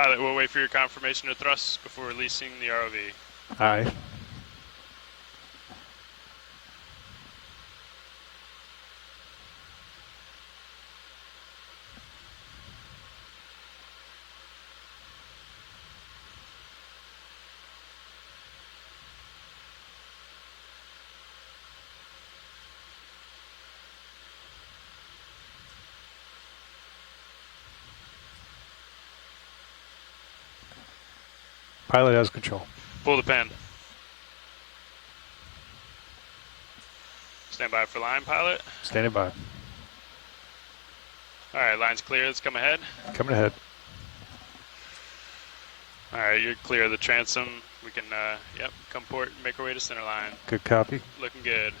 Pilot, we'll wait for your confirmation of thrust before releasing the ROV. Aye. Pilot has control. Pull the pin. Stand by for line, pilot. Standing by. All right, line's clear. Let's come ahead. Coming ahead. All right, you're clear of the transom. We can, come port and make our way to center line. Good copy. Looking good.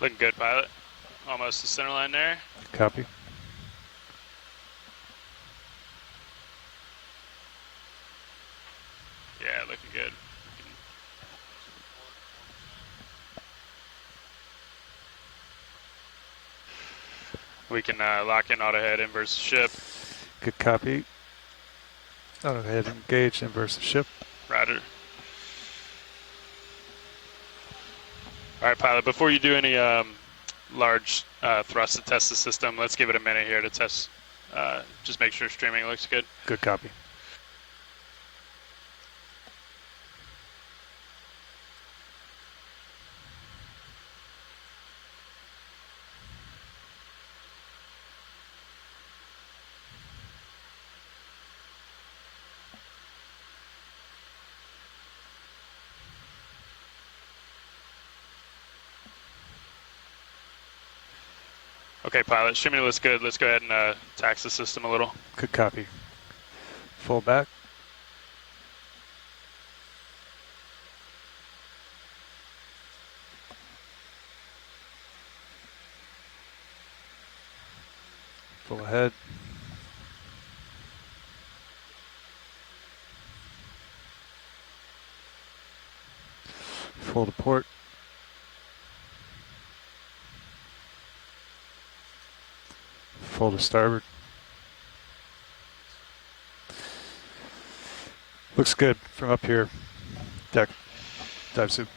Looking good, pilot. Almost to center line there. Good copy. Yeah, looking good. We can lock in auto head inverse ship. Good copy. Auto head engaged, inverse the ship. Roger. All right, pilot, before you do any large thrust to test the system, let's give it a minute here to test, just make sure streaming looks good. Good copy. Okay, pilot, streaming looks good. Let's go ahead and tax the system a little. Good copy. Full back. Full ahead. Full to port. Full to starboard. Looks good from up here. Deck. Dive suit.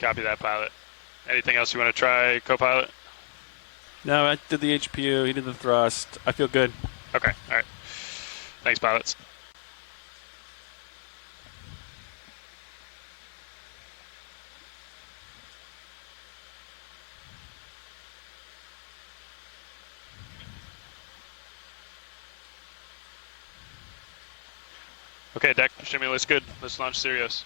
Copy that, pilot. Anything else you want to try, co-pilot? No, I did the HPU, he did the thrust. I feel good. Okay, all right. Thanks, pilots. Okay, deck, streaming looks good. Let's launch Sirius.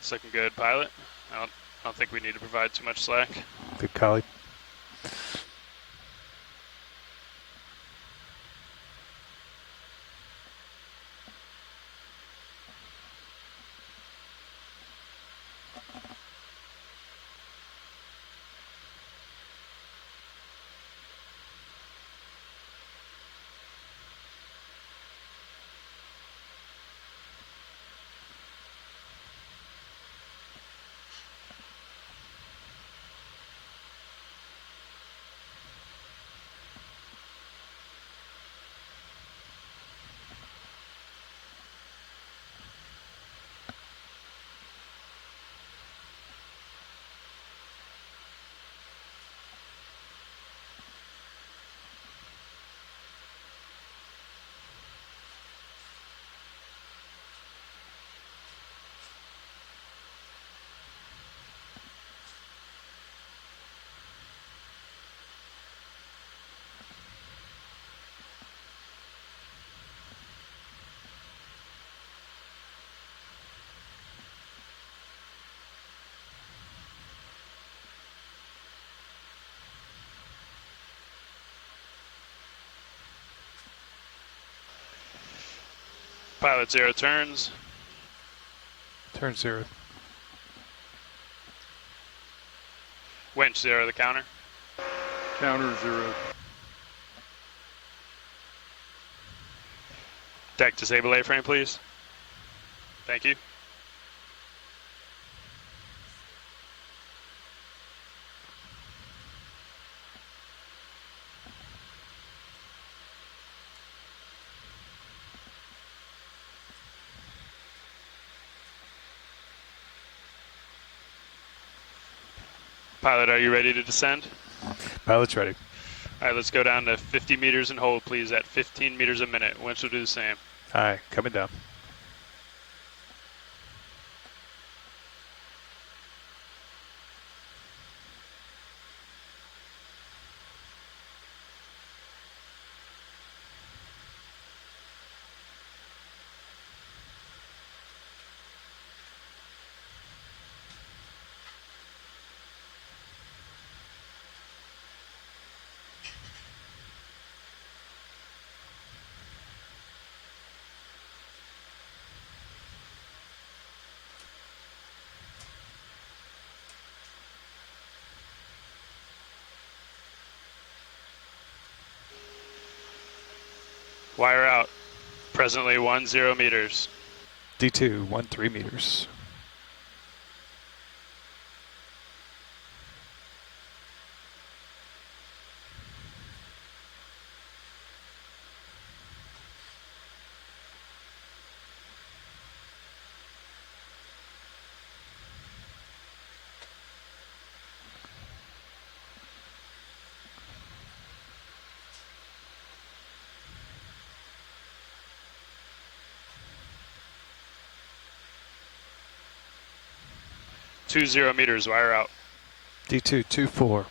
It's looking good, pilot. I don't think we need to provide too much slack. Good collie. Pilot 0 turns. Turn 0. Winch 0 the counter. Counter 0. Deck disable A-frame, please. Thank you. Pilot, are you ready to descend? Pilot's ready. All right, let's go down to 50 meters and hold, please, at 15 meters a minute. Winch will do the same. Aye, coming down. Wire out. Presently 10 meters. D2, 13 meters. Two 0 meters, wire out. D2, 24.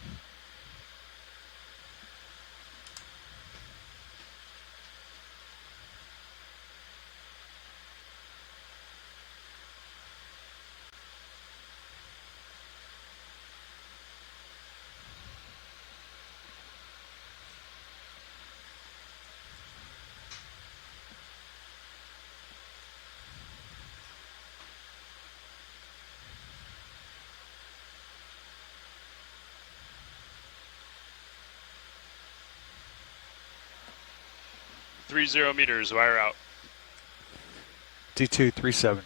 Three 0 meters, wire out. D2, 37.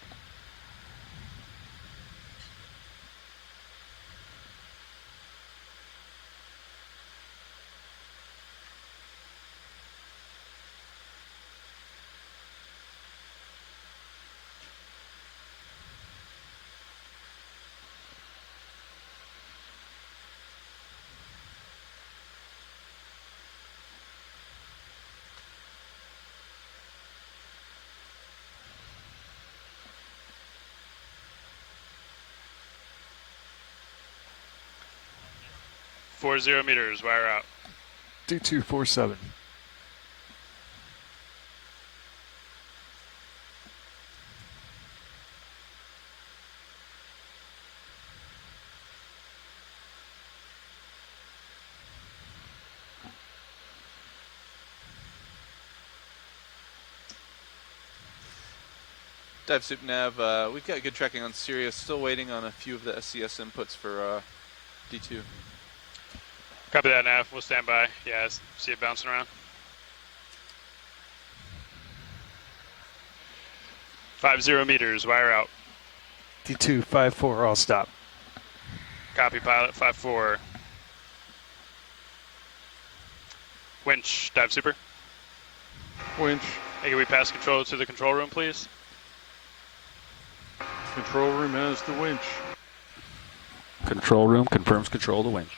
Four 0 meters, wire out. D2, 47. Dive Soup Nav, we've got good tracking on Sirius. Still waiting on a few of the SCS inputs for D2. Copy that, Nav. We'll stand by. Yeah, see it bouncing around. 50 meters, wire out. D2, 54, all stop. Copy, pilot 54. Winch, dive super. Winch. Hey, can we pass control to the control room, please? Control room has the winch. Control room confirms control of the winch.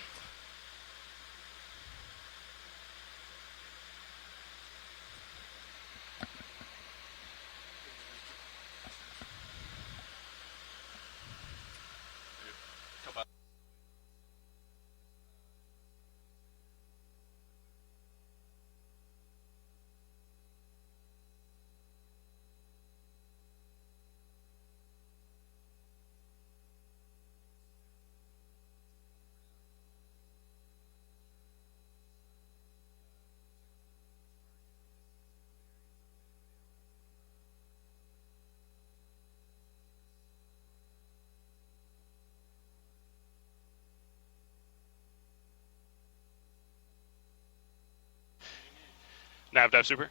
Nav dive super.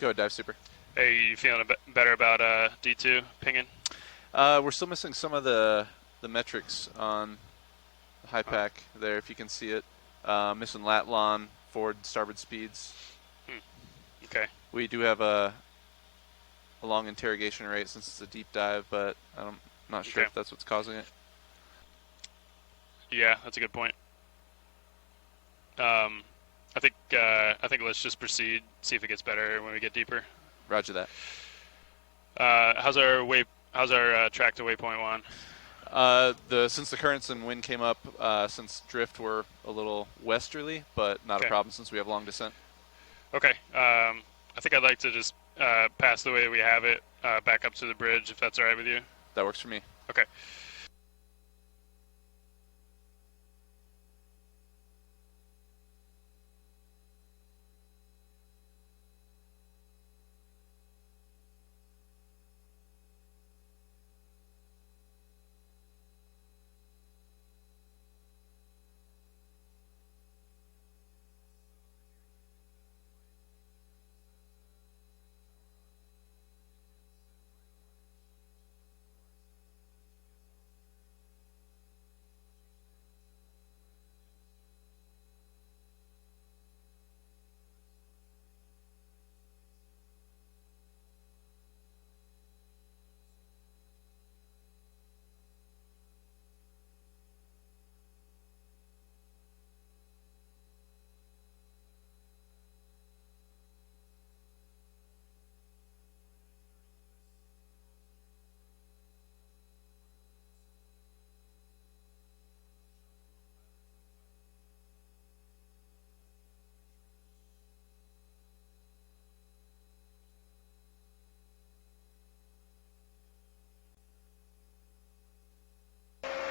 Go ahead, dive super. Hey, you feeling a bit better about D2 pinging? We're still missing some of the metrics on the high pack there, if you can see it. Missing latlon, forward, starboard speeds. Okay. We do have a long interrogation rate since it's a deep dive, but I'm not sure Okay. if that's what's causing it. Yeah, that's a good point. I think let's just proceed, see if it gets better when we get deeper. Roger that. How's our track to waypoint 1? Since the currents and wind came up, since drift were a little westerly, but not Okay. a problem since we have long descent. Okay. I think I'd like to just pass the way we have it back up to the bridge, if that's all right with you. That works for me. Okay.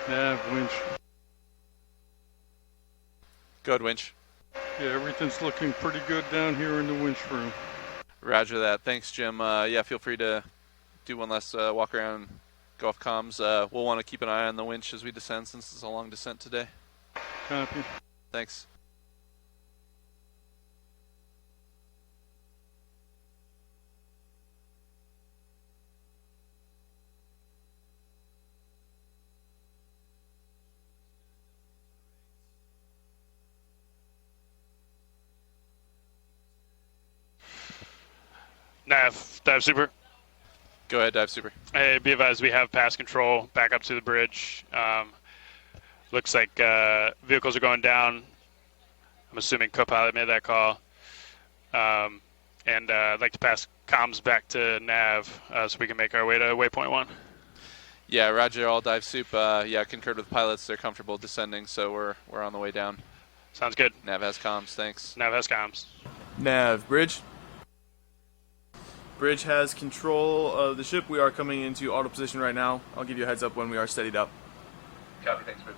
Nav, winch. Go ahead, winch. Yeah, everything's looking pretty good down here in the winch room. Roger that. Thanks, Jim. Yeah, feel free to do one last walk around, go off comms. We'll want to keep an eye on the winch as we descend since it's a long descent today. Copy. Thanks. Nav dive super. Go ahead, dive super. Hey, be advised, we have pass control back up to the bridge. Looks like vehicles are going down. I'm assuming co-pilot made that call. And I'd like to pass comms back to Nav so we can make our way to waypoint 1. Yeah, roger, all dive soup. Yeah, concurred with pilots. They're comfortable descending, so we're on the way down. Sounds good. Nav has comms, thanks. Nav has comms. Nav, bridge. Bridge has control of the ship. We are coming into auto position right now. I'll give you a heads up when we are steadied up. Copy, thanks, Bridge.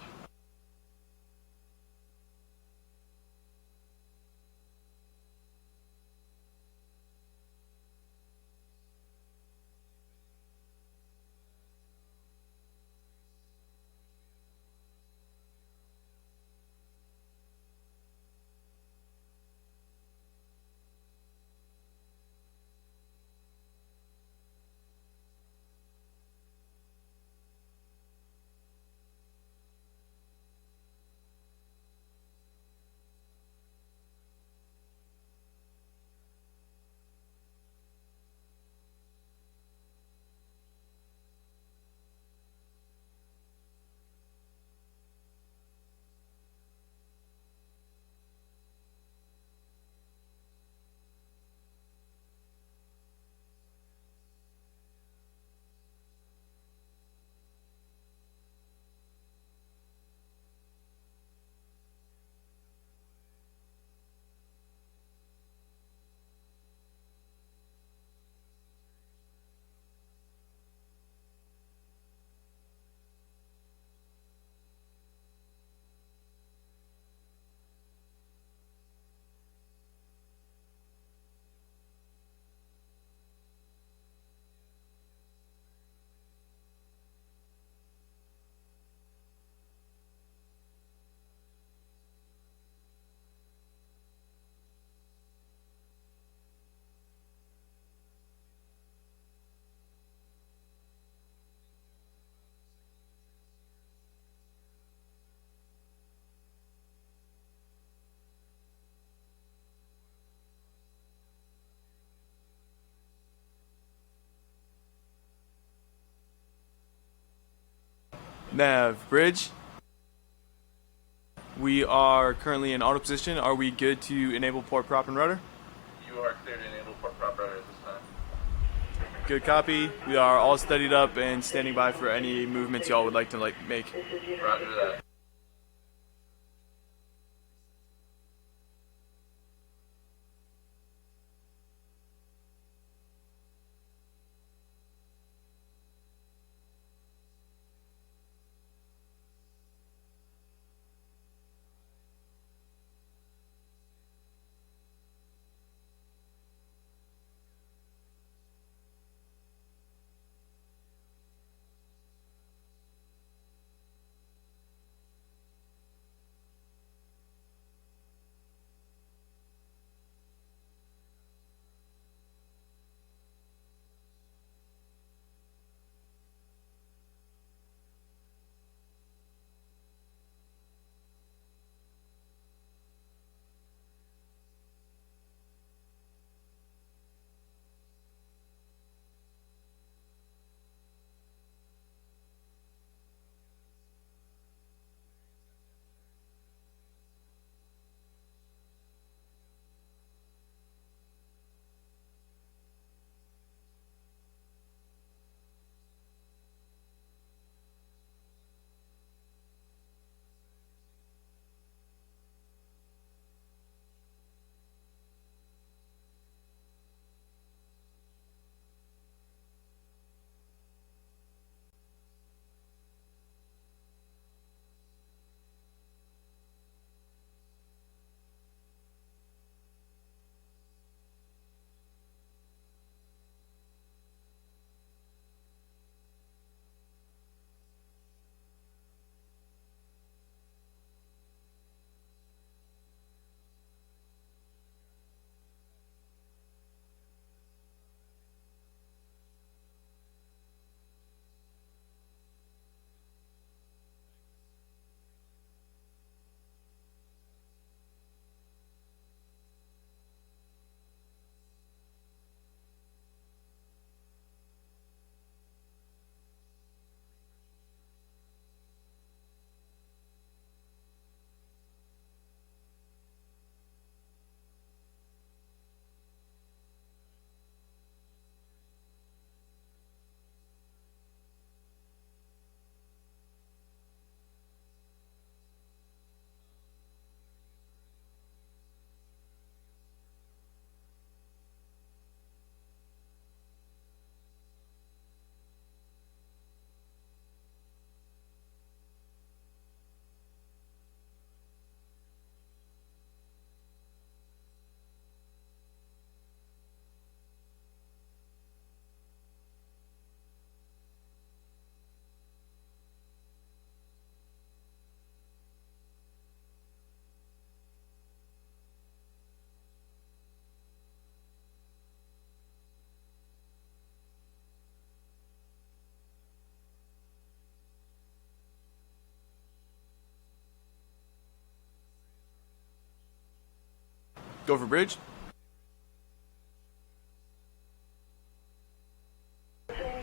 Nav, bridge. We are currently in auto position. Are we good to enable port prop and rudder? You are clear to enable port prop rudder at this time. Good copy. We are all steadied up and standing by for any movements y'all would like to make. Roger that. Go for bridge.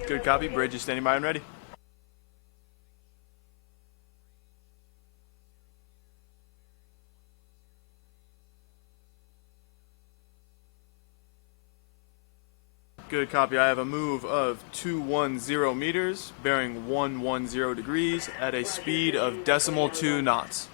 Good copy. Bridge is standing by and ready. Good copy. I have a move of 210 meters, bearing 110 degrees at a speed of 0.2 knots.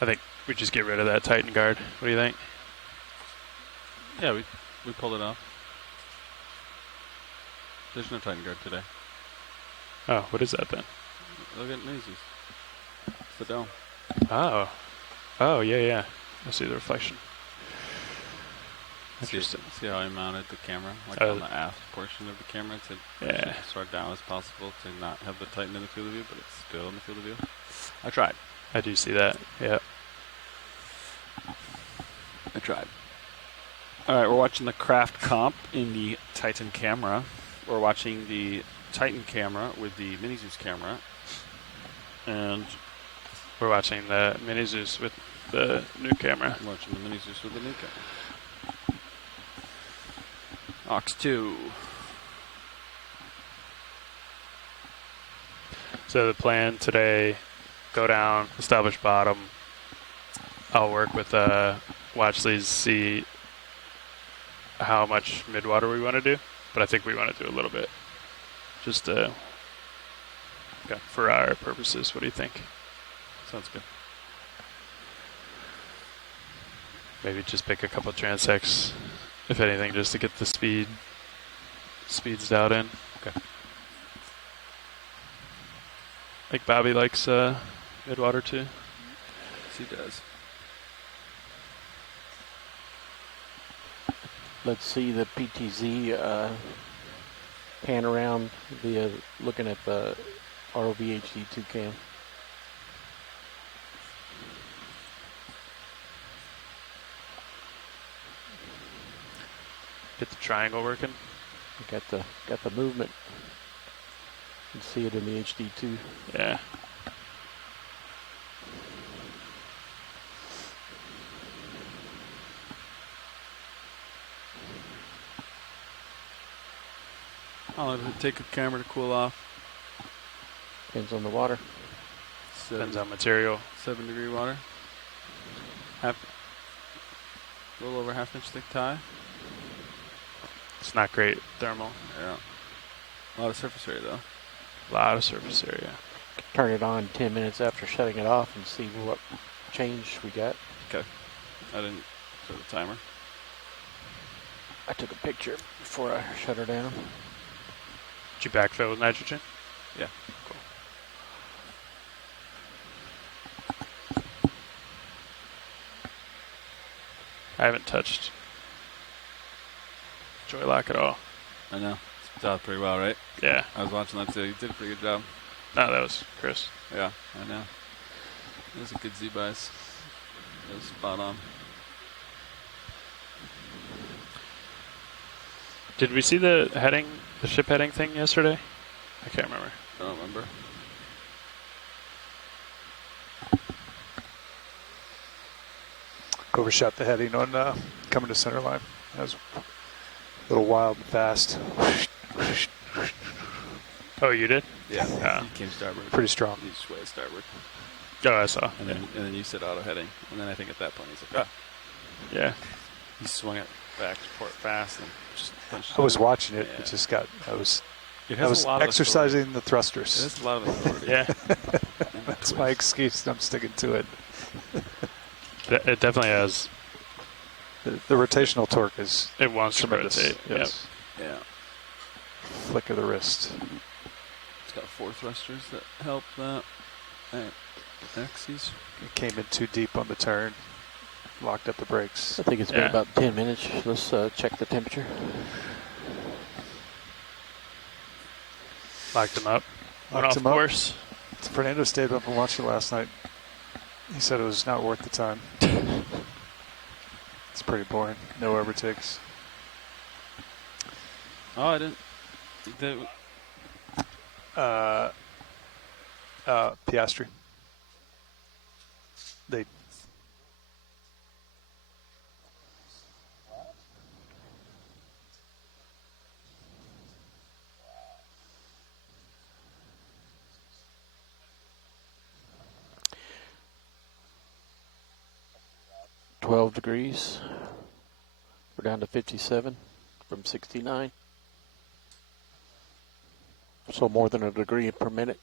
I think we just get rid of that Titan guard. What do you think? Yeah, we pulled it off. There's no Titan guard today. Oh, what is that then? Look at Macy's. It's the dome. Oh. Oh, yeah. I see the reflection. Interesting. See how I mounted the camera? Like on the aft portion of the camera to push it as far down as possible to not have the Titan in the field of view, but it's still in the field of view. I tried. I do see that. Yeah. I tried. All right, we're watching the Craft comp in the Titan camera. We're watching the Titan camera with the Mini Zeus camera. And we're watching the Mini Zeus with the new camera. I'm watching the Mini Zeus with the new camera. Ox 2. So the plan today, go down, establish bottom. I'll work with watch these, see how much midwater we want to do, but I think we want to do a little bit, just for our purposes. What do you think? Sounds good. Maybe just pick a couple transects, if anything, just to get the speeds dialed in. Okay. I think Bobby likes midwater too. Yes, he does. Let's see the PTZ pan around via looking at the ROV HD2 cam. Get the triangle working. Got the movement. You can see it in the HD2. Yeah. How long does it take a camera to cool off? Depends on the water. Depends on material. 7-degree water. A little over half-inch thick tie. It's not great thermal. Yeah. A lot of surface area though. A lot of surface area. Turn it on 10 minutes after shutting it off and see what change we got. Okay. I didn't set the timer. I took a picture before I shut her down. Did you backfill with nitrogen? Yeah. Cool. I haven't touched Joy Lock at all. I know. It's out pretty well, right? Yeah. I was watching that too. You did a pretty good job. No, that was Chris. Yeah, I know. It was a good Z-bias. It was spot on. Did we see the ship heading thing yesterday? I can't remember. I don't remember. Overshot the heading on coming to center line. That was a little wild and fast. Oh, you did? Yeah. Yeah. He came starboard. Pretty strong. He just way starboard. Oh, I saw. And then you said auto heading. And then I think at that point he's like, Yeah. he swung it back to port fast and just punched I was it. watching it. Yeah. It just got. I was It has a lot of exercising the authority. thrusters. It has a lot of authority. Yeah. That's my excuse. I'm sticking to it. It definitely has. The rotational torque is It wants tremendous. to rotate. Yes. Yeah. Flick of the wrist. It's got 4 thrusters that help that. Axes. It came in too deep on the turn. Locked up the brakes. I think it's been about 10 minutes. Let's check the temperature. Locked them up. Went Locked off them up. course. Fernando stayed up and watched it last night. He said it was not worth the time. It's pretty boring. No overtakes. Oh, I didn't. Piastri. They. $12 degrees. We're down to 57 from 69. So more than a degree per minute.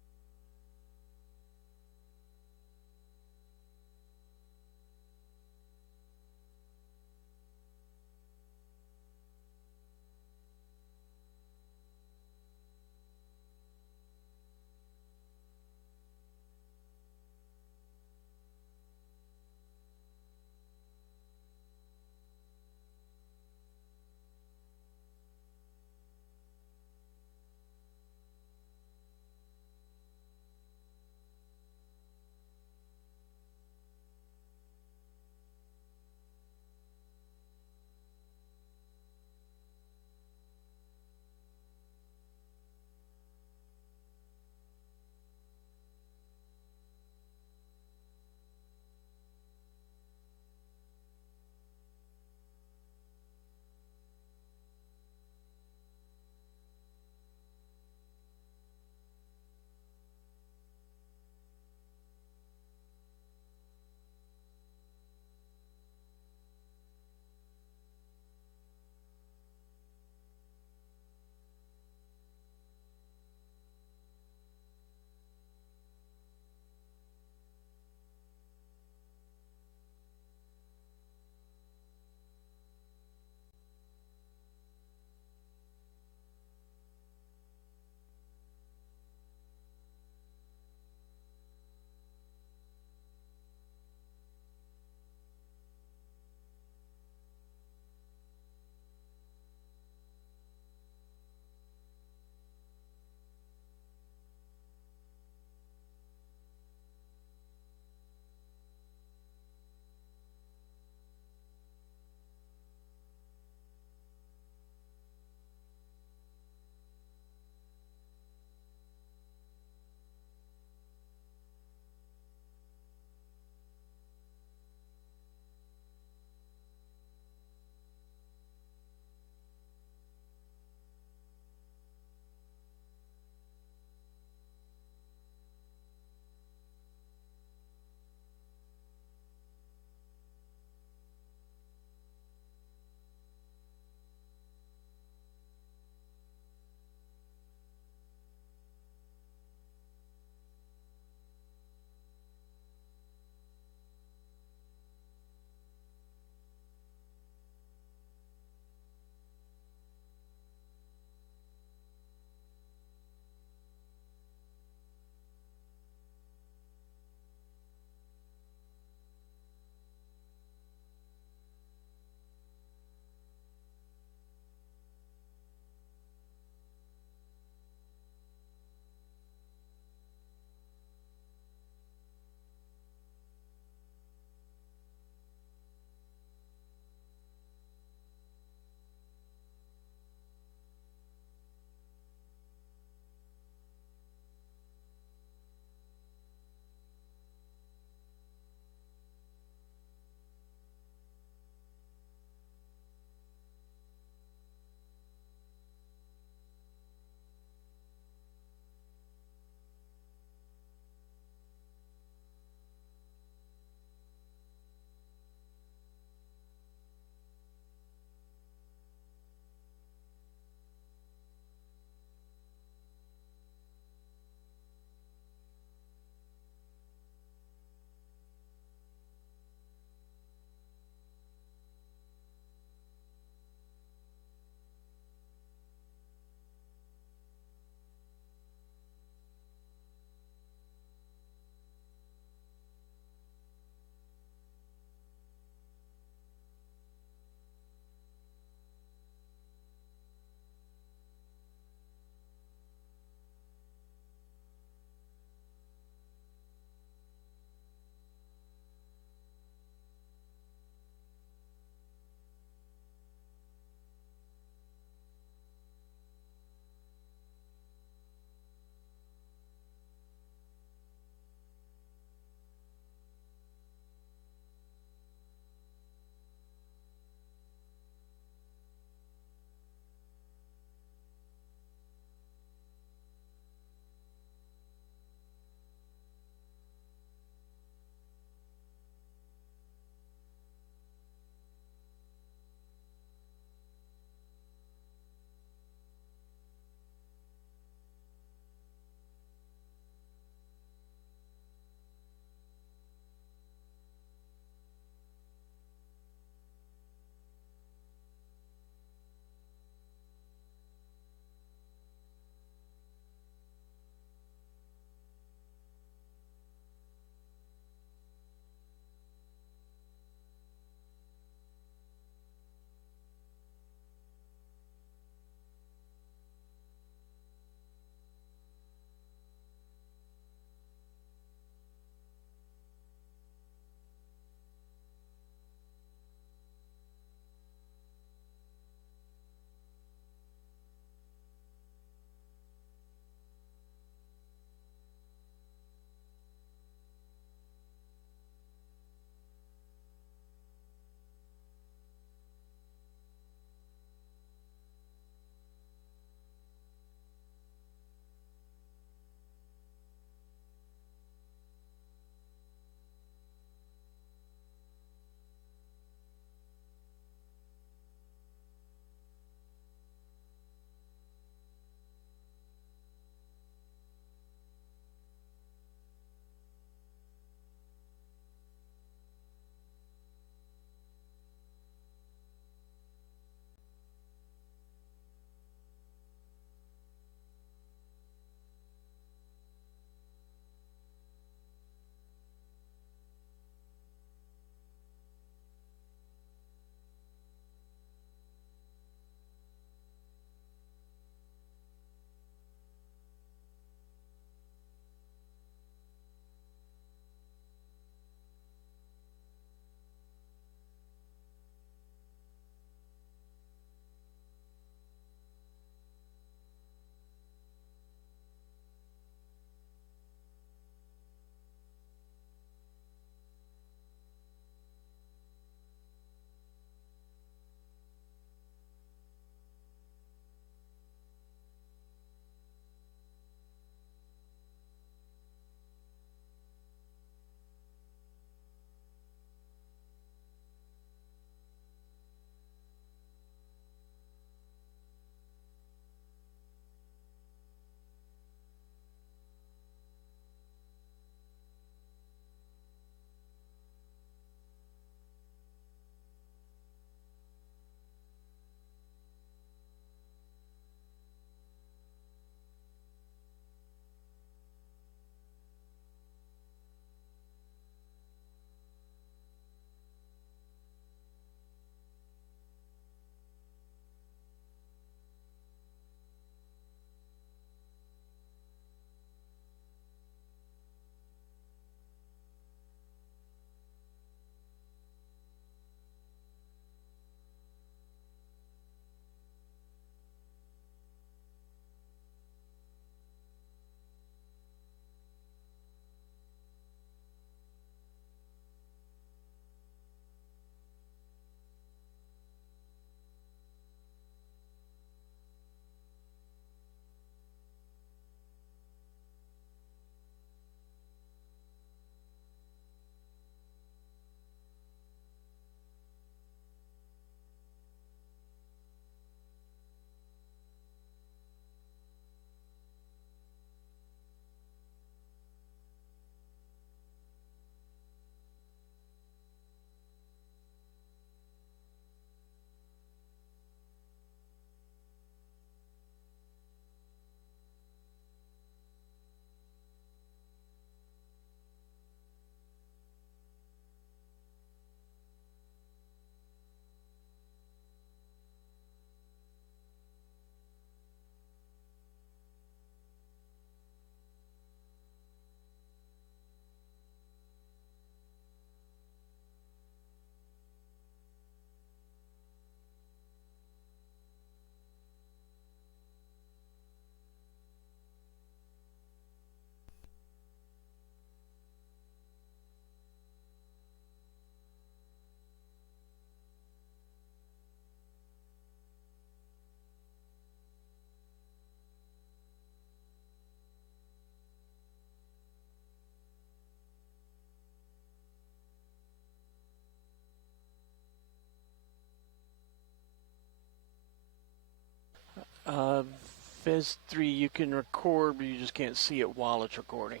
Phase 3, you can record, but you just can't see it while it's recording.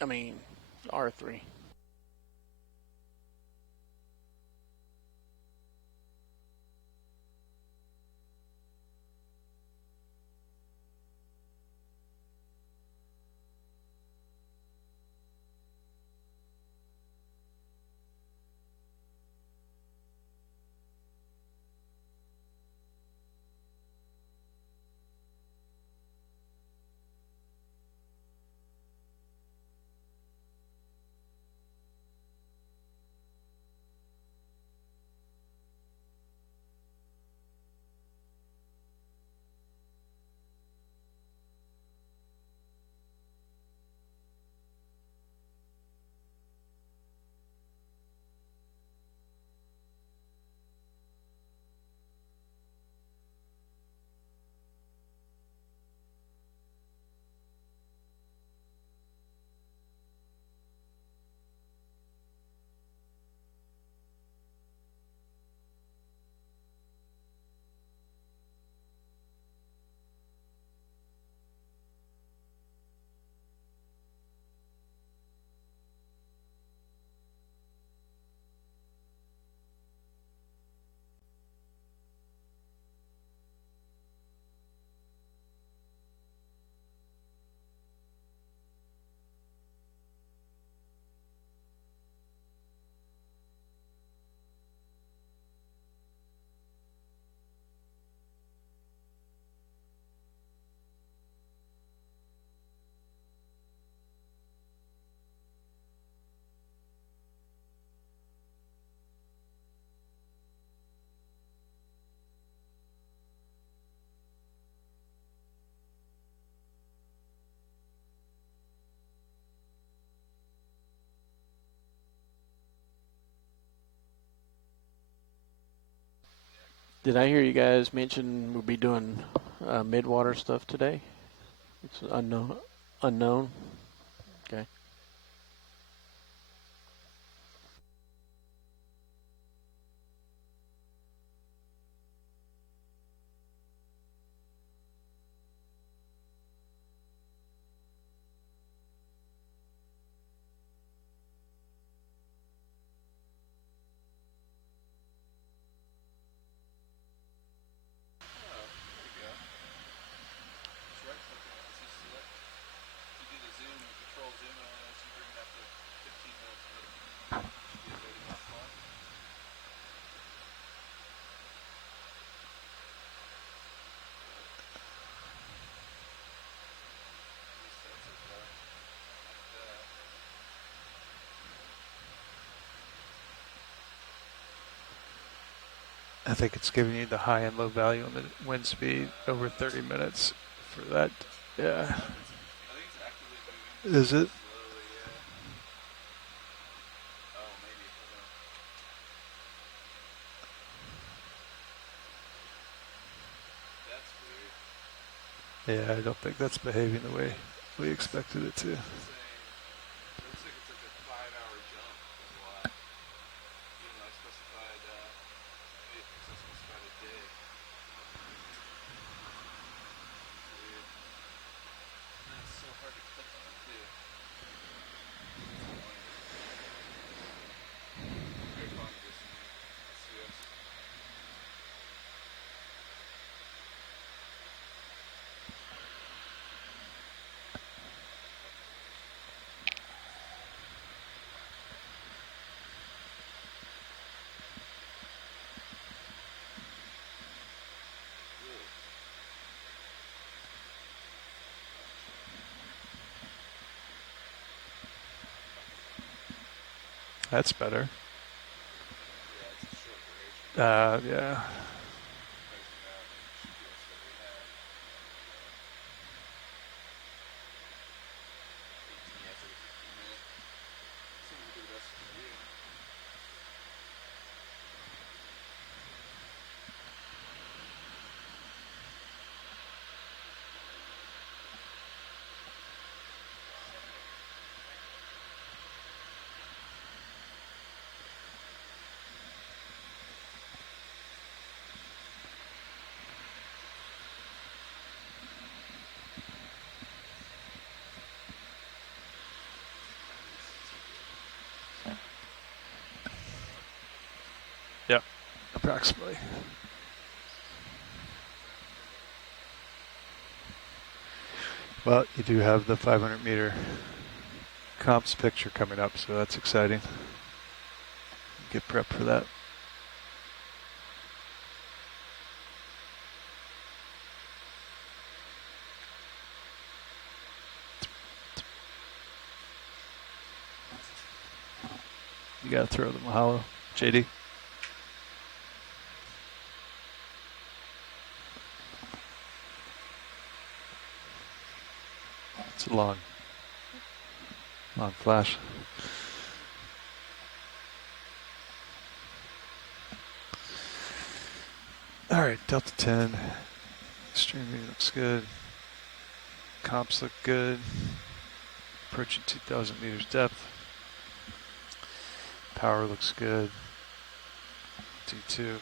I mean, R3. Did I hear you guys mention we'll be doing midwater stuff today? It's unknown. Unknown. Okay. I think it's giving you the high and low value on the wind speed over 30 minutes for that. Yeah. Is it? Yeah, I don't think that's behaving the way we expected it to. That's better. Yeah. approximately. Well, you do have the 500 meter comps picture coming up, so that's exciting. Get prepped for that. You gotta throw the mahalo, JD. It's a long flash. All right, Delta 10. Streaming looks good. Comps look good. Approaching 2,000 meters depth. Power looks good. D2.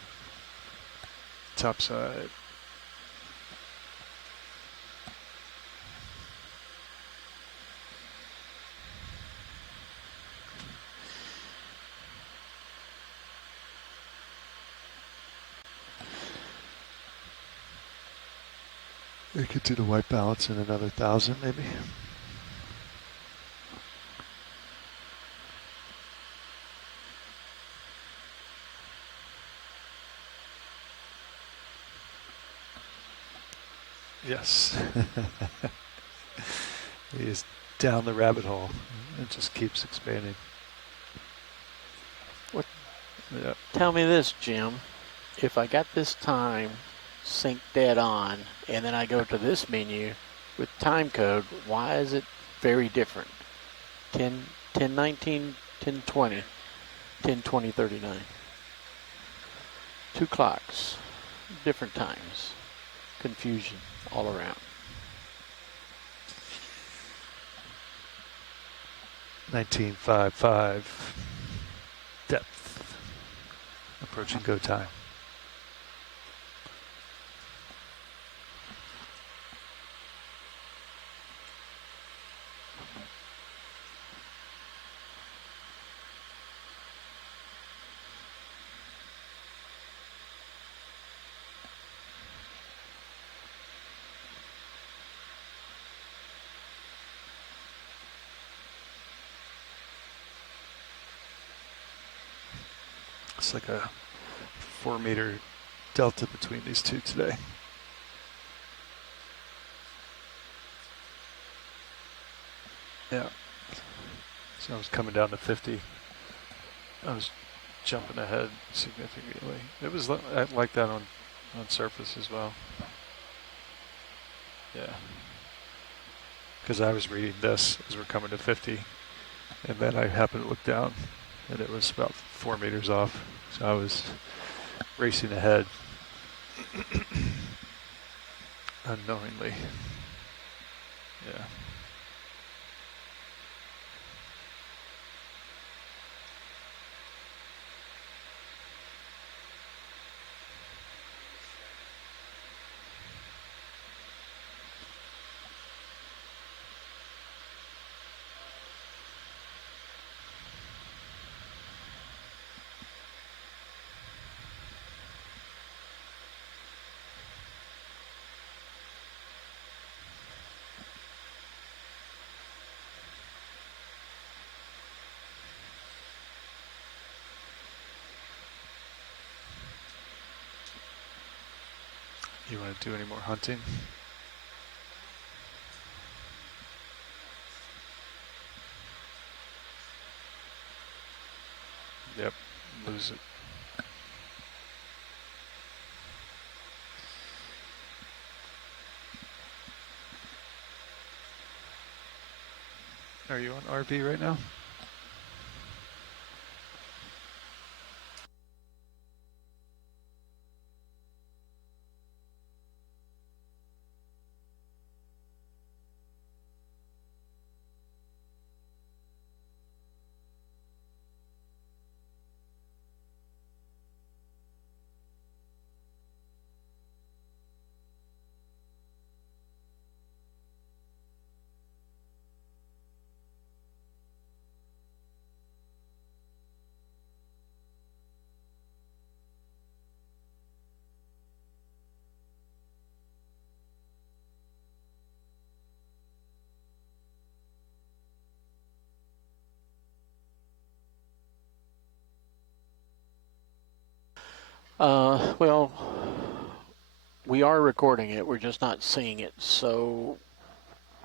Top side. We could do the white balance in another 1,000 maybe. Yes. He is down the rabbit hole. It just keeps expanding. What? Yeah. Tell me this, Jim. If I got this time sync dead on, and then I go to this menu with time code, why is it very different? 10, 1019, 1020, 1020, 39. 2 clocks, different times. Confusion all around. 1955 depth. Approaching go time. It's like a 4 meter delta between these two today. Yeah. So I was coming down to 50. I was jumping ahead significantly. It was like that on surface as well. Yeah. Because I was reading this as we're coming to 50. And then I happened to look down and it was about 4 meters off. So I was racing ahead unknowingly. Yeah. You want to do any more hunting? Yep, lose it. Are you on RV right now? Well, we are recording it. We're just not seeing it. So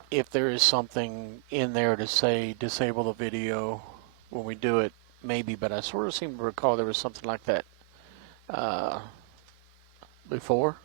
if there is something in there to say disable the video when we do it, maybe. But I sort of seem to recall there was something like that uh, before.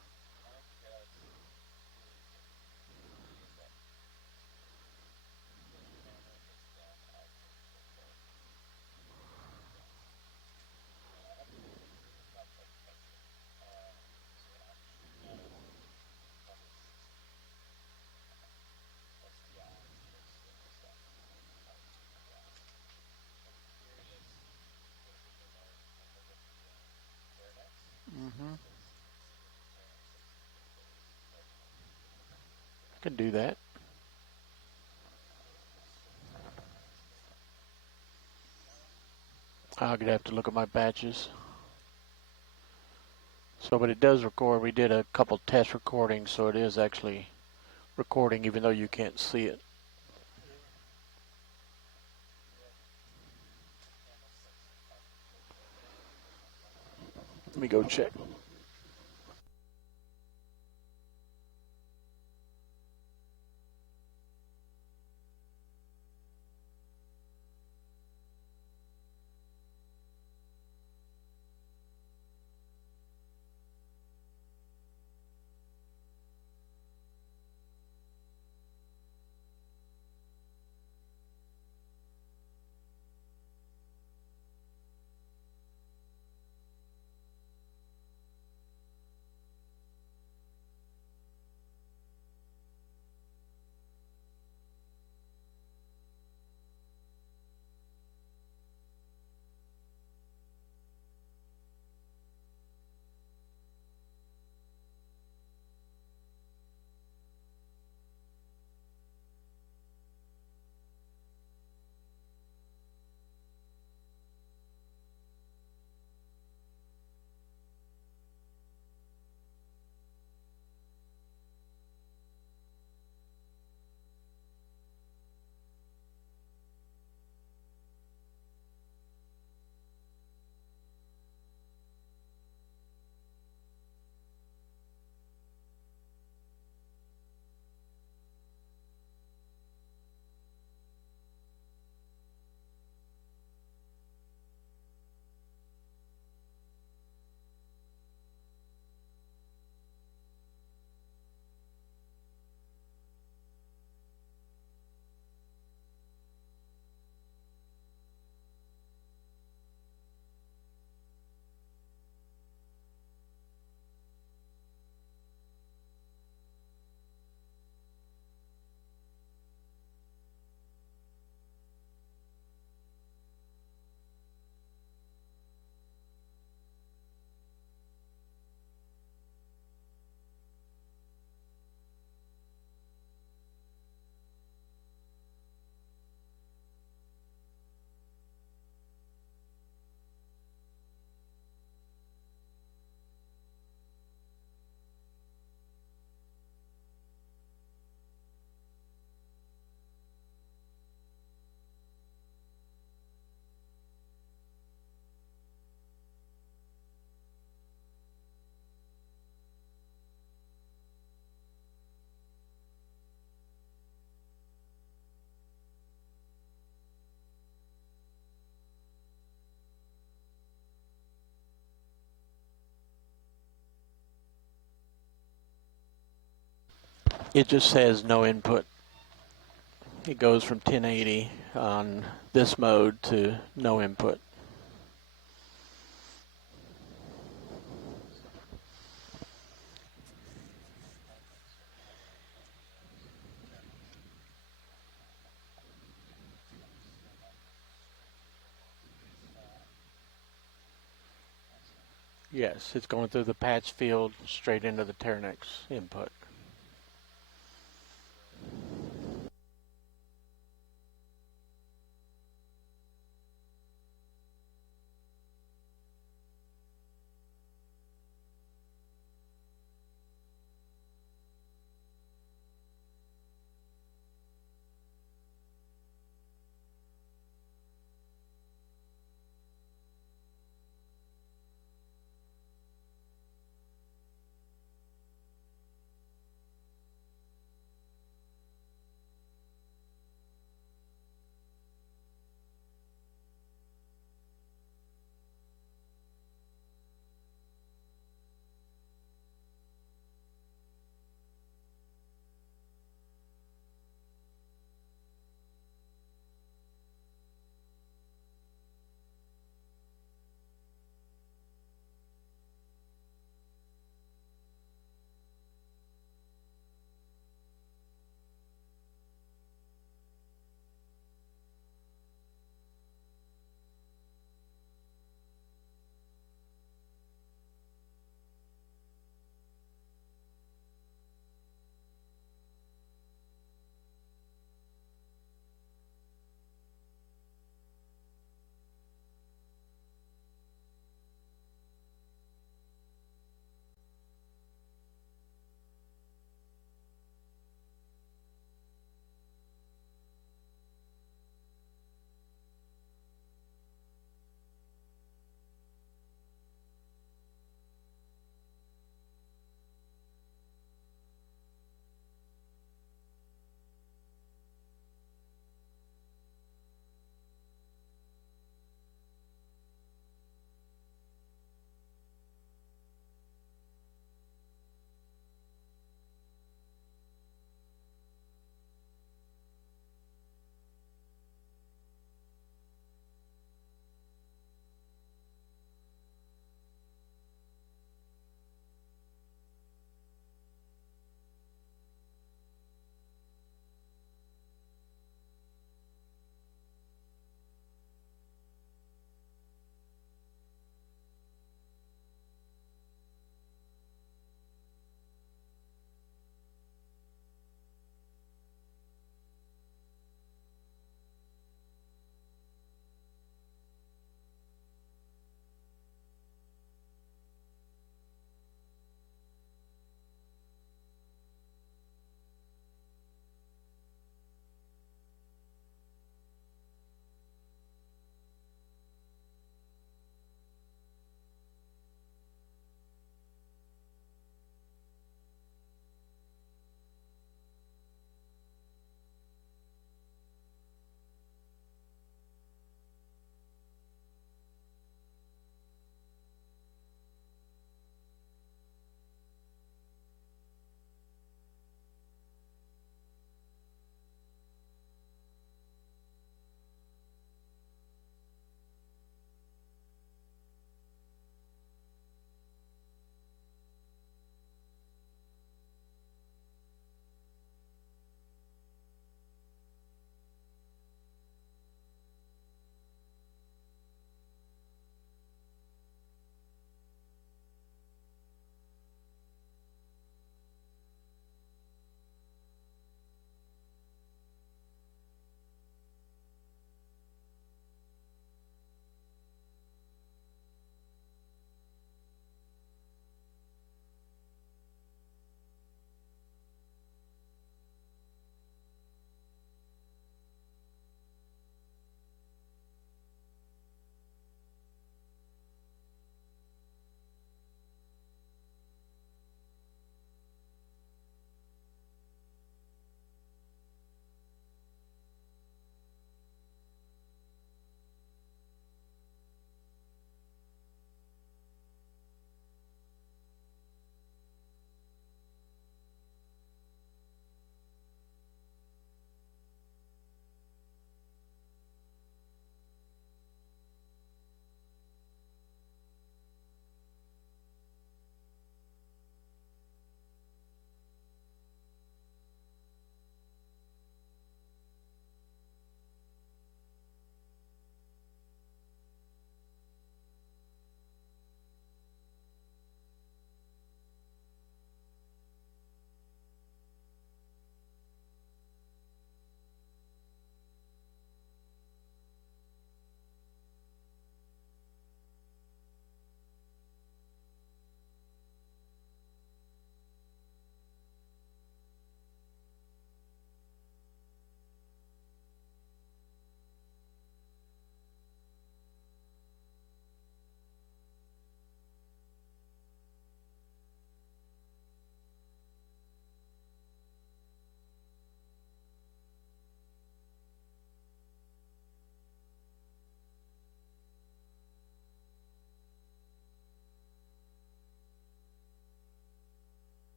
Mm-hmm. I can do that. I'm gonna have to look at my batches. So, but it does record. We did a couple test recordings, so it is actually recording, even though you can't see it. Let me go check. It just says no input. It goes from 1080 on this mode to no input. Yes, it's going through the patch field straight into the Terranex input.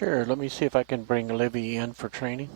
Sure, let me see if I can bring Livy in for training.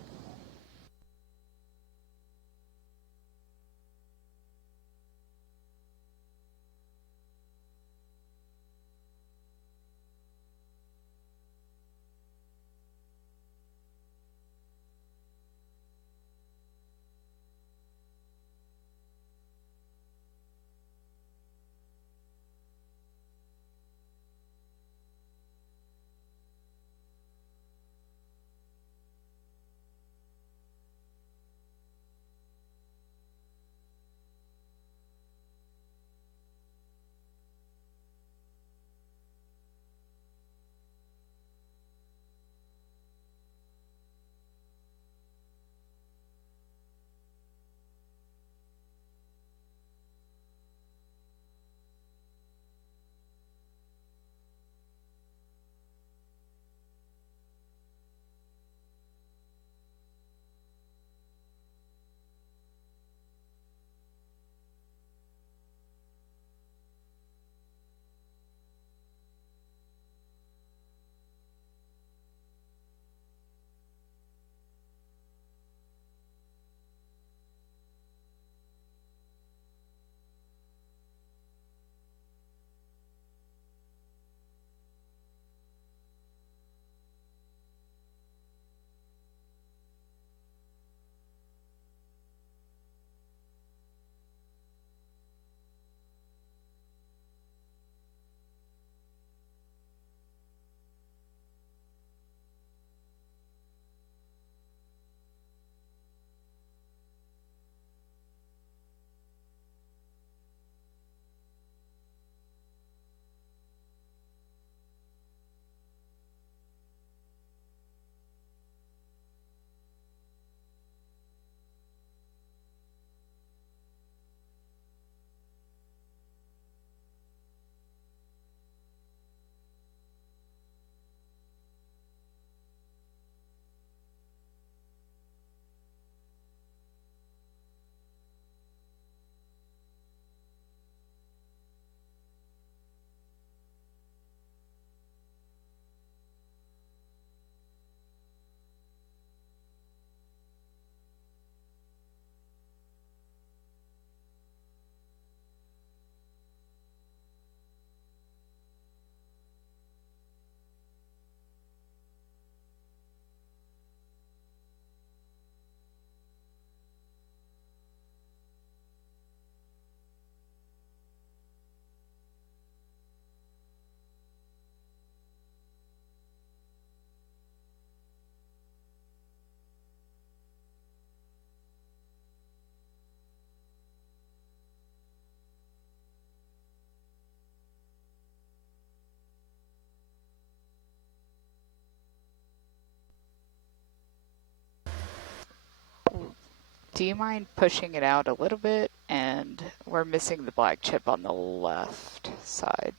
Do you mind pushing it out a little bit? And we're missing the black chip on the left side.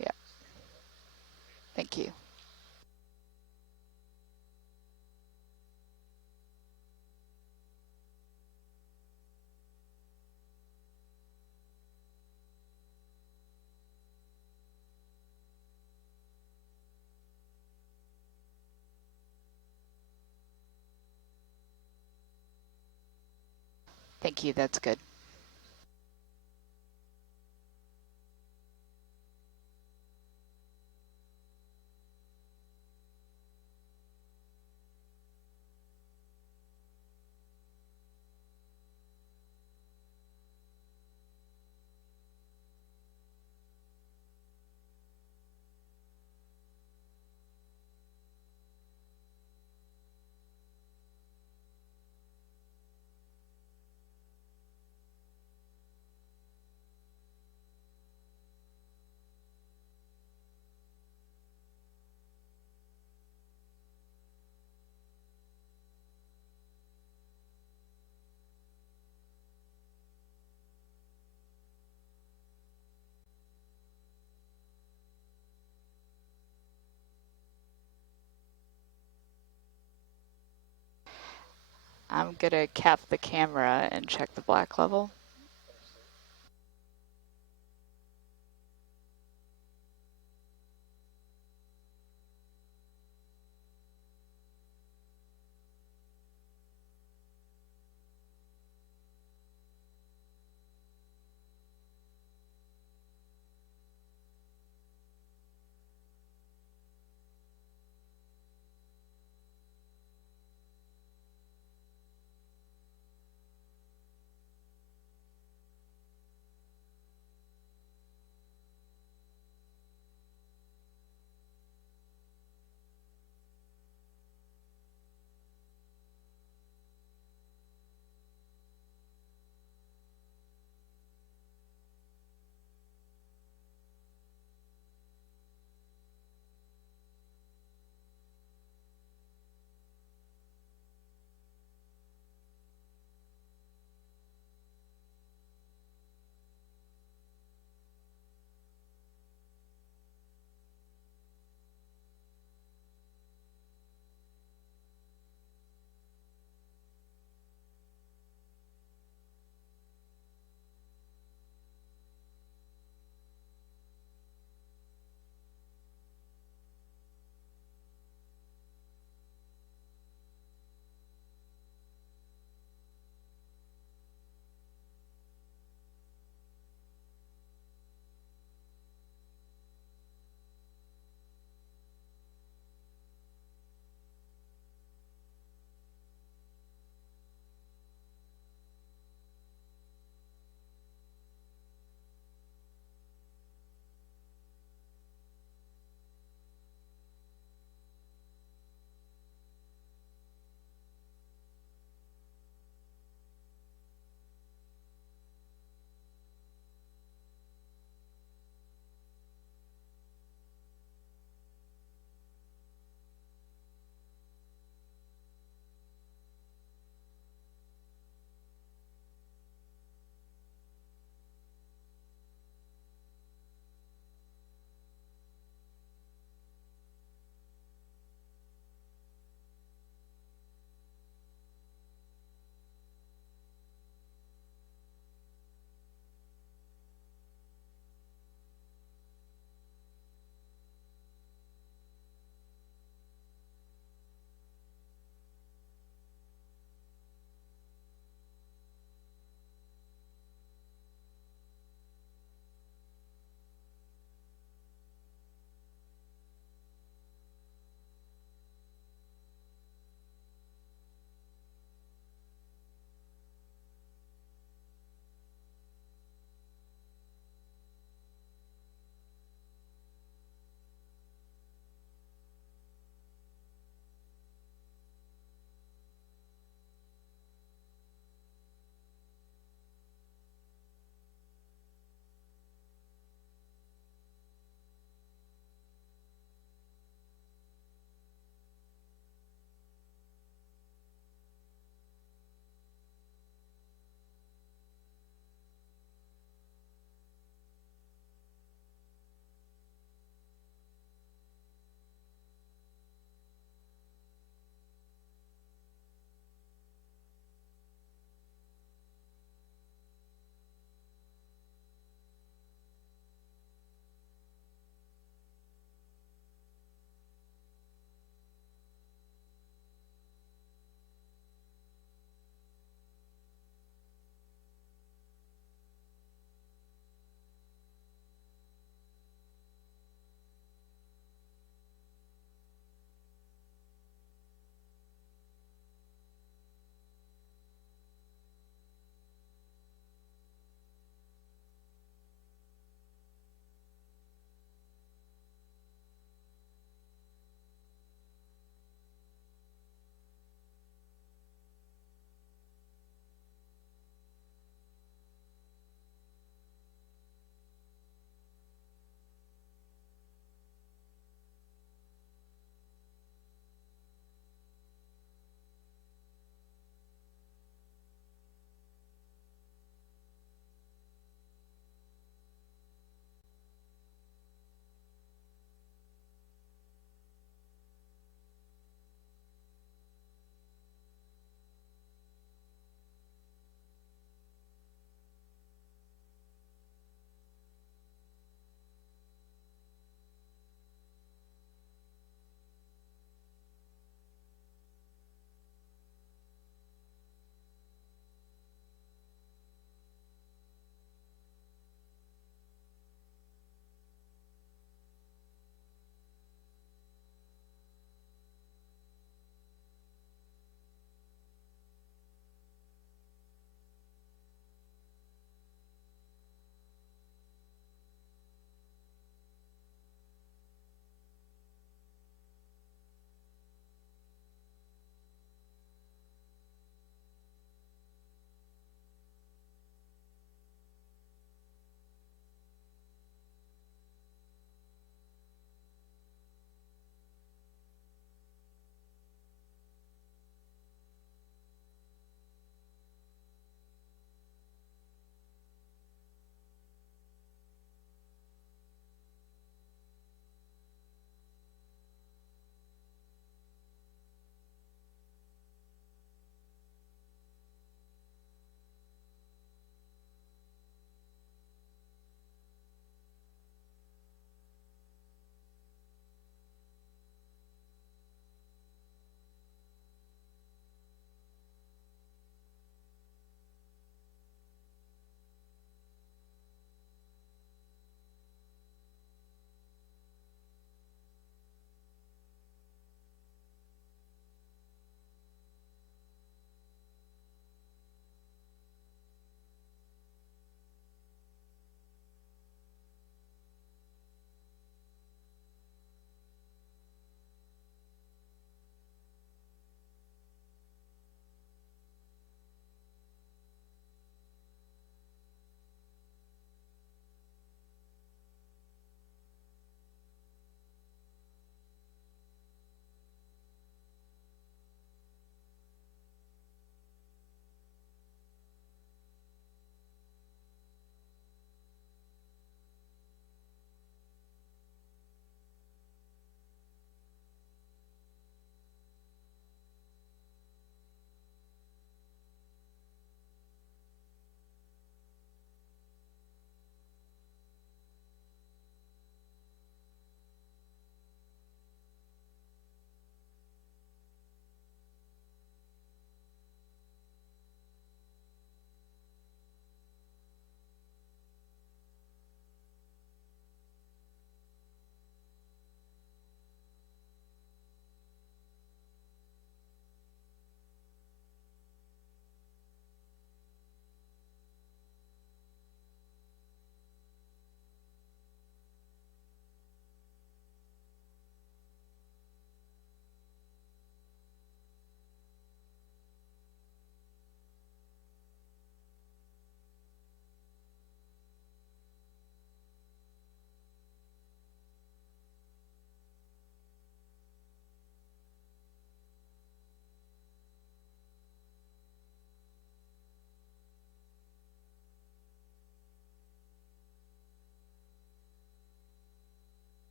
Yeah. Thank you. Thank you, that's good. I'm gonna cap the camera and check the black level.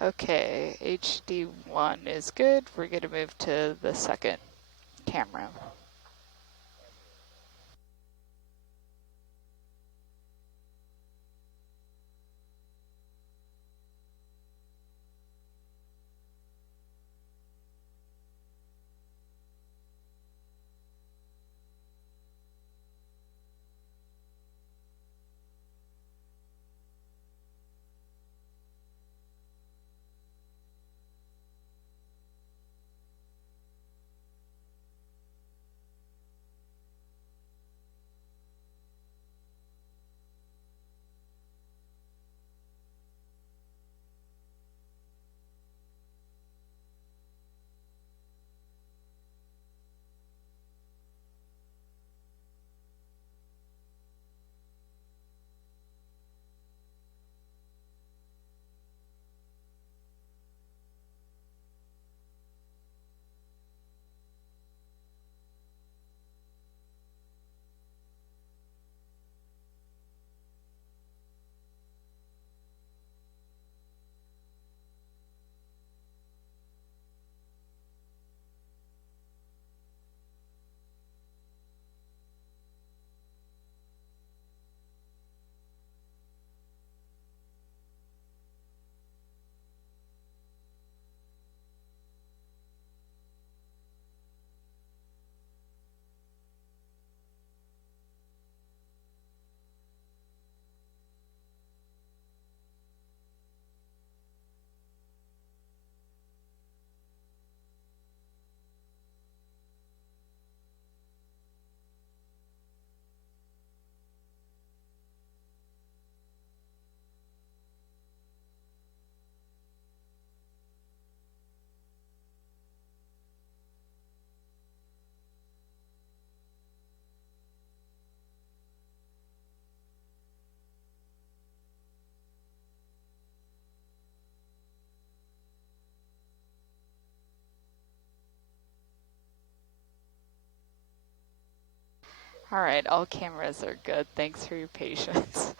Okay, HD1 is good. We're going to move to the second camera. All right, all cameras are good. Thanks for your patience.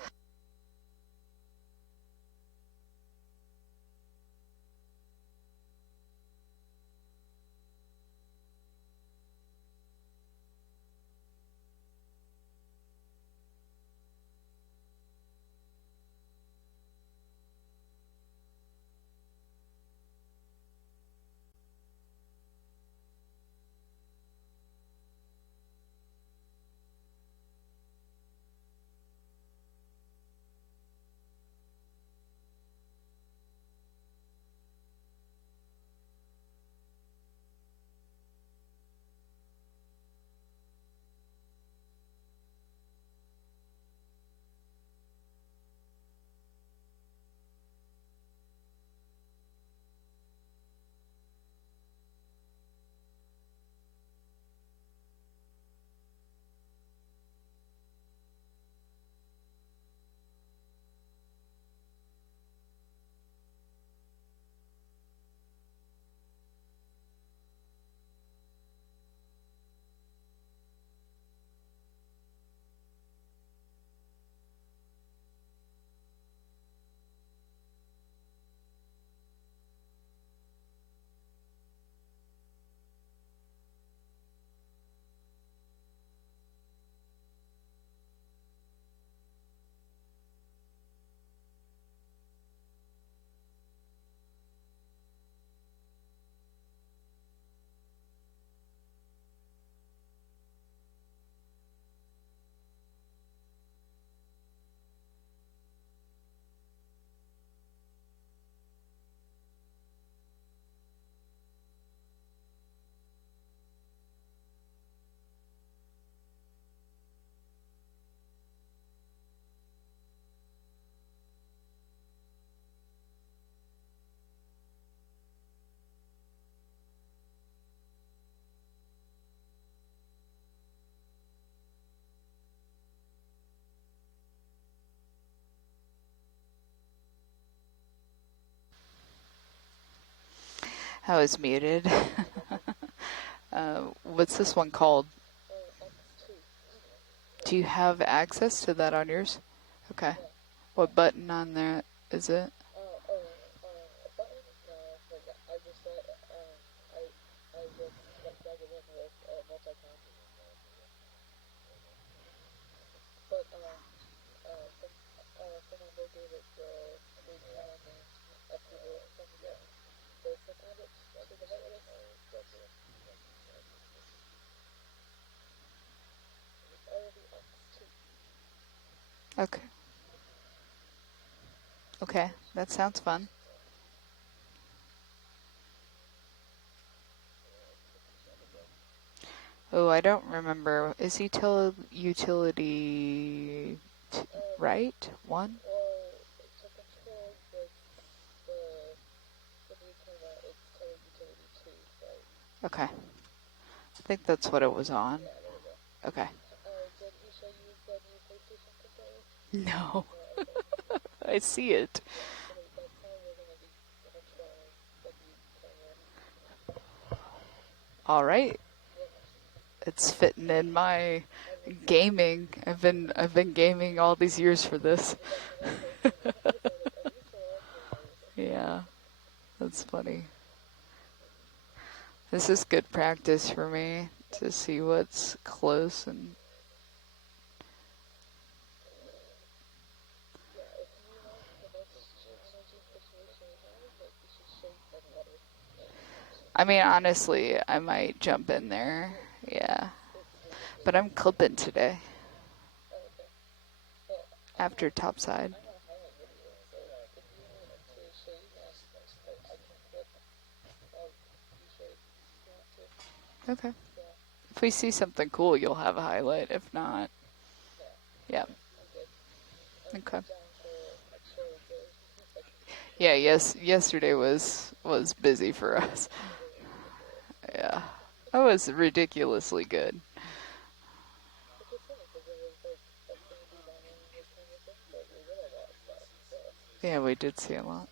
I was muted. What's this one called? Do you have access to that on yours? Okay. What button on there is it? Okay. Okay, that sounds fun. Oh, I don't remember. Is utility right? One? Okay. I think that's what it was on. Okay. No. I see it. All right. It's fitting in my gaming. I've been gaming all these years for this. Yeah. That's funny. This is good practice for me to see what's close and I mean, honestly, I might jump in there. Yeah. But I'm clipping today. After topside. Okay. If we see something cool, you'll have a highlight. If not, yeah. Okay. Yeah, yes, yesterday was busy for us. Yeah. That was ridiculously good. Yeah, we did see a lot.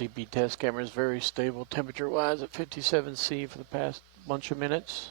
CB test camera is very stable temperature-wise at 57°C for the past bunch of minutes.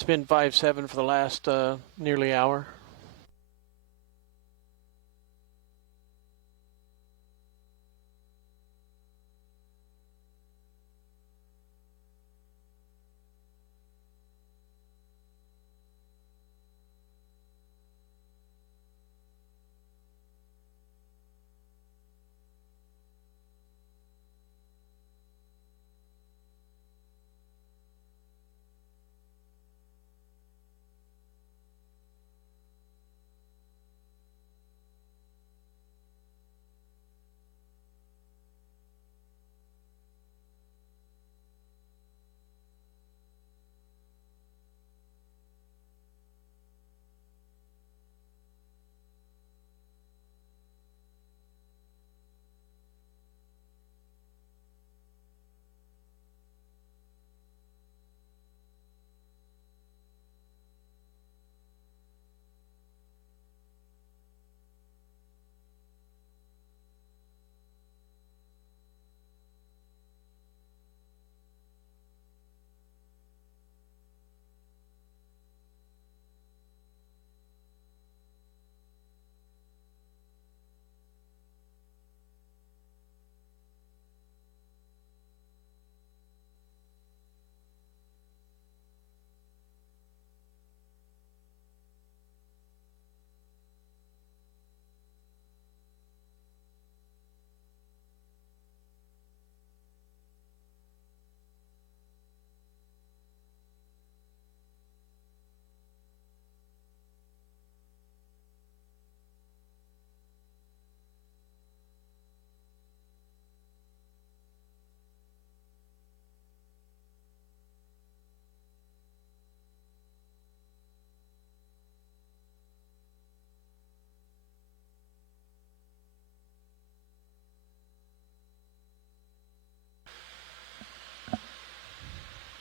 It's been 5-7 for the last nearly hour.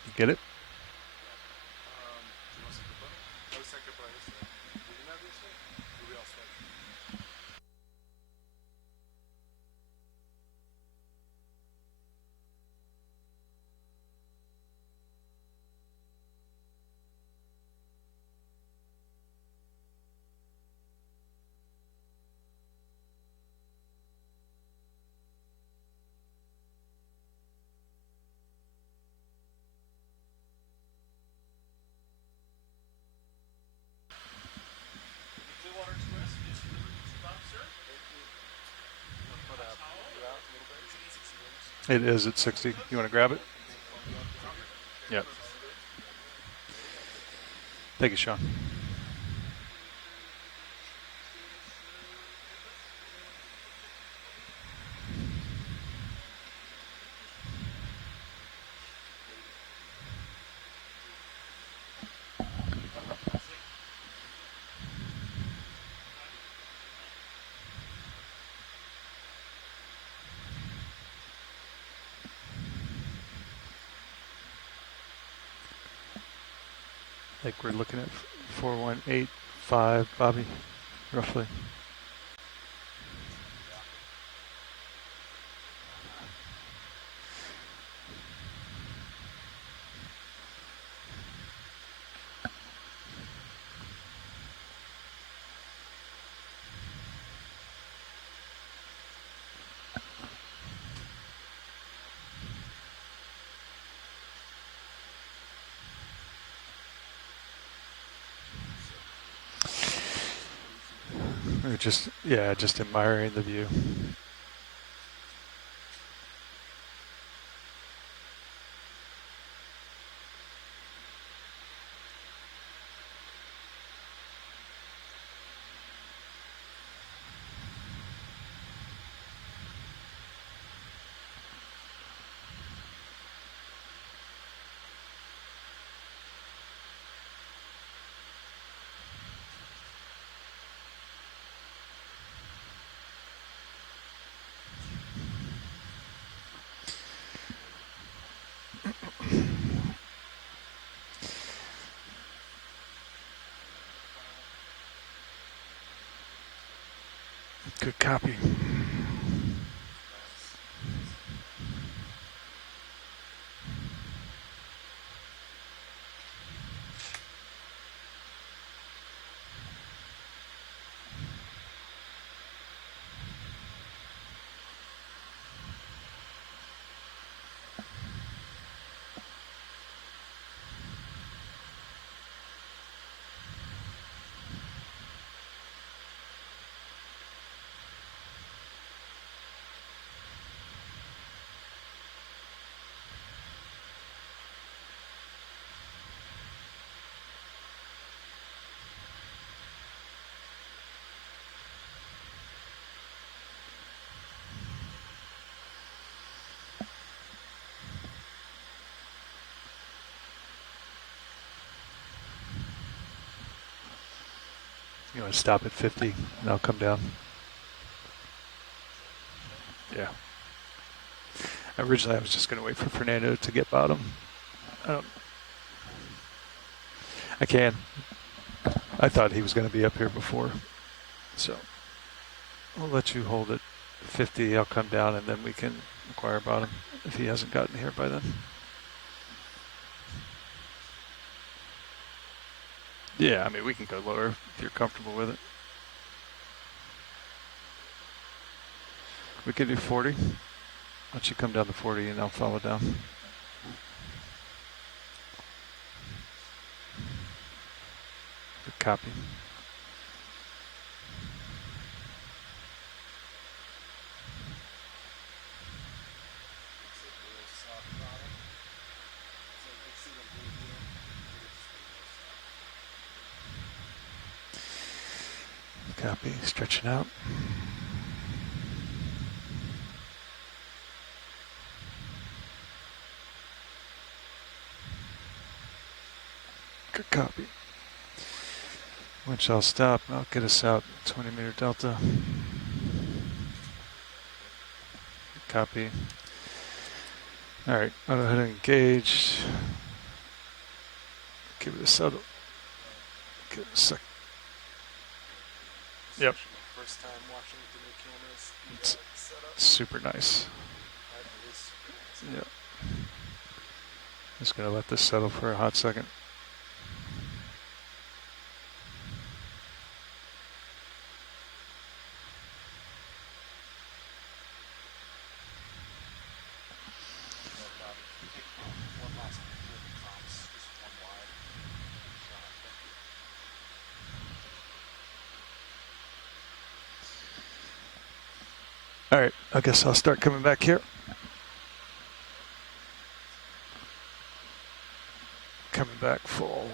You get it? It is at 60. You want to grab it? Yep. Thank you, Sean. I think we're looking at 4185, Bobby, roughly. Or just admiring the view. Good copy. You want to stop at 50 and I'll come down? Yeah. Originally I was just going to wait for Fernando to get bottom. I can. I thought he was going to be up here before. So I'll let you hold it 50. I'll come down and then we can acquire bottom if he hasn't gotten here by then. Yeah, I mean, we can go lower if you're comfortable with it. We could do 40. Why don't you come down to 40 and I'll follow down. Good copy. Copy, stretching out. Good copy. Which I'll stop. I'll get us out 20 meter delta. Good copy. All right, I'll go ahead and engage. Give it a settle. Give it a sec. Yep. First time watching the new cameras. It's super nice. Yep. Just gonna let this settle for a hot second. All right, I guess I'll start coming back here. Coming back full.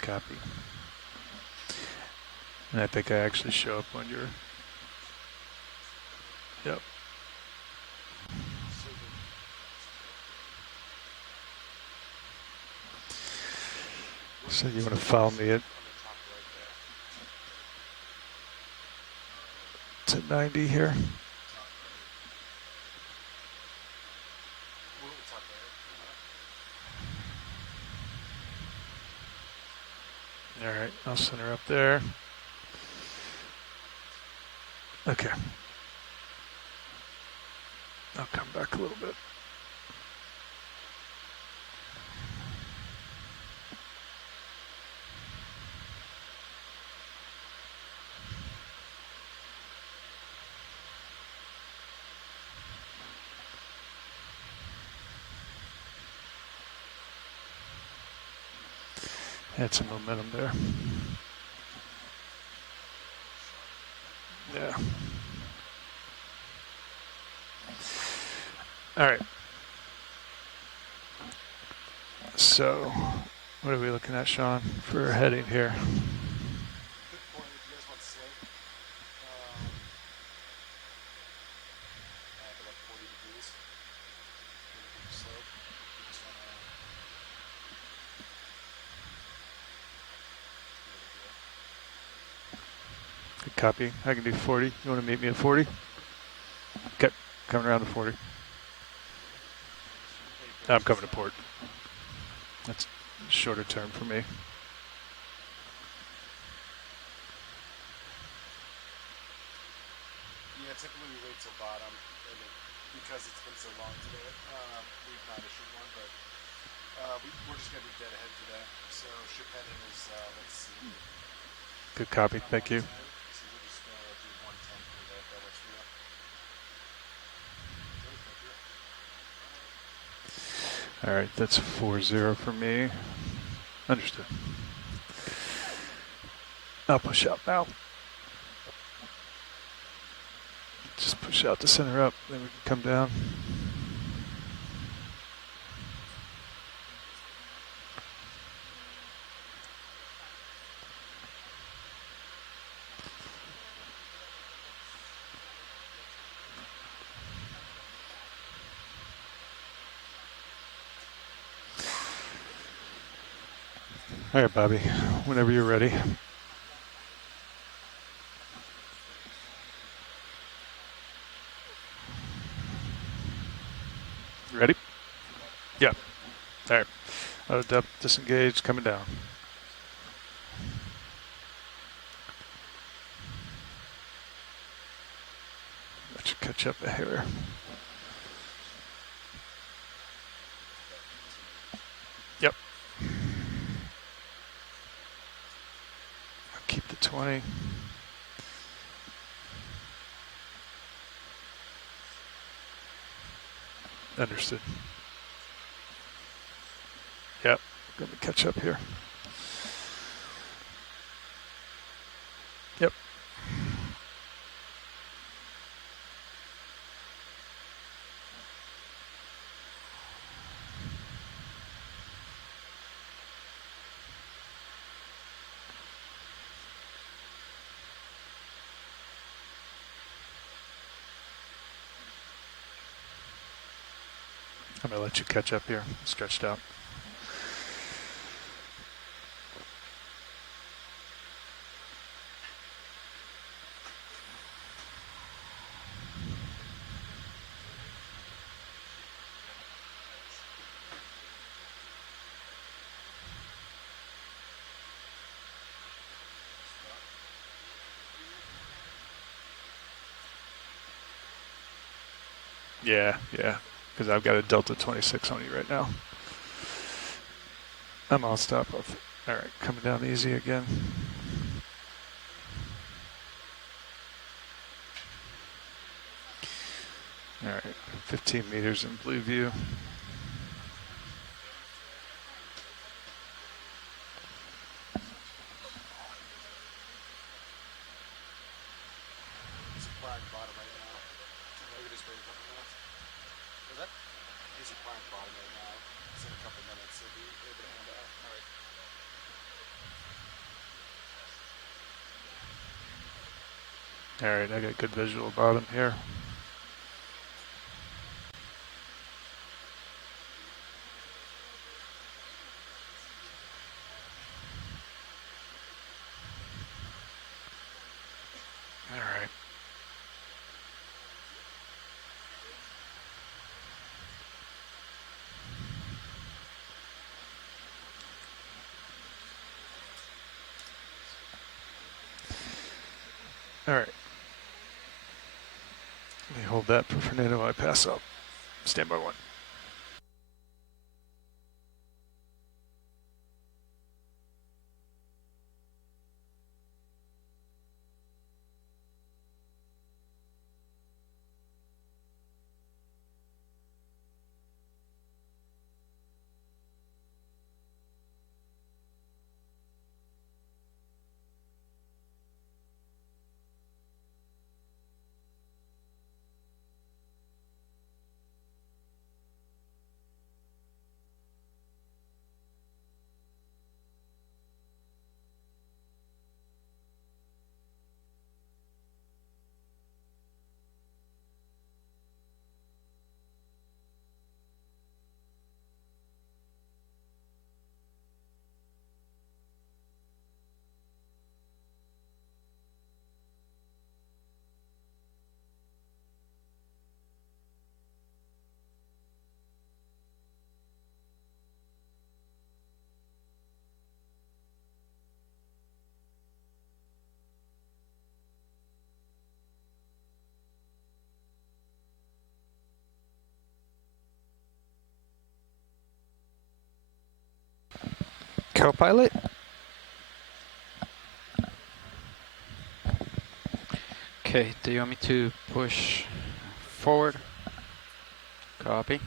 Copy. And I think I actually show up on your. Yep. So you want to follow me at to 90 here? All right, I'll center up there. Okay. I'll come back a little bit. Had some momentum there. Yeah. All right. So, what are we looking at, Sean, for heading here? Good copy. I can do 40. You want to meet me at 40? Okay, coming around to 40. I'm coming to port. That's shorter term for me. Yeah, typically we wait till bottom, and because it's been so long today, we've not issued one, but we're just going to be dead ahead today. So ship heading is, let's see. Good copy. Thank you. So we're just going to do 110 for that. That works for you. All right, that's 4-0 for me. Understood. I'll push out now. Just push out to center up, then we can come down. All right, Bobby, whenever you're ready. Ready? Yeah. All right. Auto depth, disengage, coming down. That should catch up a hair. Yep. Keep the 20. Understood. Yep. Going to catch up here. Yep. I'm going to let you catch up here. Stretched out. Yeah, because I've got a Delta 26 on you right now. I'm on stop off. All right, coming down easy again. All right, 15 meters in blue view. All right, I got good visual bottom here. All right. All right. Let me hold that for Fernando while I pass up. Stand by one. Co-pilot? Okay, do you want me to push forward? Copy.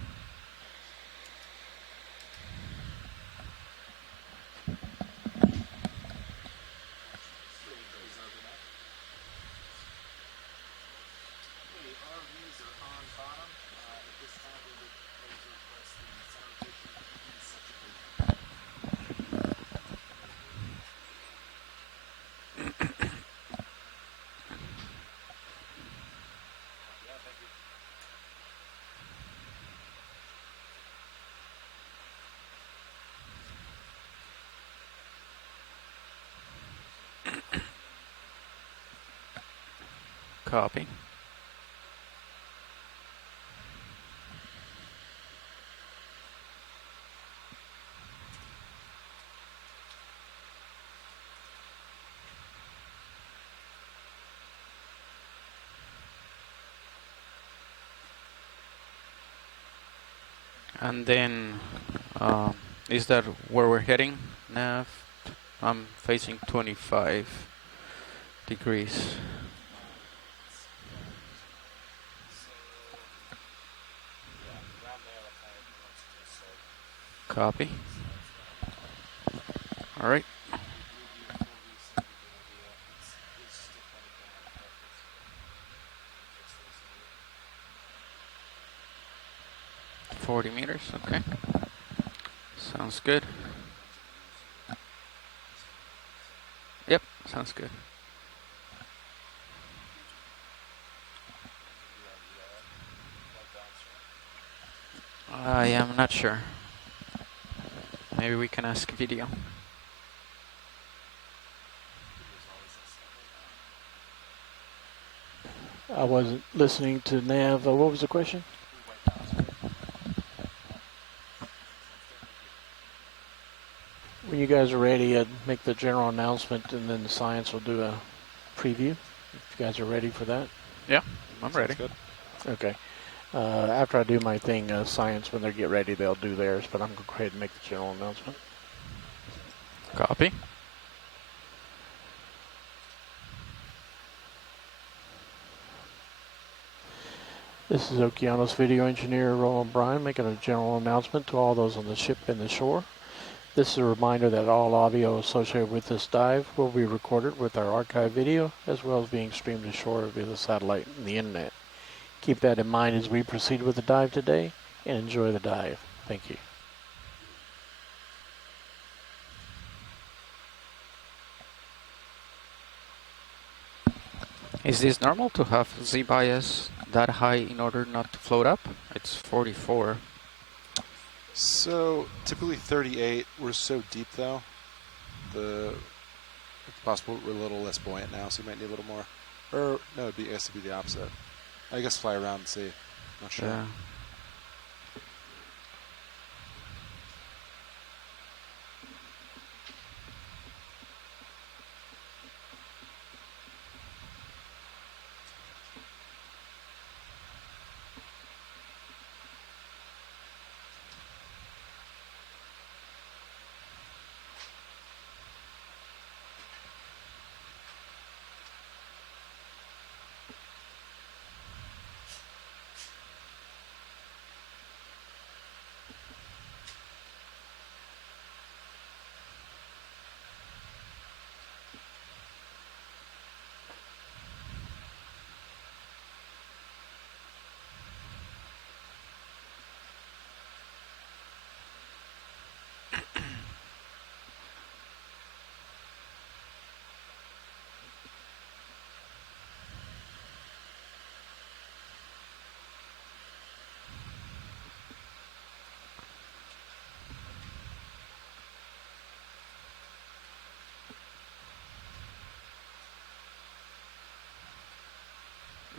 Copy. And then, is that where we're heading, Nav? I'm facing 25 degrees. Copy. All right. $40 meters, okay. Sounds good. Yep, sounds good. I am not sure. Maybe we can ask video. I wasn't listening to Nav. What was the question? When you guys are ready, I'd make the general announcement, and then the science will do a preview. If you guys are ready for that. Yeah, I'm ready. Good. Okay. After I do my thing, science, when they get ready, they'll do theirs, but I'm going to go ahead and make the general announcement. Copy. This is Okeanos video engineer Roland Bryan making a general announcement to all those on the ship and the shore. This is a reminder that all audio associated with this dive will be recorded with our archive video, as well as being streamed ashore via the satellite and the internet. Keep that in mind as we proceed with the dive today, and enjoy the dive. Thank you. Is this normal to have Z-bias that high in order not to float up? It's 44. So typically 38. We're so deep though. It's possible we're a little less buoyant now, so you might need a little more. Or no, it has to be the opposite. I guess fly around and see. Not sure. Yeah.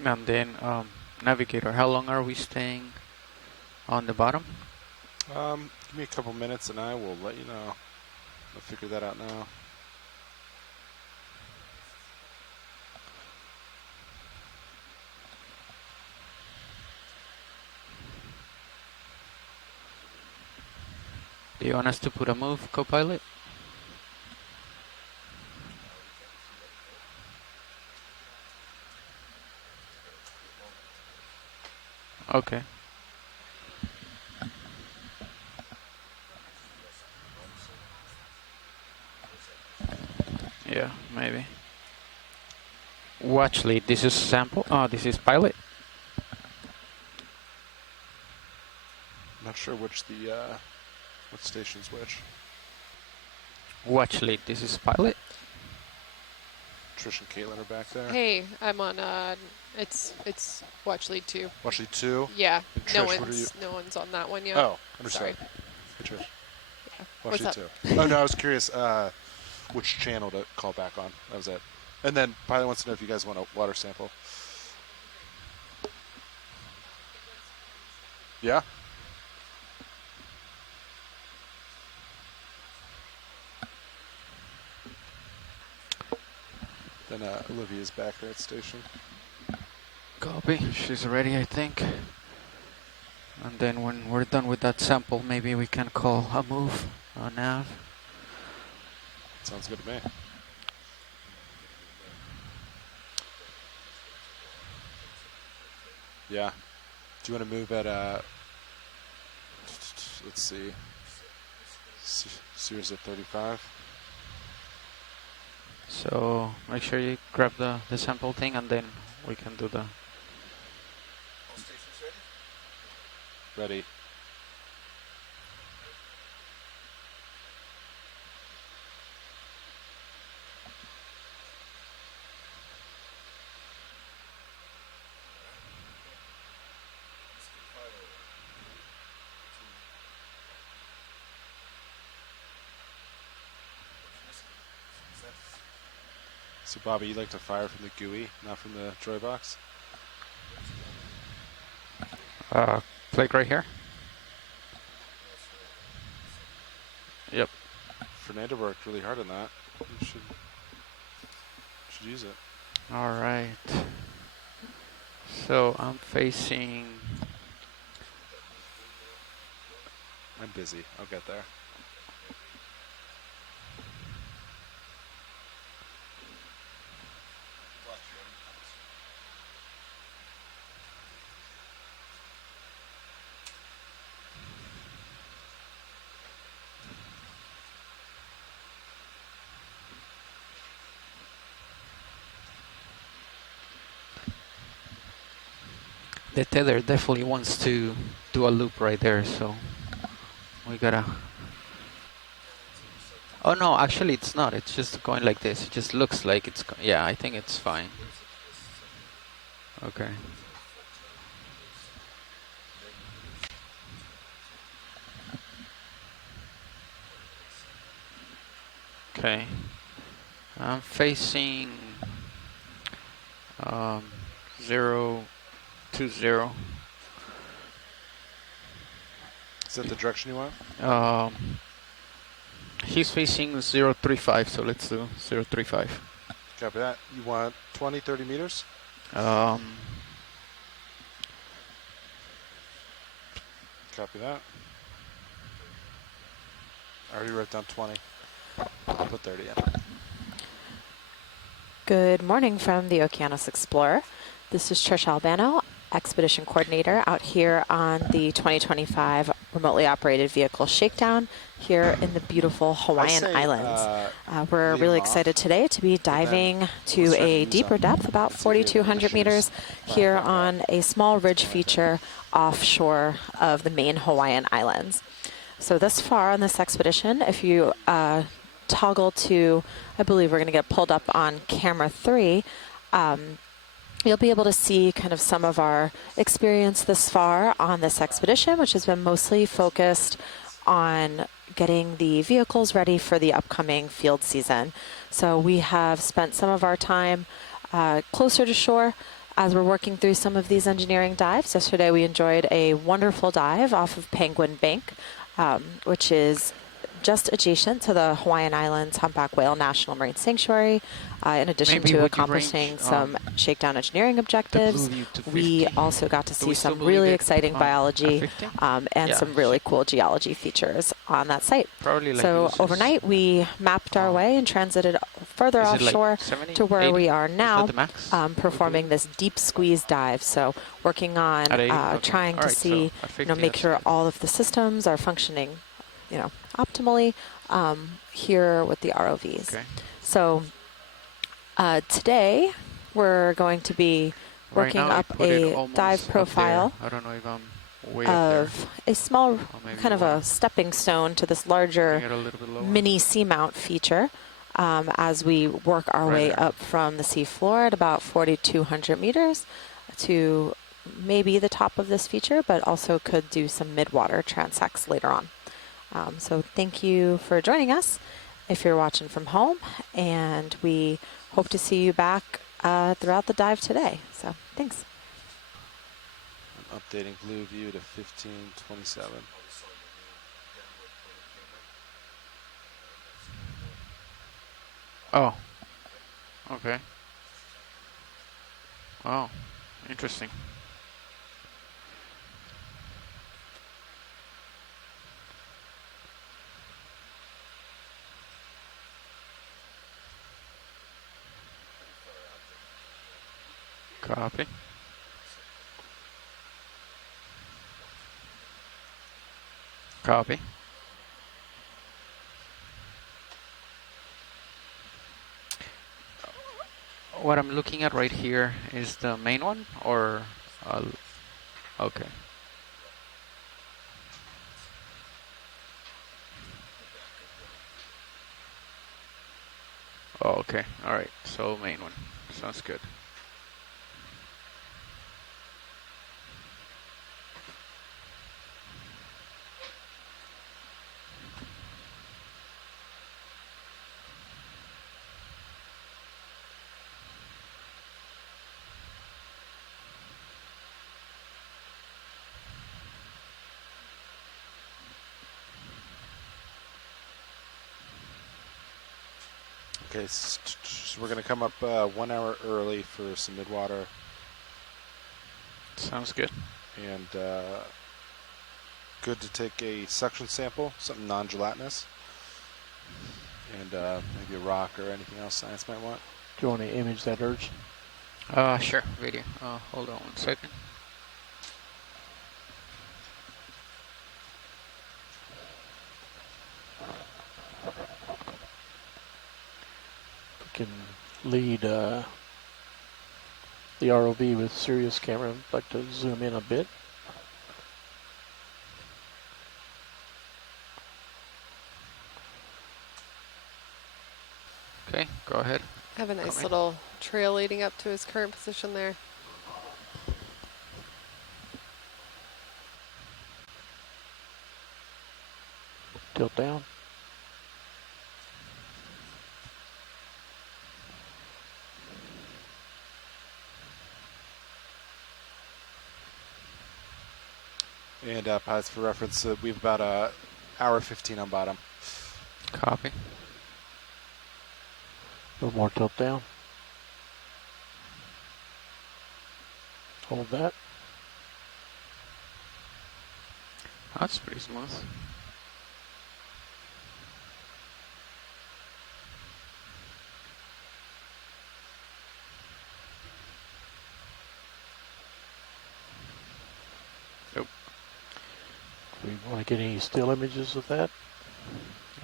And then, navigator, how long are we staying on the bottom? Give me a couple minutes and I will let you know. I'll figure that out now. Do you want us to put a move, co-pilot? Okay. Yeah, maybe. Watch lead. This is sample. Oh, this is pilot. Not sure which what station's which. Watch lead. This is pilot. Trish and Caitlin are back there. Hey, I'm on. It's watch lead 2. Watch lead 2. Yeah, And no Trish, what are you? one's on that one yet. Oh, understood. Sorry. Hey, Trish. Yeah. Watch What's lead up? 2. Oh no, I was curious which channel to call back on. That was it. And then pilot wants to know if you guys want a water sample. Yeah. Then Olivia's back there at station. Copy. She's ready, I think. And then when we're done with that sample, maybe we can call a move on nav. Sounds good to me. Yeah. Do you want to move at, let's see, Sears at 35? So make sure you grab the sample thing and then we can do the... Ready. So Bobby, you like to fire from the GUI, not from the joy box? Click right here. Yep. Fernando worked really hard on that. You should use it. All right. So I'm facing... I'm busy. I'll get there. The tether definitely wants to do a loop right there, so we gotta... Oh no, actually it's not. It's just going like this. It just looks like it's... Yeah, I think it's fine. Okay. Okay. I'm facing 0, 2, 0. Is that the direction you want? He's facing 0, 3, 5, so let's do 0, 3, 5. Copy that. You want 20, 30 meters? Um, Copy that. I already wrote down 20. I'll put 30 in. Good morning from the Okeanos Explorer. This is Trish Albano, Expedition Coordinator, out here on the 2025 remotely operated vehicle Shakedown here in the beautiful Hawaiian Islands. We're really excited today to be diving to a deeper depth, about 4,200 meters, here on a small ridge feature offshore of the main Hawaiian Islands. So thus far on this expedition, if you toggle to, I believe we're going to get pulled up on camera 3, you'll be able to see kind of some of our experience this far on this expedition, which has been mostly focused on getting the vehicles ready for the upcoming field season. So we have spent some of our time closer to shore as we're working through some of these engineering dives. Yesterday we enjoyed a wonderful dive off of Penguin Bank, which is just adjacent to the Hawaiian Islands Humpback Whale National Marine Sanctuary. In addition to accomplishing some shakedown engineering objectives, we also got to see some really exciting biology and some really cool geology features on that site. So overnight, we mapped our way and transited further offshore to where we are now, performing this deep squeeze dive. So working on trying to see, make sure all of the systems are functioning optimally here with the ROVs. Okay. So today we're going to be working up a dive profile I don't know if I'm way of a small kind of a stepping stone to this larger mini seamount feature as we work our way up from the seafloor at about 4,200 meters to maybe the top of this feature, but also could do some midwater transects later on. So thank you for joining us if you're watching from home, and we hope to see you back throughout the dive today. So thanks. Updating blue view to 1527. Oh. Okay. Wow. Interesting. Copy. Copy. What I'm looking at right here is the main one, or okay. Oh, okay. All right. So main one. Sounds good. Okay, so we're going to come up 1 hour early for some midwater. Sounds good. And good to take a suction sample, something non-gelatinous. And maybe a rock or anything else science might want. Do you want to image that urchin? Sure. Video. Hold on 1 second. We can lead the ROV with serious camera. I'd like to zoom in a bit. Okay, go ahead. Have a nice little trail leading up to his current position there. Tilt down. And pilots, for reference, we have about an hour 15 on bottom. Copy. A little more tilt down. Hold that. That's pretty smooth. Nope. Do we want to get any still images of that?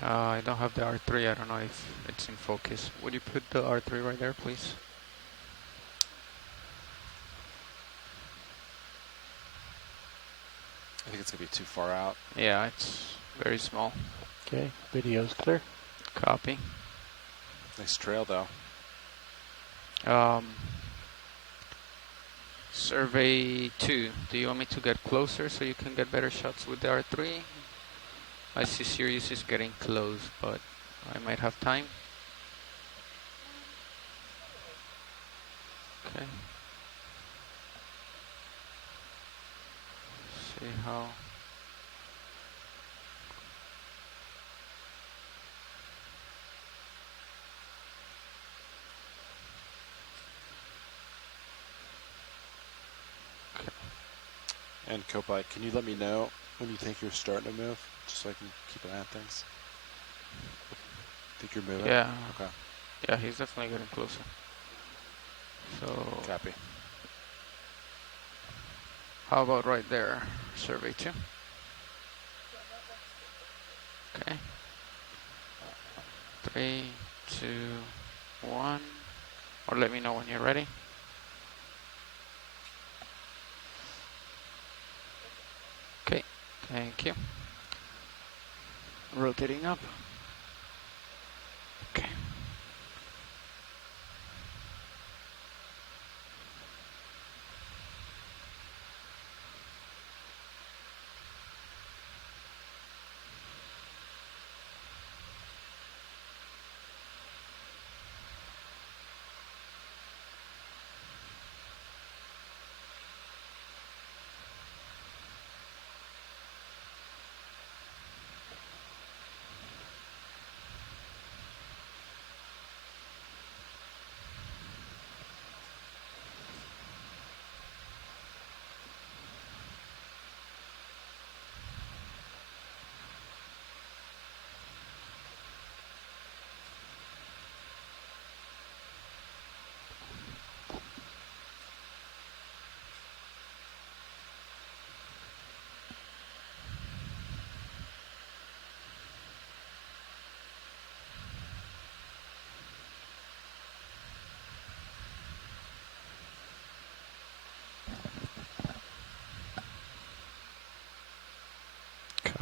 I don't have the R3. I don't know if it's in focus. Would you put the R3 right there, please? I think it's going to be too far out. Yeah, it's very small. Okay, video's clear. Copy. Nice trail, though. Survey 2. Do you want me to get closer so you can get better shots with the R3? I see Sirius is getting close, but I might have time. Okay. See how... And Copilot, can you let me know when you think you're starting to move, just so I can keep an eye on things? Think you're moving? Yeah. Okay. Yeah, he's definitely getting closer. So... Copy. How about right there, survey 2? Okay. 3, 2, 1. Or let me know when you're ready. Okay, thank you. Rotating up. Okay.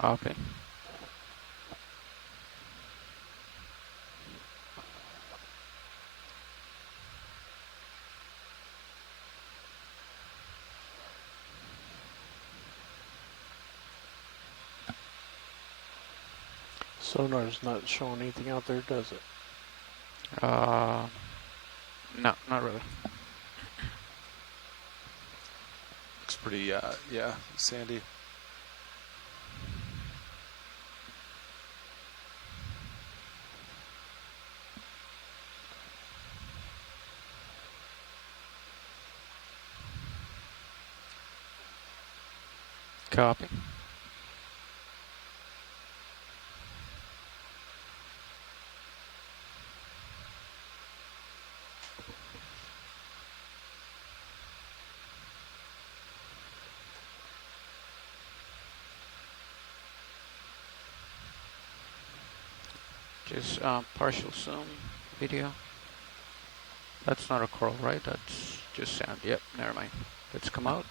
Copy. Sonar's not showing anything out there, does it? No, not really. Looks pretty, yeah, sandy. Copy. Just partial zoom video. That's not a coral, right? That's just sand. Yep, never mind. Let's come out.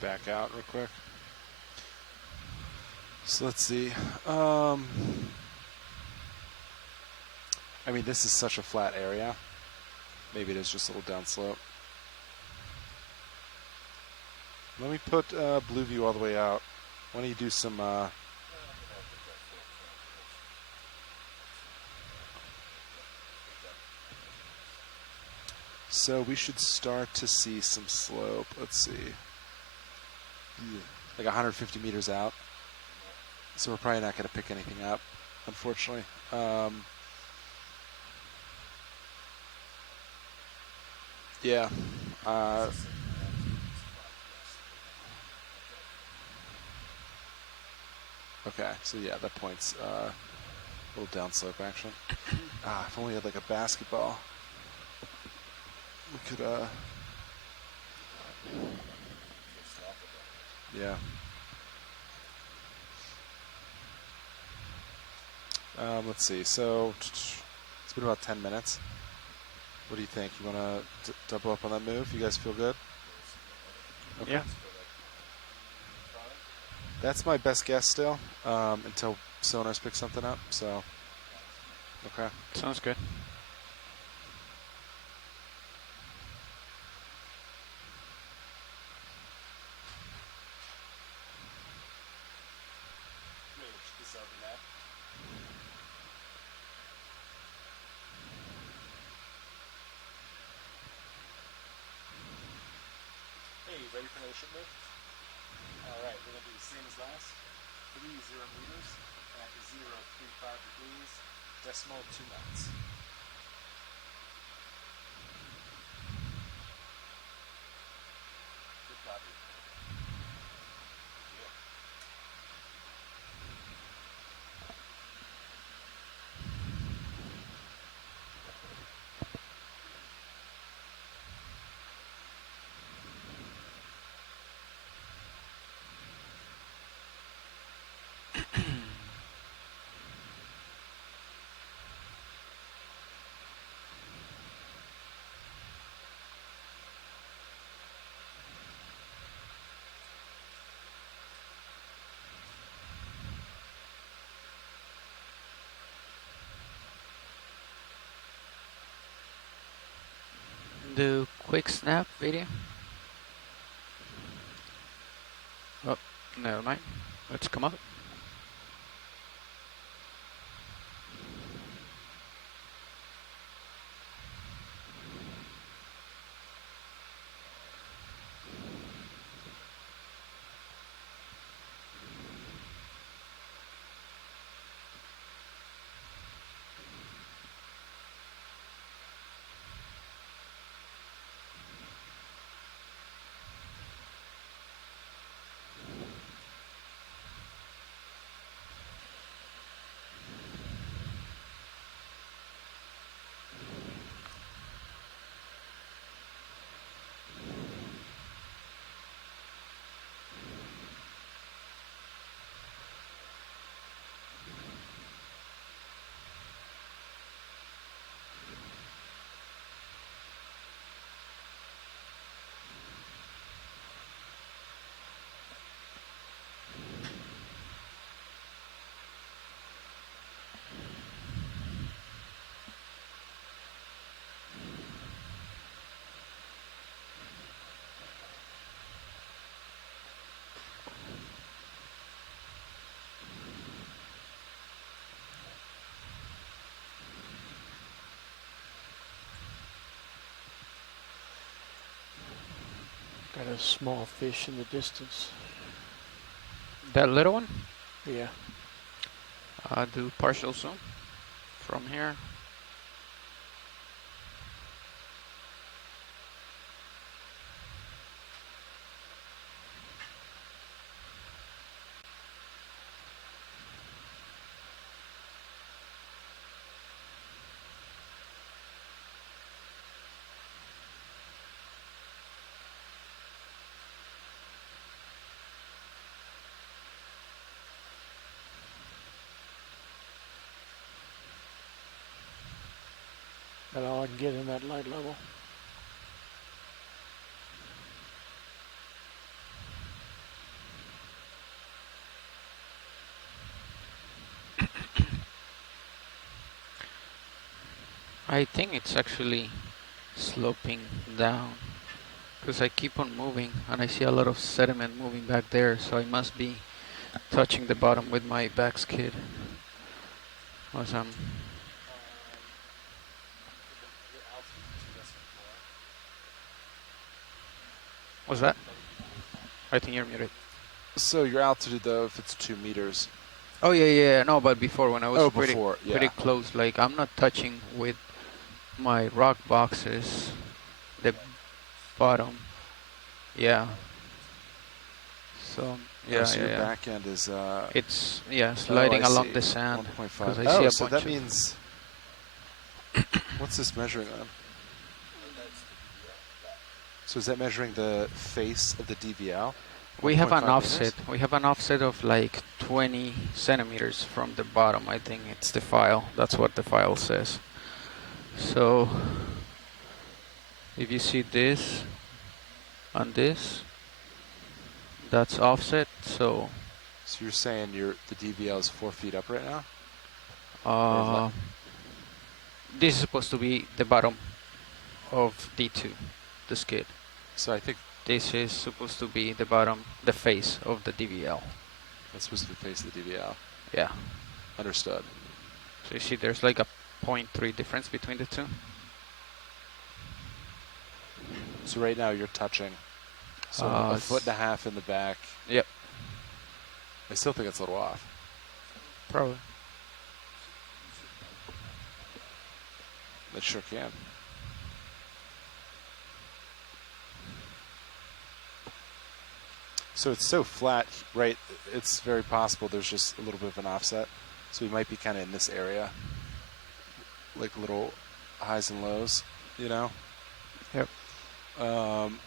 Back out real quick. So let's see. I mean, this is such a flat area. Maybe it is just a little downslope. Let me put blue view all the way out. Why don't you do some... So we should start to see some slope. Let's see. Like 150 meters out. So we're probably not going to pick anything up, unfortunately. Yeah. Okay, so yeah, that point's a little downslope action. If only we had like a basketball. We could, yeah. Let's see. So it's been about 10 minutes. What do you think? You want to double up on that move? You guys feel good? Okay. Yeah. That's my best guess still, until Sonars pick something up. So, okay. Sounds good. Ready for another ship move? Alright, we're going to do the same as last. 30 meters at 035 degrees, decimal 2 knots. Good copy. Thank you. Do quick snap video. Oh, never mind. Let's come up. a small fish in the distance. That little one? Yeah. Do partial zoom from here. That's all I can get in that light level. I think it's actually sloping down because I keep on moving and I see a lot of sediment moving back there, so I must be touching the bottom with my back skid. As I'm What's that? I think you're muted. So your altitude, though, if it's 2 meters. Oh yeah. No, but before when I was pretty yeah. close, like I'm not touching with my rock boxes, the bottom. Yeah. So yeah, so your yeah. back end is. It's sliding along the sand. 'Cause I see a so bunch that of means. What's this measuring on? So is that measuring the face of the DVL? We have an 1.5 offset. meters? We have an offset of like 20 centimeters from the bottom. I think it's the file. That's what the file says. So if you see this and this, that's offset. So you're saying the DVL is 4 feet up right now? this is supposed to be the bottom of D2, the skid. So I think this is supposed to be the bottom, the face of the DVL. That's supposed to be the face of the DVL. Yeah. Understood. So you see there's like a 0.3 difference between the two. So right now you're touching. So a foot and a half in the back. Yep. I still think it's a little off. Probably. It sure can. So it's so flat, right? It's very possible there's just a little bit of an offset. So we might be kind of in this area, like little highs and lows, you know? Yep.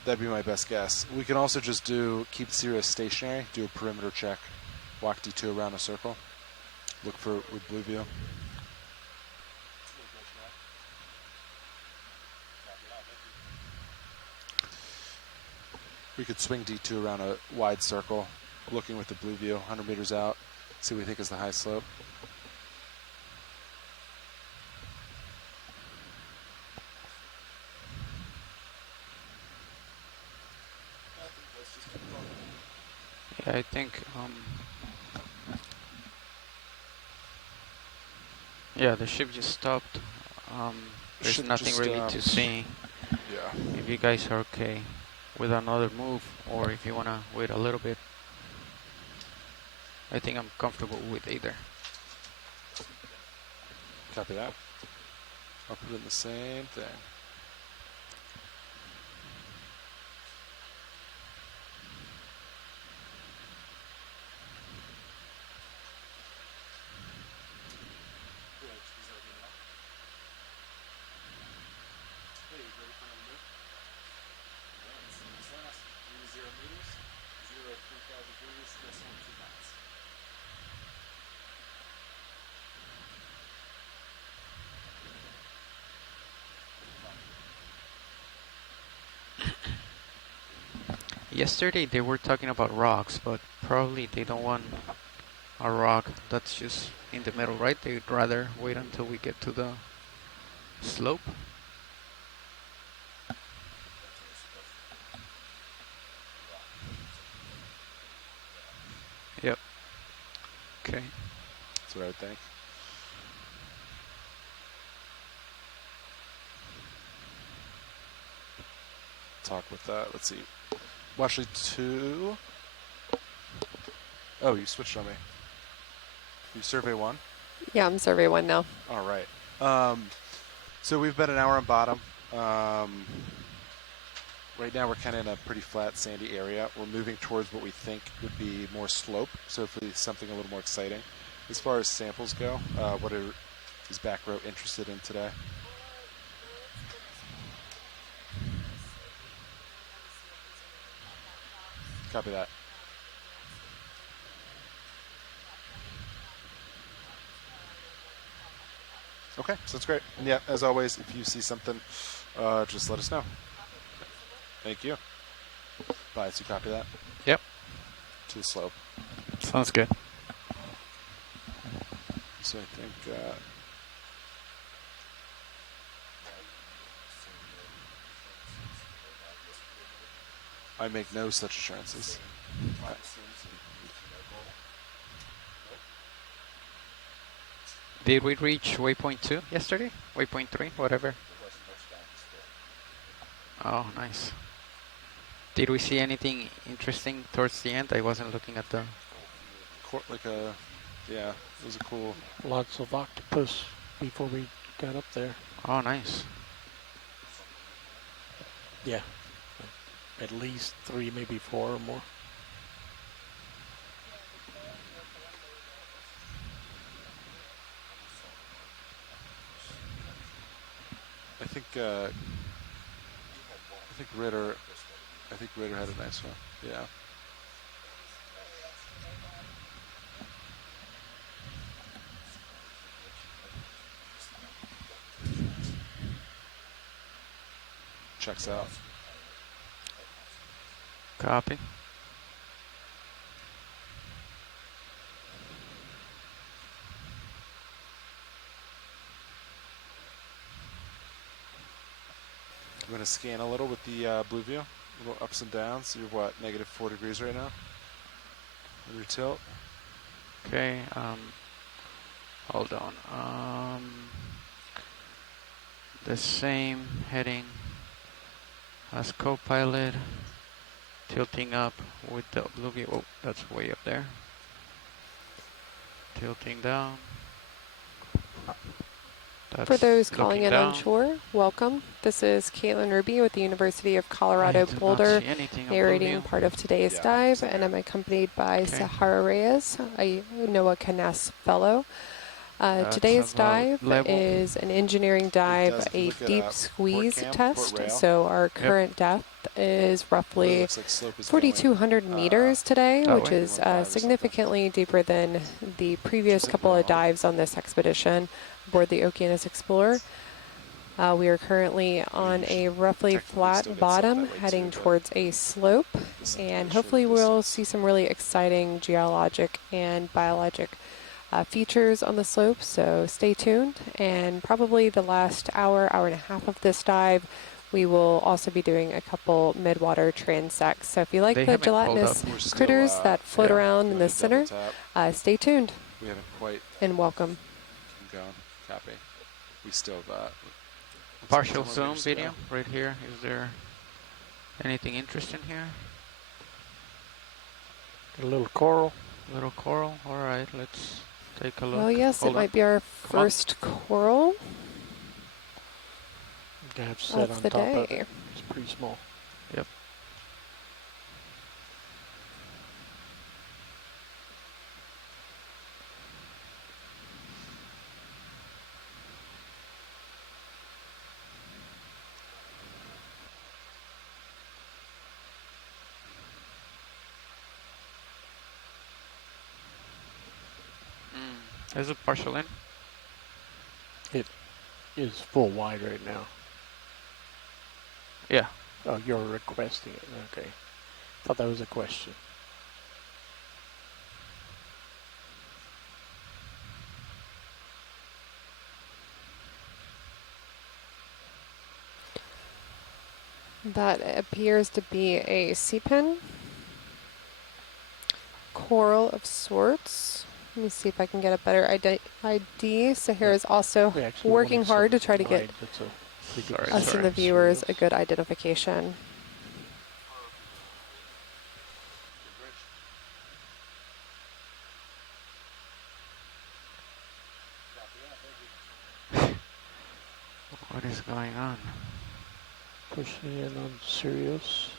That'd be my best guess. We can also just keep the Sirius stationary, do a perimeter check, walk D2 around a circle, look with blue view. We could swing D2 around a wide circle, looking with the blue view, 100 meters out, see what we think is the high slope. Yeah, I think. Yeah, the ship just stopped. There's Ship nothing just really stopped. to see. Yeah. If you guys are okay with another move, or if you wanna wait a little bit, I think I'm comfortable with either. Copy that. I'll put in the same thing. Yesterday they were talking about rocks, but probably they don't want a rock that's just in the middle, right? They'd rather wait until we get to the slope. Yep. Okay. That's what I would think. Talk with that. Let's see. Watchley 2. Oh, you switched on me. You survey 1? Yeah, I'm survey 1 now. All right. So we've been an hour on bottom. Right now we're kind of in a pretty flat, sandy area. We're moving towards what we think would be more slope, so hopefully something a little more exciting. As far as samples go, what is back row interested in today? Copy that. Okay, so that's great. And yeah, as always, if you see something, just let us know. Thank you. Bye, so you copy that? Yep. To the slope. Sounds good. So I think... I make no such assurances. Did we reach waypoint 2 yesterday? Waypoint 3, whatever. Oh, nice. Did we see anything interesting towards the end? I wasn't looking at the... Yeah, it was a cool... Lots of octopus before we got up there. Oh, nice. Yeah. At least 3, maybe 4 or more. I think Ritter had a nice one. Yeah. Checks out. Copy. I'm going to scan a little with the blue view. A little ups and downs. You're what, negative 4 degrees right now? On your tilt? Okay, hold on. The same heading as Copilot, tilting up with the blue view. Oh, that's way up there. Tilting down. That's For those calling looking in down. on shore, welcome. This is Caitlin Ruby with the University of Colorado Boulder, narrating part of today's dive, and I'm accompanied by Sahara Reyes, a NOAA Canes fellow. Today's dive is an engineering dive, a deep squeeze test. So our current depth is roughly 4,200 meters today, which is significantly deeper than the previous couple of dives on this expedition aboard the Okeanos Explorer. We are currently on a roughly flat bottom heading towards a slope, and hopefully we'll see some really exciting geologic and biologic features on the slope, so stay tuned. And probably the last hour and a half of this dive, we will also be doing a couple midwater transects. So if you like the gelatinous critters that float around in the center, stay tuned. We haven't quite. And welcome. Keep going. Copy. We still have partial zoom video right here. Is there anything interesting here? A little coral. Little coral. All right, let's take a look. Well, yes, it might be our first coral of the day. It's pretty small. Yep. Is it partial in? It is full wide right now. Yeah. Oh, you're requesting it. Okay. Thought that was a question. That appears to be a sea pen. Coral of sorts. Let me see if I can get a better ID. Sahara is also working hard to try to get us and the viewers a good identification. What is going on? Pushing in on Sirius.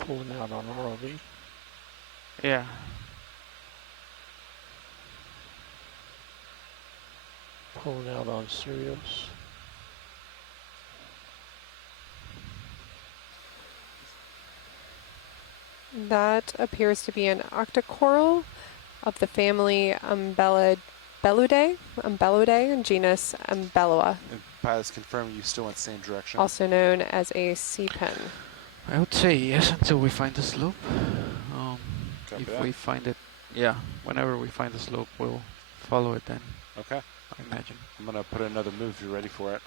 Pulling out on ROV. Yeah. Pulling out on Sirius. That appears to be an octocoral of the family Umbellidae, genus Umbellua, And pilots confirm you still went the same direction. also known as a sea pen. I would say yes until we find the slope. Copy If that. we find it, yeah, whenever we find the slope, we'll follow it then, Okay. I imagine. I'm going to put another move if you're ready for it.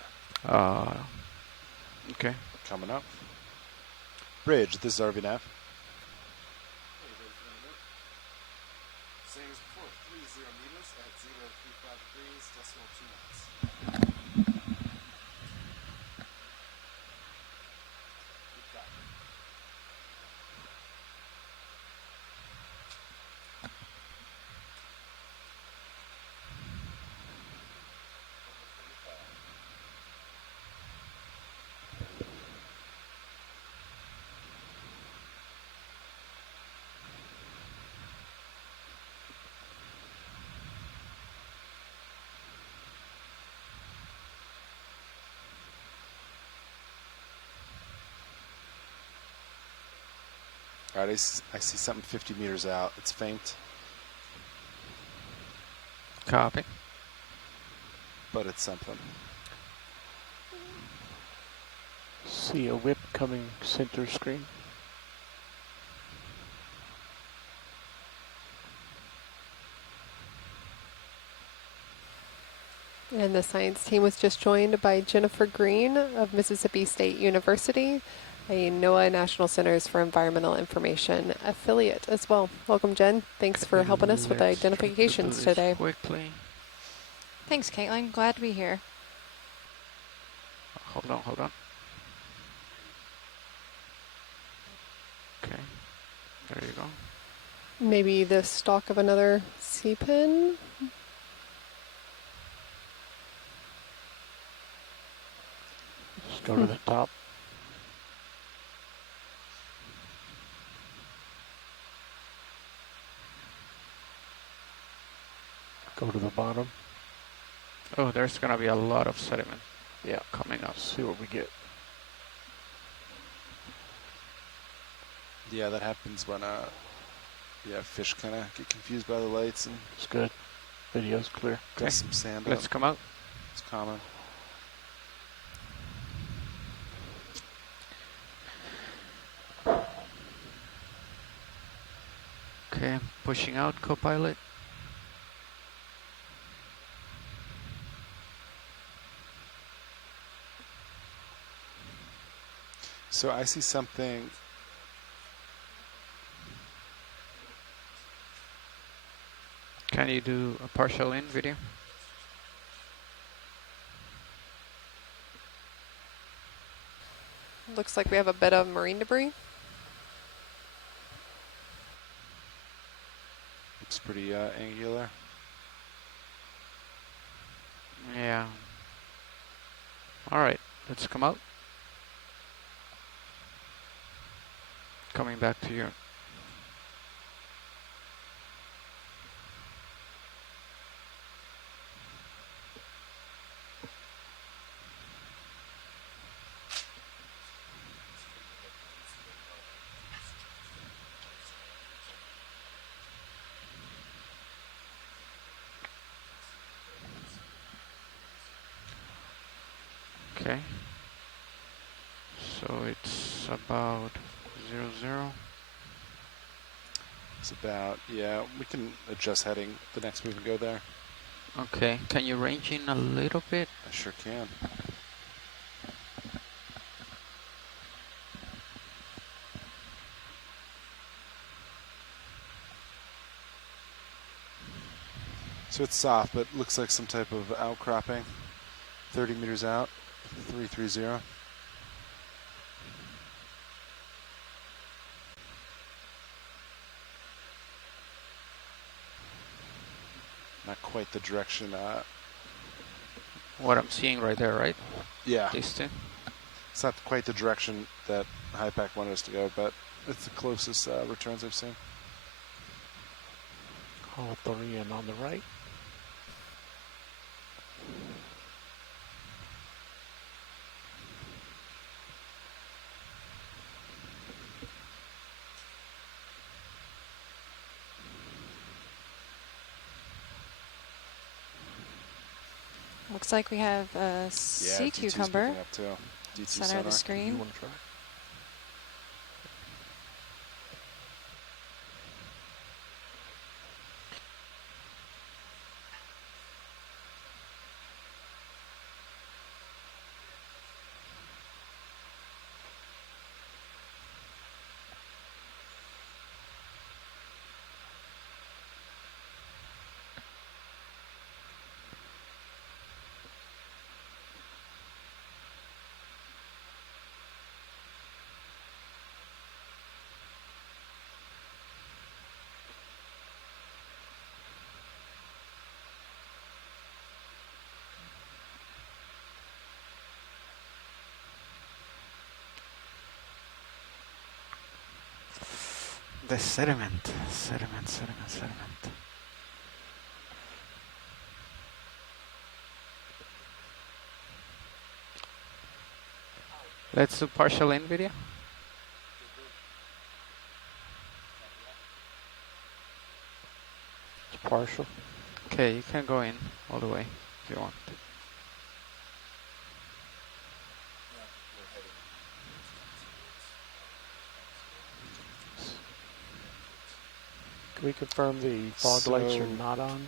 Okay. Coming up. Bridge, this is RVNAV. Same as before, 30 meters at 035 degrees, decimal 2 knots. Good copy. All right, I see something 50 meters out. It's faint, Copy. but it's something. See a whip coming center screen. And the science team was just joined by Jennifer Green of Mississippi State University, a NOAA National Centers for Environmental Information affiliate as well. Welcome, Jen. Thanks for helping us with the Let's try to do identifications this today. quickly. Thanks, Caitlin. Glad to be here. Hold on. Okay, there you go. Maybe the stalk of another sea pen. Just go to the top. Go to the bottom. Oh, there's gonna be a lot of sediment. Yeah, coming up. See what we get. Yeah, that happens when fish kind of get confused by the lights and It's good. Video's clear. got some sand Let's up. come out. It's common. Okay, I'm pushing out, co-pilot. So I see something. Can you do a partial in video? Looks like we have a bit of marine debris. Looks pretty angular. Yeah. All right, let's come out. Coming back to you. Okay. So it's about 0, 0. It's about, yeah, we can adjust heading the next move and go there. Okay, can you range in a little bit? I sure can. So it's soft, but looks like some type of outcropping. 30 meters out, 330. Not quite the direction. What I'm seeing right there, right? Yeah. These two. It's not quite the direction that HiPAC wanted us to go, but it's the closest returns I've seen. All three and on the right. Looks like we have a sea cucumber. Center of the screen. You want to try? The sediment. Let's do partial in video. It's partial. Okay, you can go in all the way if you want. Can we confirm the fog lights are not on?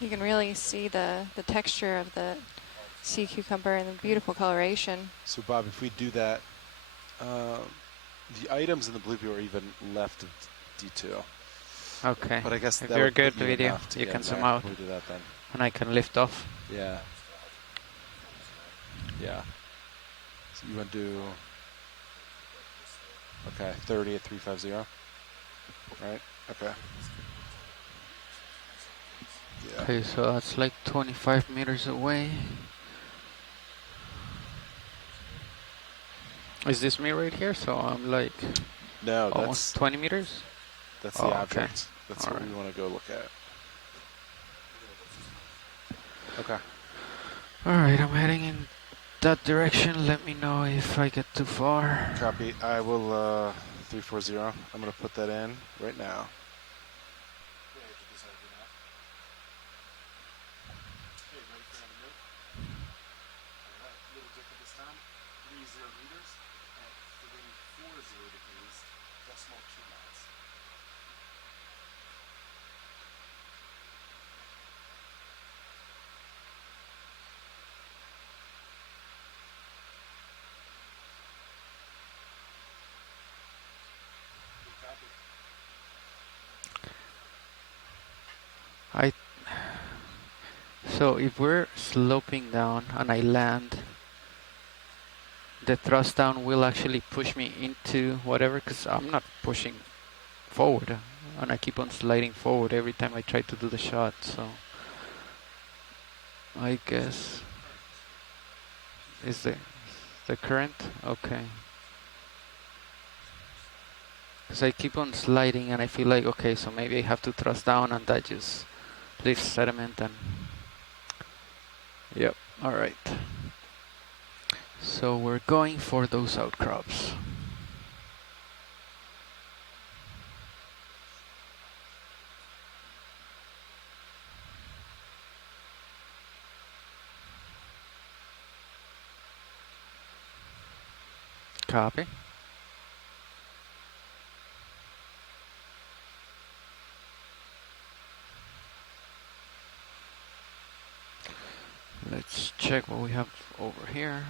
You can really see the texture of the sea cucumber and the beautiful coloration. So Bob, if we do that, the items in the blue view are even left of D2. Okay. But I guess if that you're would good put you video, enough to you get can in zoom there. out. We'll do that then. And I can lift off. Yeah. Yeah. So you want to do, okay, 30 at 350, right? Okay. Yeah. Okay, so that's like 25 meters away. Is this me right here? So I'm like No, almost 20 meters? That's the object. That's All what right. we want to go look at. Okay. Alright, I'm heading in that direction. Let me know if I get too far. Copy. I will 340. I'm going to put that in right now. So if we're sloping down and I land, the thrust down will actually push me into whatever, because I'm not pushing forward and I keep on sliding forward every time I try to do the shot. So I guess is the current okay, because I keep on sliding and I feel like, okay, so maybe I have to thrust down, and that just leaves sediment. And yep, all right, so we're going for those outcrops. Copy. Let's check what we have over here.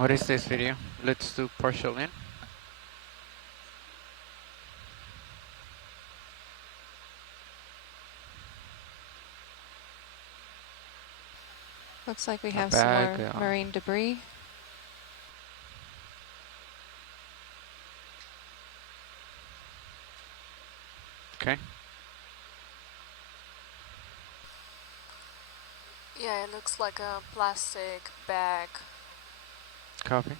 What is this video? Let's do partial in. Looks like we have some more marine debris. Okay. Yeah, it looks like a plastic bag. Copy.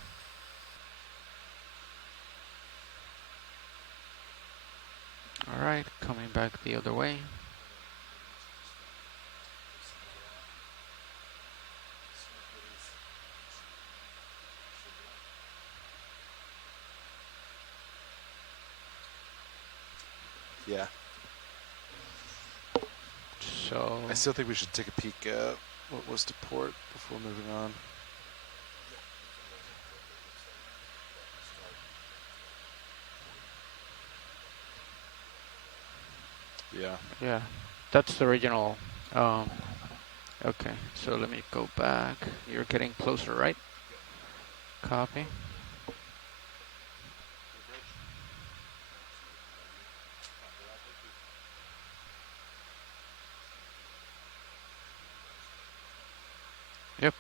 All right, coming back the other way. Yeah. So I still think we should take a peek at what was to port before moving on. Yeah. Yeah, that's the original. Okay, so let me go back. You're getting closer, right? Copy. Yep.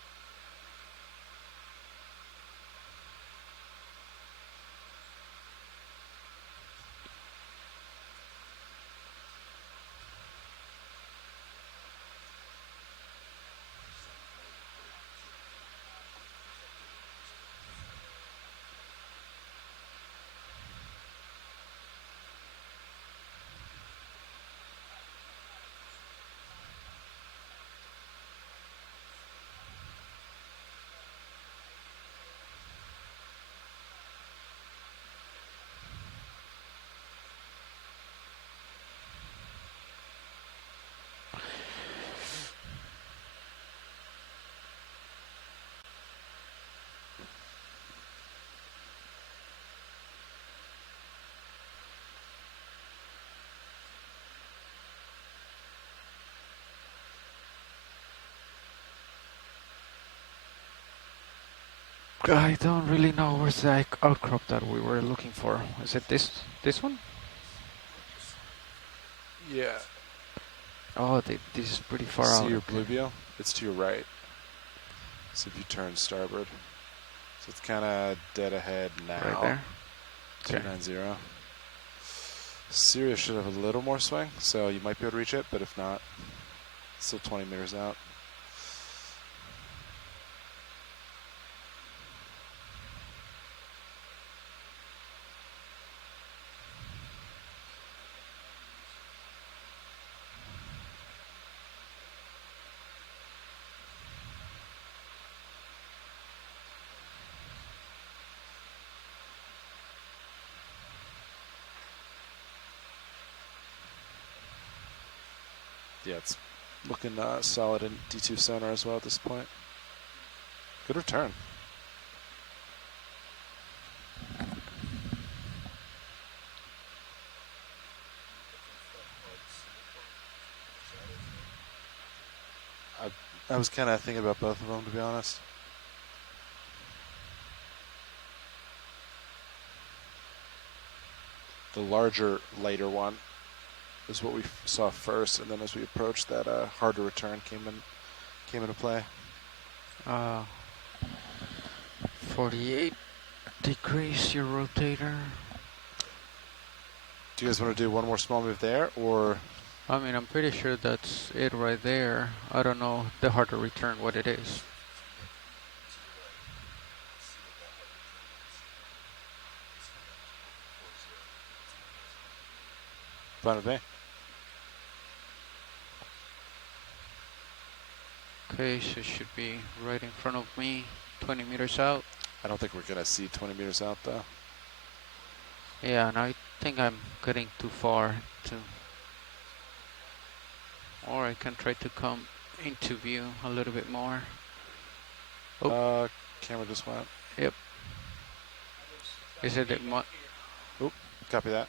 I don't really know where's the outcrop that we were looking for. Is it this one? Yeah. Oh, this is pretty far See out. your Okay. bluegill? It's to your right. So if you turn starboard. So it's kind of dead ahead now. Right there? Okay. 290. Sirius should have a little more swing, so you might be able to reach it, but if not, it's still 20 meters out. Yeah, it's looking solid in D2 sonar as well at this point. Good return. I was kind of thinking about both of them, to be honest. The larger, lighter one is what we saw first, and then as we approached that, harder return came into play. 48 degrees your rotator. Do you guys want to do one more small move there, or? I mean, I'm pretty sure that's it right there. I don't know the harder return what it is. Fine with me. Okay, so it should be right in front of me, 20 meters out. I don't think we're going to see 20 meters out, though. Yeah, and I think I'm getting too far to... Or I can try to come into view a little bit more. Oh. Camera just went. Yep. Is it Oop, copy that.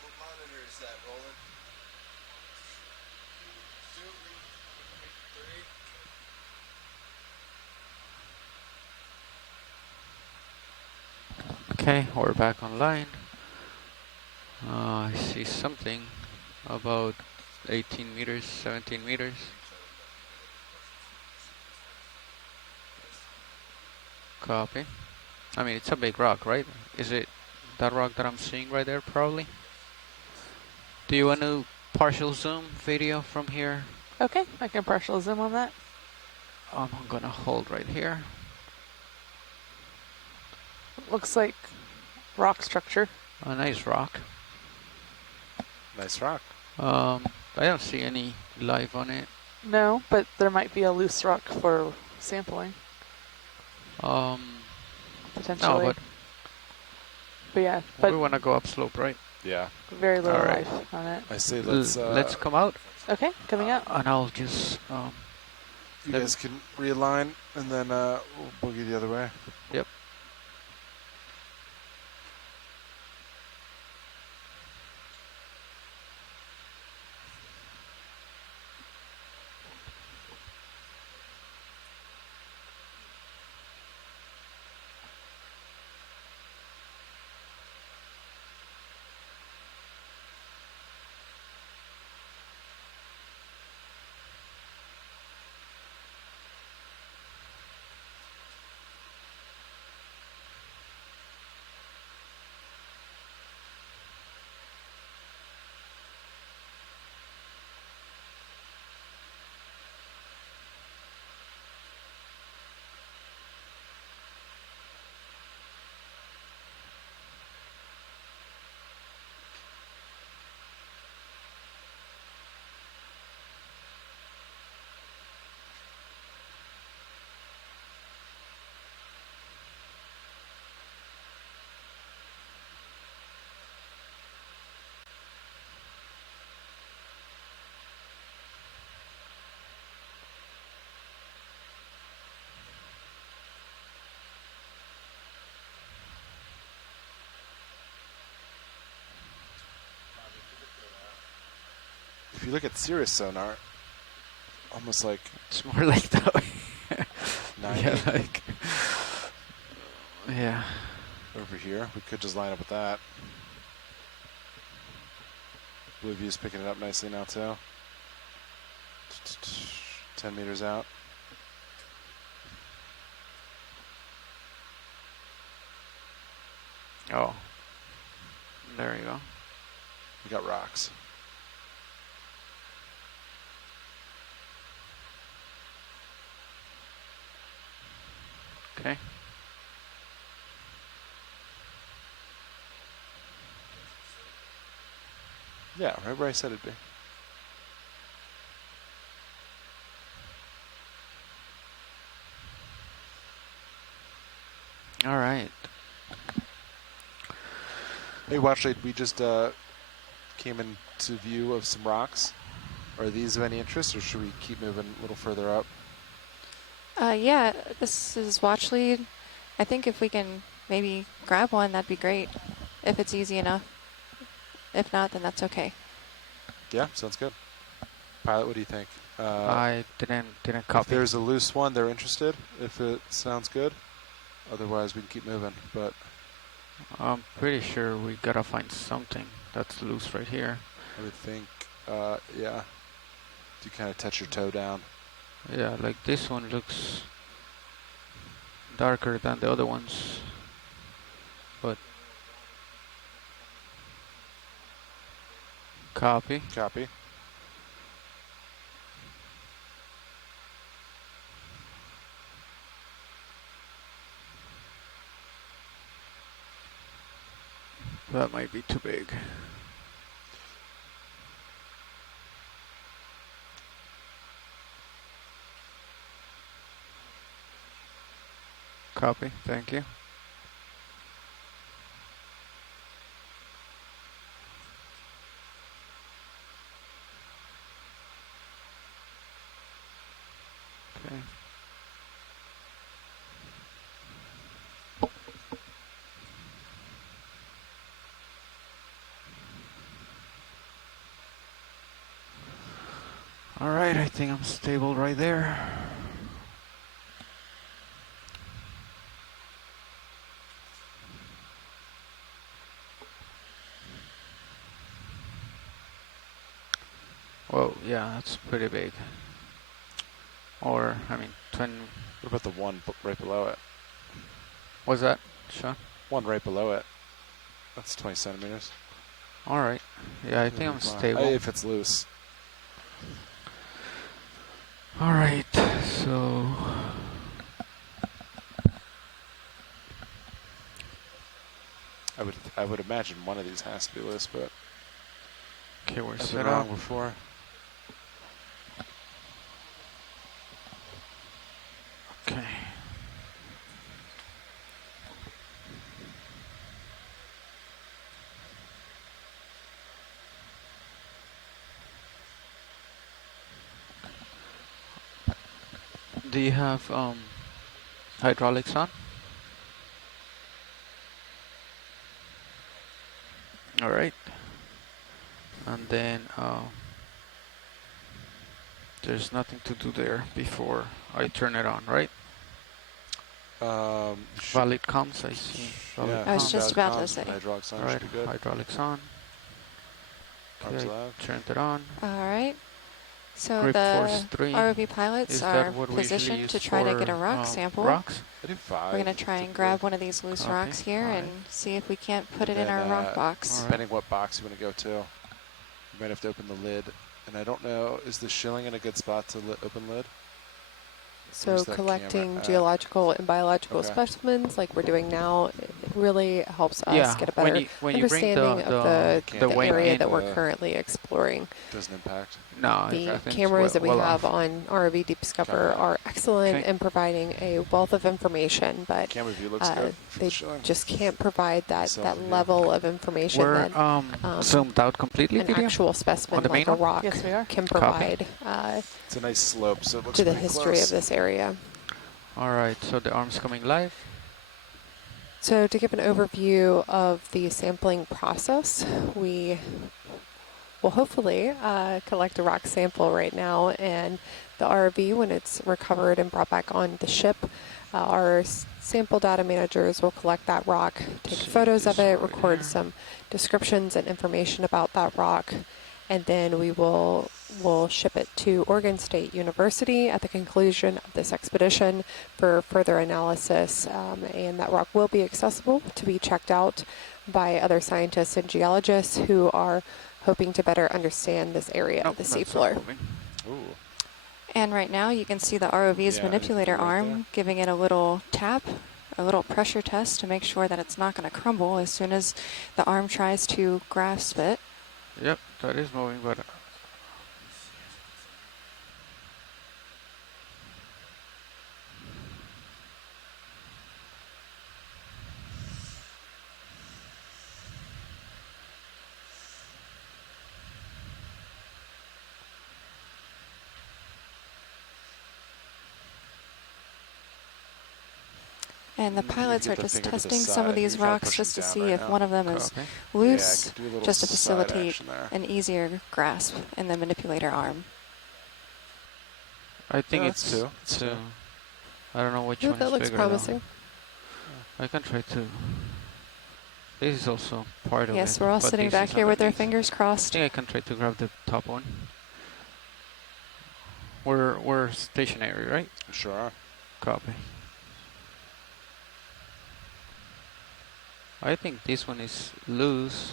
What monitor is that, Roland? Okay, we're back online. I see something about 18 meters, 17 meters. Copy. I mean, it's a big rock, right? Is it that rock that I'm seeing right there, probably? Do you want to partial zoom video from here? Okay, I can partial zoom on that. I'm gonna hold right here. Looks like rock structure. A nice rock. Nice rock. I don't see any life on it. No, but there might be a loose rock for sampling. Potentially. No, but yeah, we want to go upslope, right? Yeah. Very little Alright. life on it. I say let's come out. Okay, coming out. And I'll just you guys can realign and then we'll boogie the other way. Yep. If you look at Cirrus sonar, almost like it's more like that. 90. Yeah, like yeah. Over here, we could just line up with that. Blue view's picking it up nicely now too. 10 meters out. Oh, there you go. We got rocks. Okay. Yeah, right where I said it'd be. All right. Hey, Watchlight, we just came into view of some rocks. Are these of any interest, or should we keep moving a little further up? Yeah, this is watch lead. I think if we can maybe grab one, that'd be great. If it's easy enough. If not, then that's okay. Yeah, sounds good. Pilot, what do you think? I didn't copy. If there's a loose one, they're interested. If it sounds good. Otherwise, we can keep moving. But I'm pretty sure we gotta find something that's loose right here. I would think, yeah. You kind of touch your toe down. Yeah, like this one looks darker than the other ones, but copy. Copy. That might be too big. Copy, thank you. Okay. All right, I think I'm stable right there. Yeah, that's pretty big. Or, I mean, 20. What about the one right below it? What's that, Sean? One right below it. That's 20 centimeters. All right. Yeah, I think I'm stable. If it's loose. All right. So. I would imagine one of these has to be loose, but Okay, we're I've been set wrong up. before. Okay. Do you have hydraulics on? All right. And then there's nothing to do there before I turn it on, right? Valid comms, I see. Valid I was just about to comms, say. Hydraulics on All right, should be good. hydraulics on. Arms Okay, left. turned it on. All right. So Grip force the 3. ROV pilots Is are that what we usually positioned use to try to get a for, rock sample. Rocks? I do 5. We're going to try and grab one of these loose Copy. rocks here All and right. see if we can't put it in And our then, rock box. Depending what box you want to go to, you might have to open the lid. And I don't know, is the shilling in a good spot to open lid? So Where's that collecting camera at? geological and biological Okay. specimens like we're doing now, it really helps us Yeah, get a when better you bring the understanding of the wing area in, that we're currently exploring. Doesn't impact. No, I The think it's cameras that we well have off. on ROV Deep Discover Copy that. are excellent Okay. in providing a wealth of information, but Camera view looks good for they the shilling. just can't provide that Self view. level of information We're that zoomed out completely, an video? actual specimen On the like main a one? rock Yes, we are. can Copy. provide It's a nice slope, so it looks to the pretty history close. of this area. All right, so the arm's coming live. So to give an overview of the sampling process, we will hopefully collect a rock sample right now, and the ROV, when it's recovered and brought back on the ship, our sample data managers will collect that rock, take See photos of this it, right record here. some descriptions and information about that rock, and then we'll ship it to Oregon State University at the conclusion of this expedition for further analysis, and that rock will be accessible to be checked out by other scientists and geologists who are hoping to better understand this area of the That's not seafloor. moving. Ooh. And right now you can see the ROV's Yeah, manipulator anything right arm there? giving it a little tap, a little pressure test to make sure that it's not going to crumble as soon as the arm tries to grasp it. Yep, that is moving, but And the You pilots get are the just finger to the testing some side. of I'm these gonna try rocks just to pushing see down right if now. one of them is Copy. loose, Yeah, I could do a little just to side facilitate action there. an easier grasp in the manipulator arm. I think Yeah, it's that's two. That's two. two. I don't know which Yeah, one that is looks bigger promising. though. I can try to. This is also part of it. Yes, we're all but sitting this back is here with our underneath. fingers I crossed. think I can try to grab the top one. We're stationary, right? Sure are. Copy. I think this one is loose.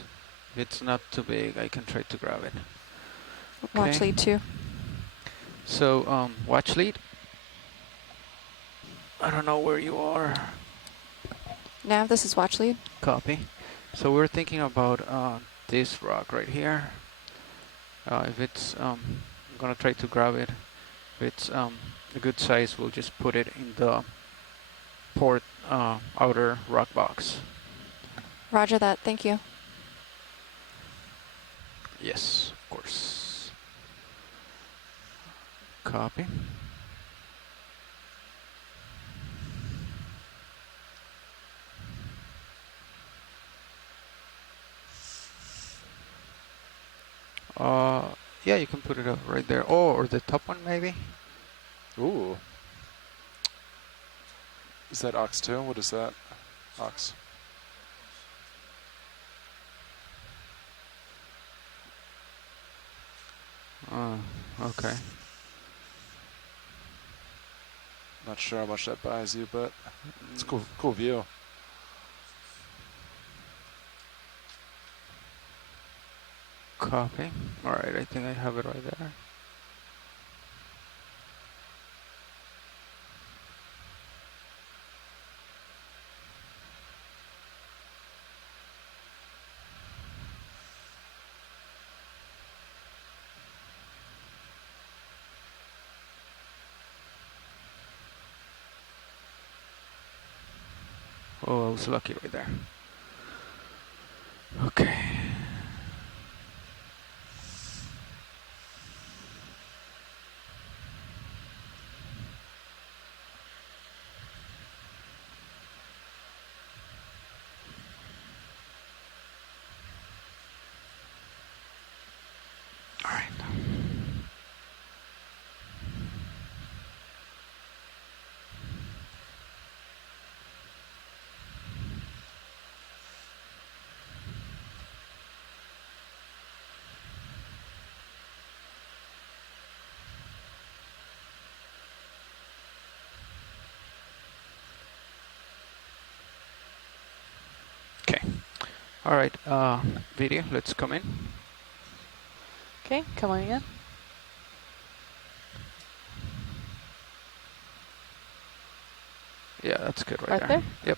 If it's not too big, I can try to grab it. Watch Okay. lead 2. So, watch lead. I don't know where you are. Now this is watch lead. Copy. So we're thinking about this rock right here. If it's, I'm gonna try to grab it. If it's a good size, we'll just put it in the port outer rock box. Roger that. Thank you. Yes, of course. Copy. Yeah, you can put it up right there. Oh, or the top one maybe? Ooh. Is that Ox 2? What is that? Ox. Okay. Not sure how much that buys you, but it's a cool view. Copy. All right, I think I have it right there. Oh, I was lucky right there. Okay. All right. Okay. All right. Video, let's come in. Okay, coming in. Yeah, that's good Right there? Yep.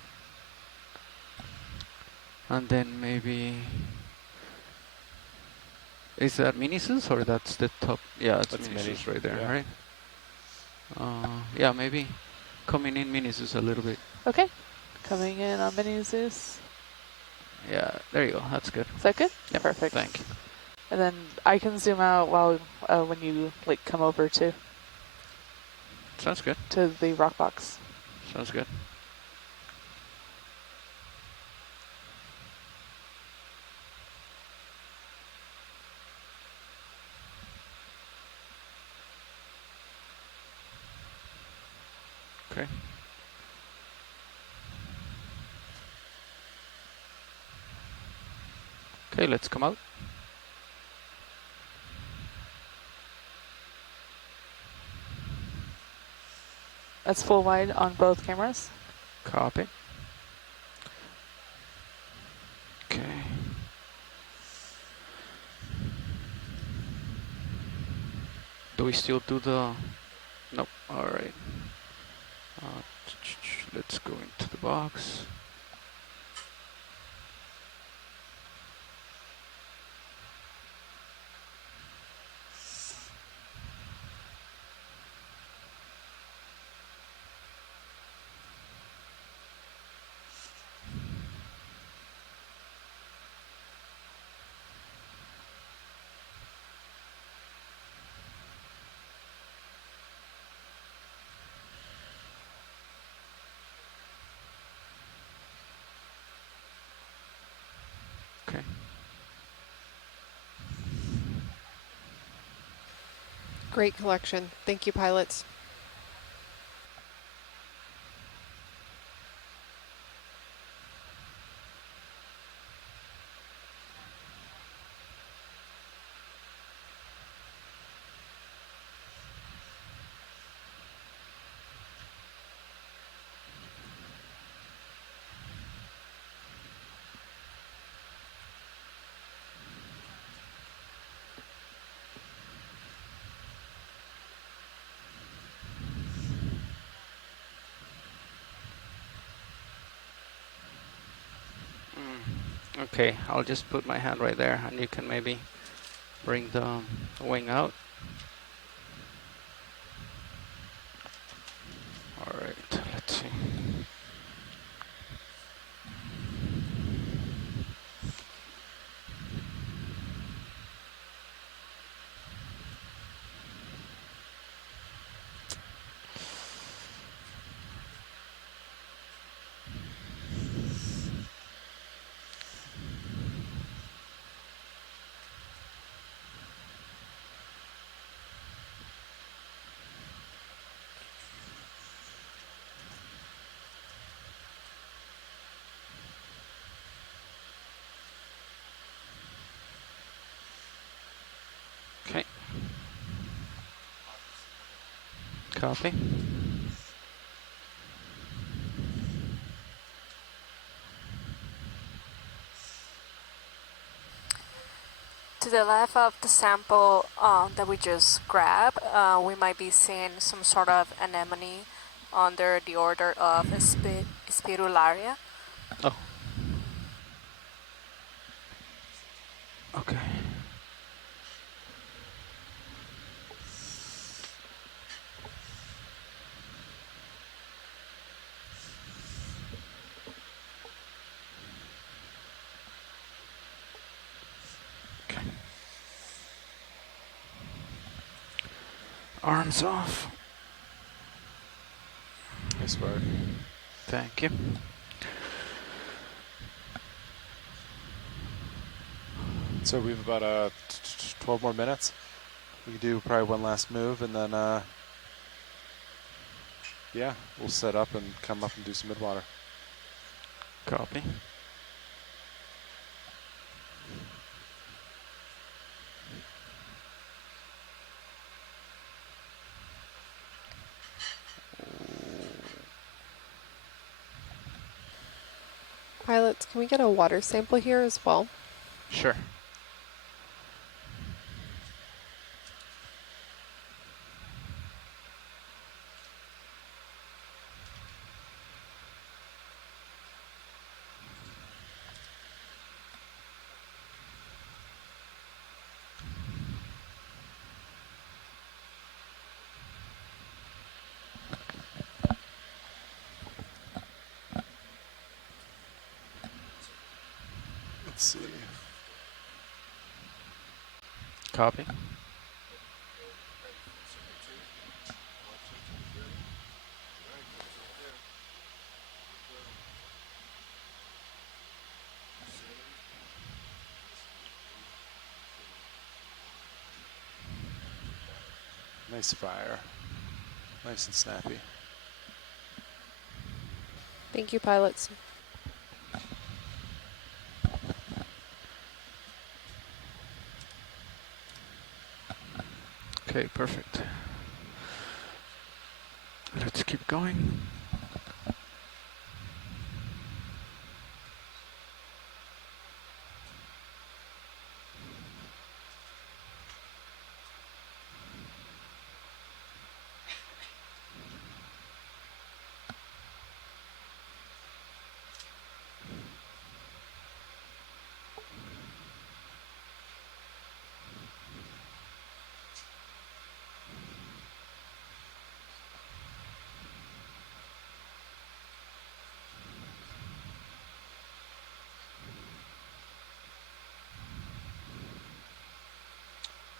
And then maybe... Is that Minisus or that's the top? Yeah, it's Minisus right there, right? Yeah, maybe coming in Minisus a little bit. Okay, coming in on Mini Zeus. Yeah, there you go. That's good. Is that good? Yep. Perfect. Thank you. And then I can zoom out while when you like come over to Sounds good. to the rock box. Sounds good. Okay. Okay, let's come out. That's full wide on both cameras. Copy. Okay. Do we still do the... Nope. All right. Let's go into the box. Okay. Great collection. Thank you, pilots. Okay, I'll just put my hand right there and you can maybe bring the wing out. All right, let's see. Copy. To the left of the sample that we just grabbed, we might be seeing some sort of anemone under the order of Spirularia. Oh. Okay. Arms off. Nice work. Thank you. So we have about 12 more minutes. We can do probably one last move, and then yeah, we'll set up and come up and do some midwater. Copy. Pilots, can we get a water sample here as well? Sure. Let's see. Copy. Nice fire. Nice and snappy. Thank you, pilots. Okay, perfect. Let's keep going.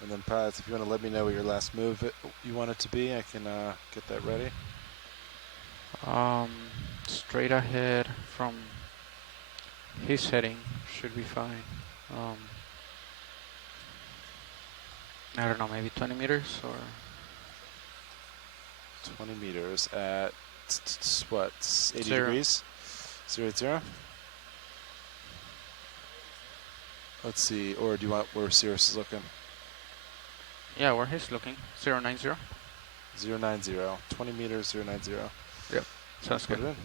And then pilots, if you want to let me know what your last move you want it to be, I can get that ready. Straight ahead from his heading should be fine. I don't know, maybe 20 meters or 20 meters at what? 80 0. degrees? 0 at 0? Let's see, or do you want where Cirrus is looking? Yeah, where he's looking. 090. 090. 20 meters, 090. Yep, sounds Put good. it in.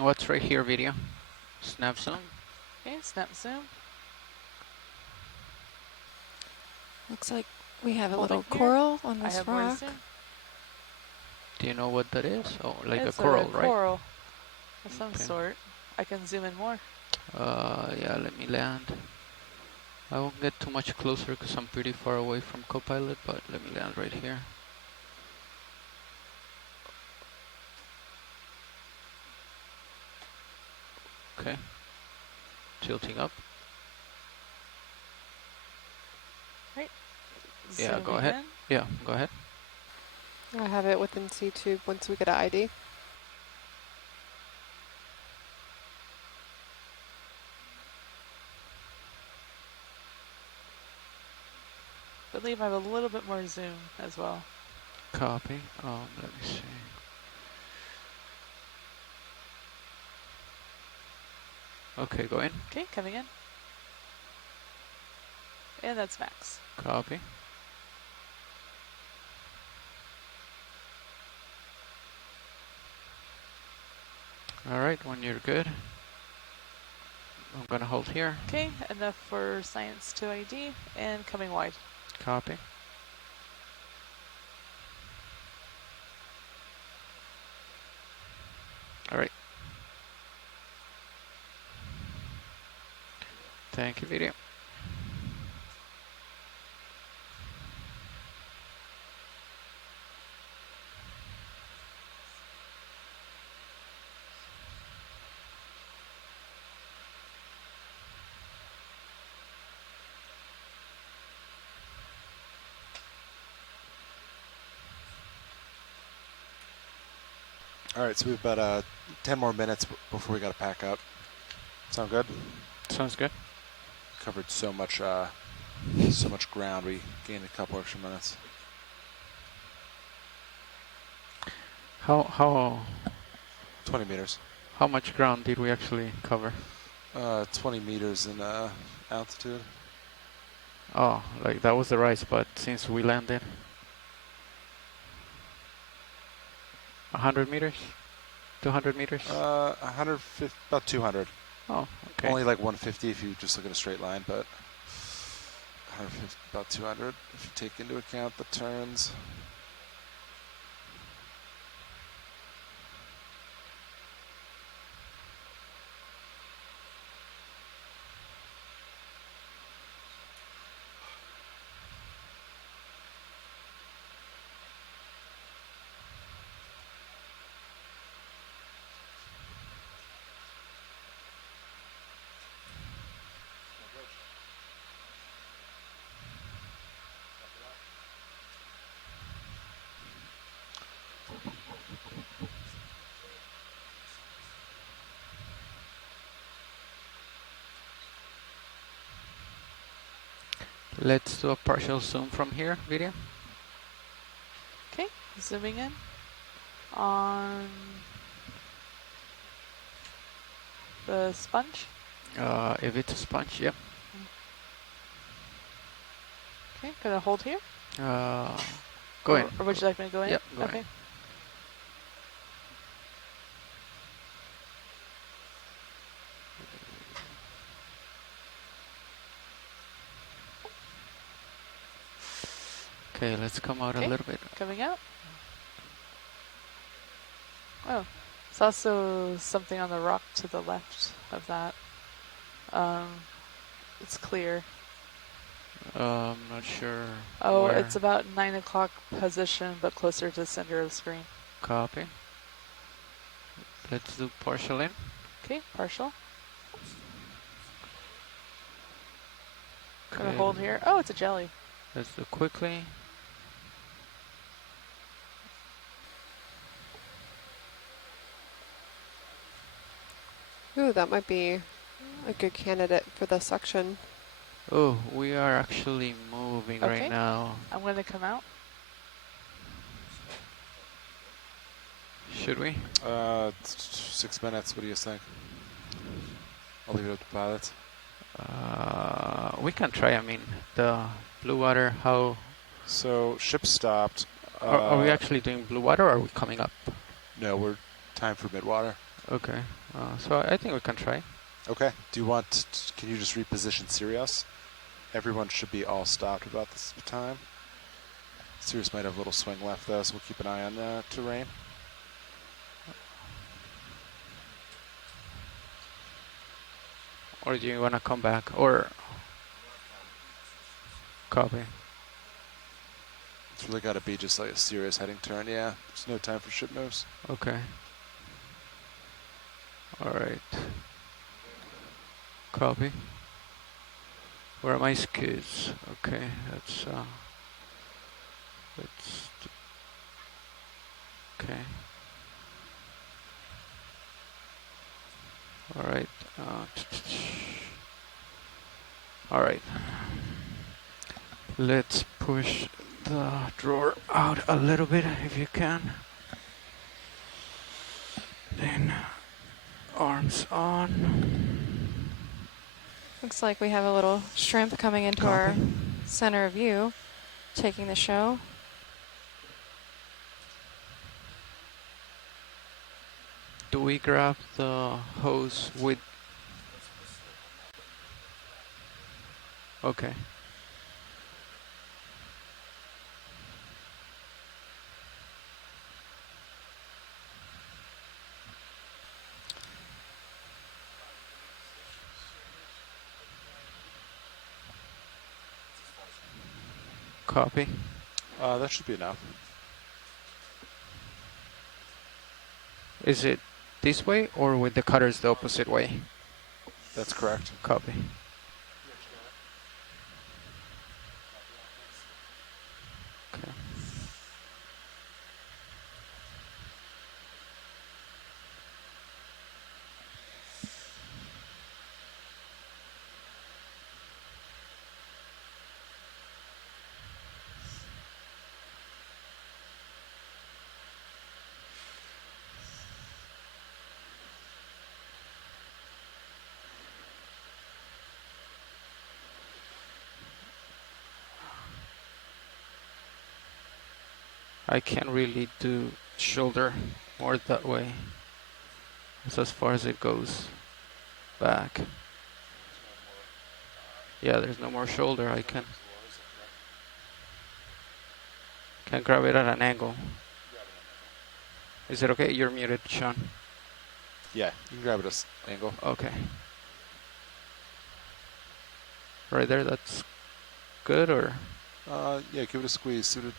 What's right here, video? Snap zoom. Okay, snap zoom. Looks like we have a Holding little here. coral on I this have more rock. zoom. Do you know what that is? Oh, like It's a coral, a right? coral of some Okay. sort. I can zoom in more. Yeah, let me land. I won't get too much closer because I'm pretty far away from Copilot, but let me land right here. Okay. Tilting up. Right. Yeah, Zooming go ahead. in. Yeah, go ahead. I have it within C-tube once we get an ID. I believe I have a little bit more zoom as well. Copy. Let me see. Okay, go in. Okay, coming in. And that's max. Copy. Alright, when you're good, I'm gonna hold here. Okay, enough for science to ID and coming wide. Copy. Alright. Thank you, video. All right, so we've about 10 more minutes before we got to pack up. Sound good? Sounds good. Covered so much ground. We gained a couple extra minutes. How 20 meters. How much ground did we actually cover? 20 meters in altitude. Oh, like that was the right spot since we landed. 100 meters? 200 meters? 150, about 200. Oh, okay. Only like 150 if you just look at a straight line, but 150, about 200 if you take into account the turns. Let's do a partial zoom from here, video. Okay, zooming in on the sponge. If it's a sponge, yep. Okay, gonna hold here. Go in. Or would you like me to go in? Yep, go okay. in. Okay, let's come out a little bit. Coming out. Oh, it's also something on the rock to the left of that. It's clear. I'm not sure. Oh, where. it's about 9 o'clock position, but closer to the center of the screen. Copy. Let's do partial in. Okay, partial. Okay. Gonna hold here. Oh, it's a jelly. Let's do quickly. Ooh, that might be a good candidate for the suction. Oh, we are actually moving Okay. right now. I'm gonna come out. Should we? 6 minutes. What do you guys think? I'll leave it up to pilots. We can try. I mean, the blue water. How? So ship stopped. Are we actually doing blue water, or are we coming up? No, we're time for midwater. Okay. So I think we can try. Okay. Do you want? Can you just reposition Sirius? Everyone should be all stopped about this time. Sirius might have a little swing left though, so we'll keep an eye on the terrain. Or do you want to come back? Or copy. It's really got to be just like a serious heading turn. Yeah, there's no time for ship moves. Okay. All right. Copy. Where are my skids? Okay, that's okay. All right. All right. Let's push the drawer out a little bit if you can. Then arms on. Looks like we have a little shrimp coming into our center of view, taking the show. Do we grab the hose with? Okay. Copy. That should be enough. Is it this way or with the cutters the opposite way? That's correct. Copy. Okay. I can't really do shoulder more that way. It's as far as it goes back. Yeah, there's no more shoulder. I can grab it at an angle. Is it okay? You're muted, Sean. Yeah, you can grab it at an angle. Okay. Right there, that's good, or? Yeah, give it a squeeze. See what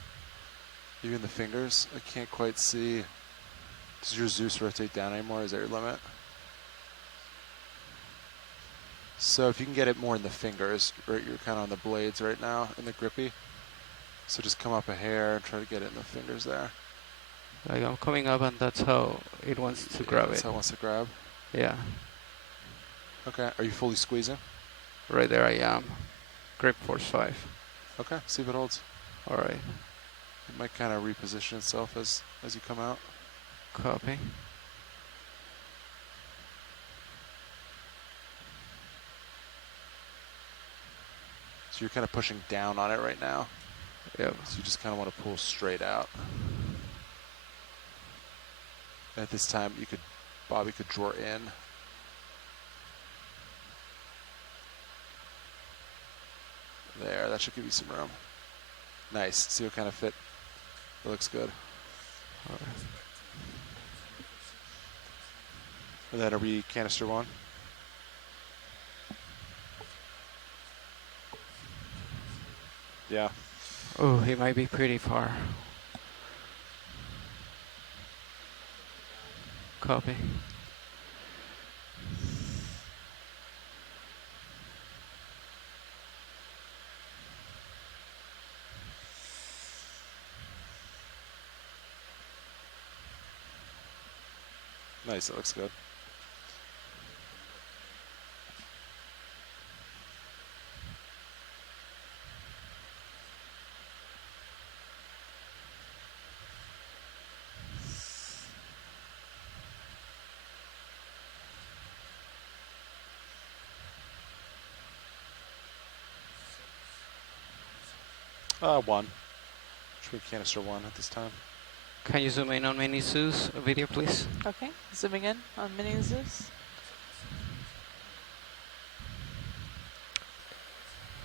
even the fingers. I can't quite see. Does your Zeus rotate down anymore? Is that your limit? So if you can get it more in the fingers, right, you're kind of on the blades right now in the grippy. So just come up a hair and try to get it in the fingers there. Like I'm coming up and that's how it wants to grab That's it. how it wants to grab? Yeah. Okay, are you fully squeezing? Right there I am. Grip force 5. Okay, see if it holds. All right. It might kind of reposition itself as you come out. Copy. So you're kind of pushing down on it right now. Yep. So you just kind of want to pull straight out. At this time, Bobby could draw in. There, that should give you some room. Nice. See what kind of fit? It looks good. All right. And then are we canister 1? Yeah. Oh, he might be pretty far. Copy. Nice, that looks good. One. Should be canister 1 at this time. Can you zoom in on Mini Zeus video, please? Okay, zooming in on Mini Zeus.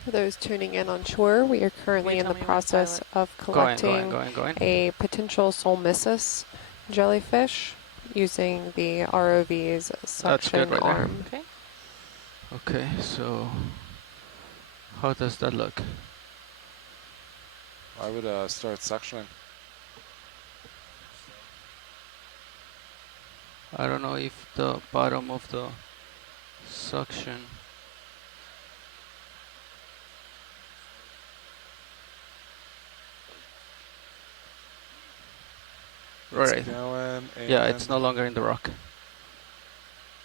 For those tuning in on shore, we are currently in the process of collecting a potential Solmissus jellyfish using the ROV's suction arm. Okay. Okay, so how does that look? I would start suctioning. I don't know if the bottom of the suction. Right. Yeah, it's no longer in the rock.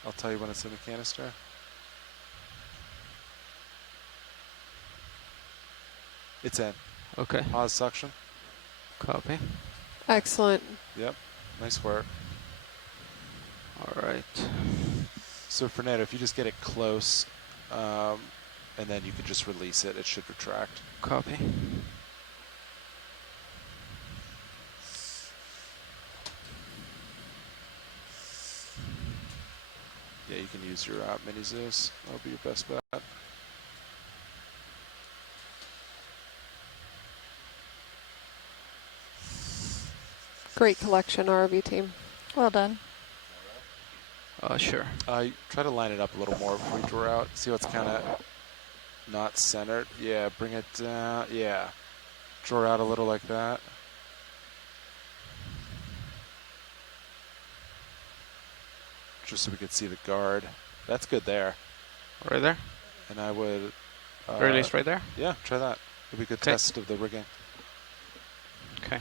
I'll tell you when it's in the canister. It's in. Okay. Pause suction. Copy. Excellent. Yep. Nice work. All right. So Fernando, if you just get it close, and then you can just release it, it should retract. Copy. Yeah, you can use your Mini Zeus. That'll be your best bet. Great collection, ROV team. Well done. Sure. Try to line it up a little more before you draw out. See what's kind of not centered. Yeah, bring it down. Yeah. Draw out a little like that. Just so we could see the guard. That's good there. Right there? And I would... release right there? Yeah, try that. It'll be a good test of the rigging. Okay.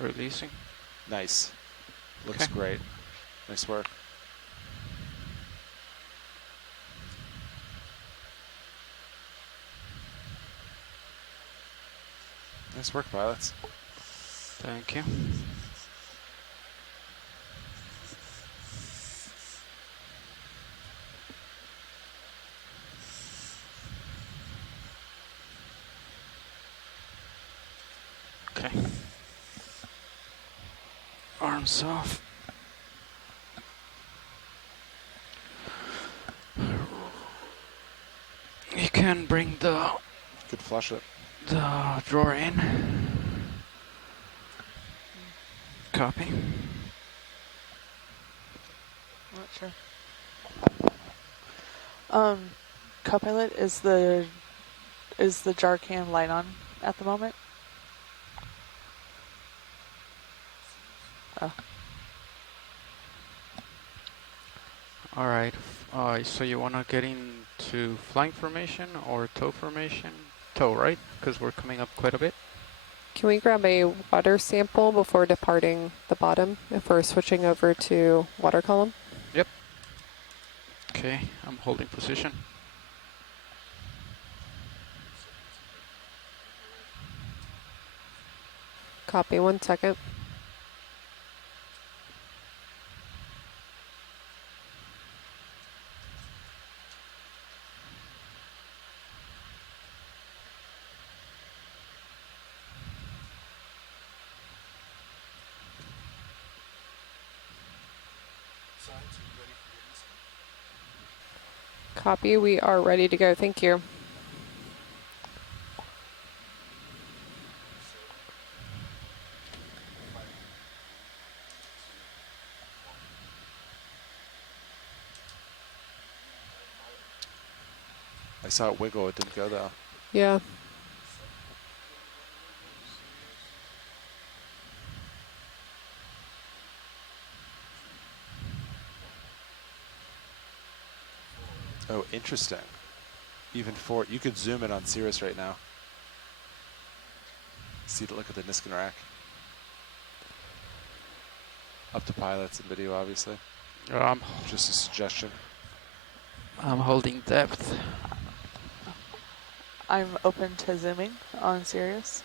Releasing. Nice. Looks great. Nice work. Nice work, pilots. Thank you. Okay. Arms off. You can bring the... Could flush it. The drawer in. Copy. Not sure. Copilot, is the jar cam light on at the moment? Oh. All right. So you want to get into flying formation or tow formation? Tow, right? Because we're coming up quite a bit. Can we grab a water sample before departing the bottom if we're switching over to water column? Yep. Okay, I'm holding position. Copy, 1 second. Copy, we are ready to go. Thank you. I saw it wiggle, it didn't go though. Yeah. Oh, interesting. Even for, you could zoom in on Cirrus right now. See the look at the Niskin rack. Up to pilots and video, obviously. Just a suggestion. I'm holding depth. I'm open to zooming on Sirius.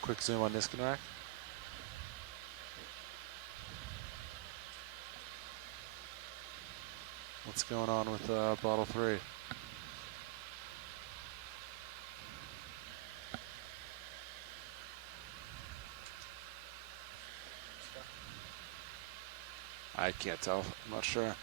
Quick zoom on Niskin rack. What's going on with bottle 3? I can't tell. I'm not sure.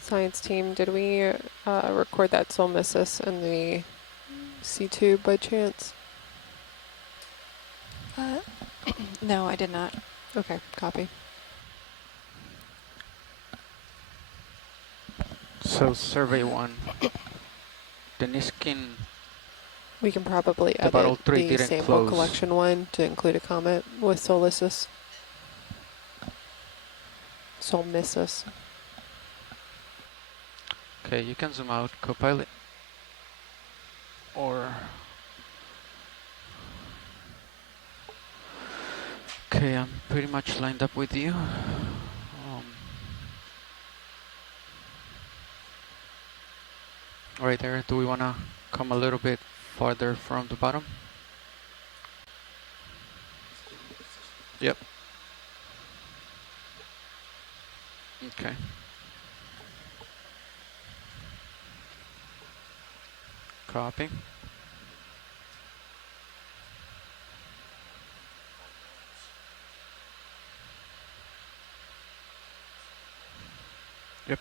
Science team, did we record that soul missus in the C2 by chance? No, I did not. Okay, copy. So survey 1, the Niskin, We can probably the bottle edit 3 the didn't sample close. collection one to include a comment with Solissus. Soul missus. Okay, you can zoom out, Copilot. Or... Okay, I'm pretty much lined up with you. Right there, do we want to come a little bit farther from the bottom? Yep. Okay. Copy. Yep.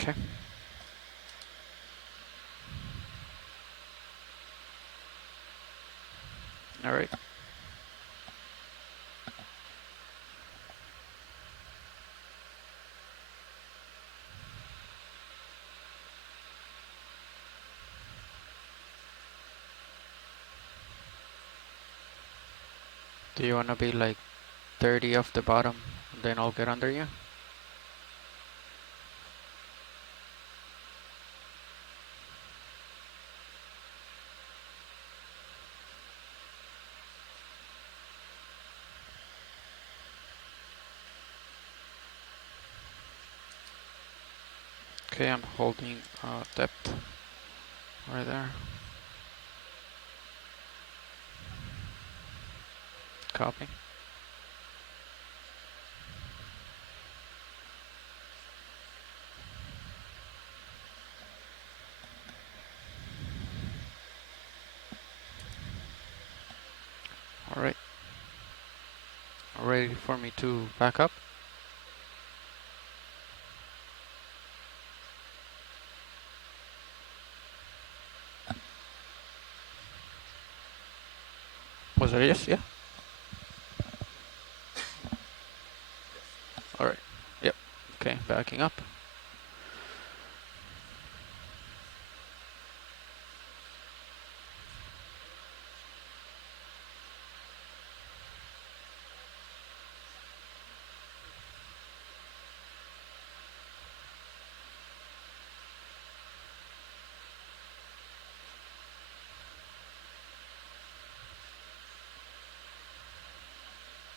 Okay. All right. Do you want to be like 30 off the bottom, then I'll get under you? Okay, I'm holding depth right there. Copy. All right. Ready for me to back up? Was it yes? Yeah. All right. Yep. Okay, backing up.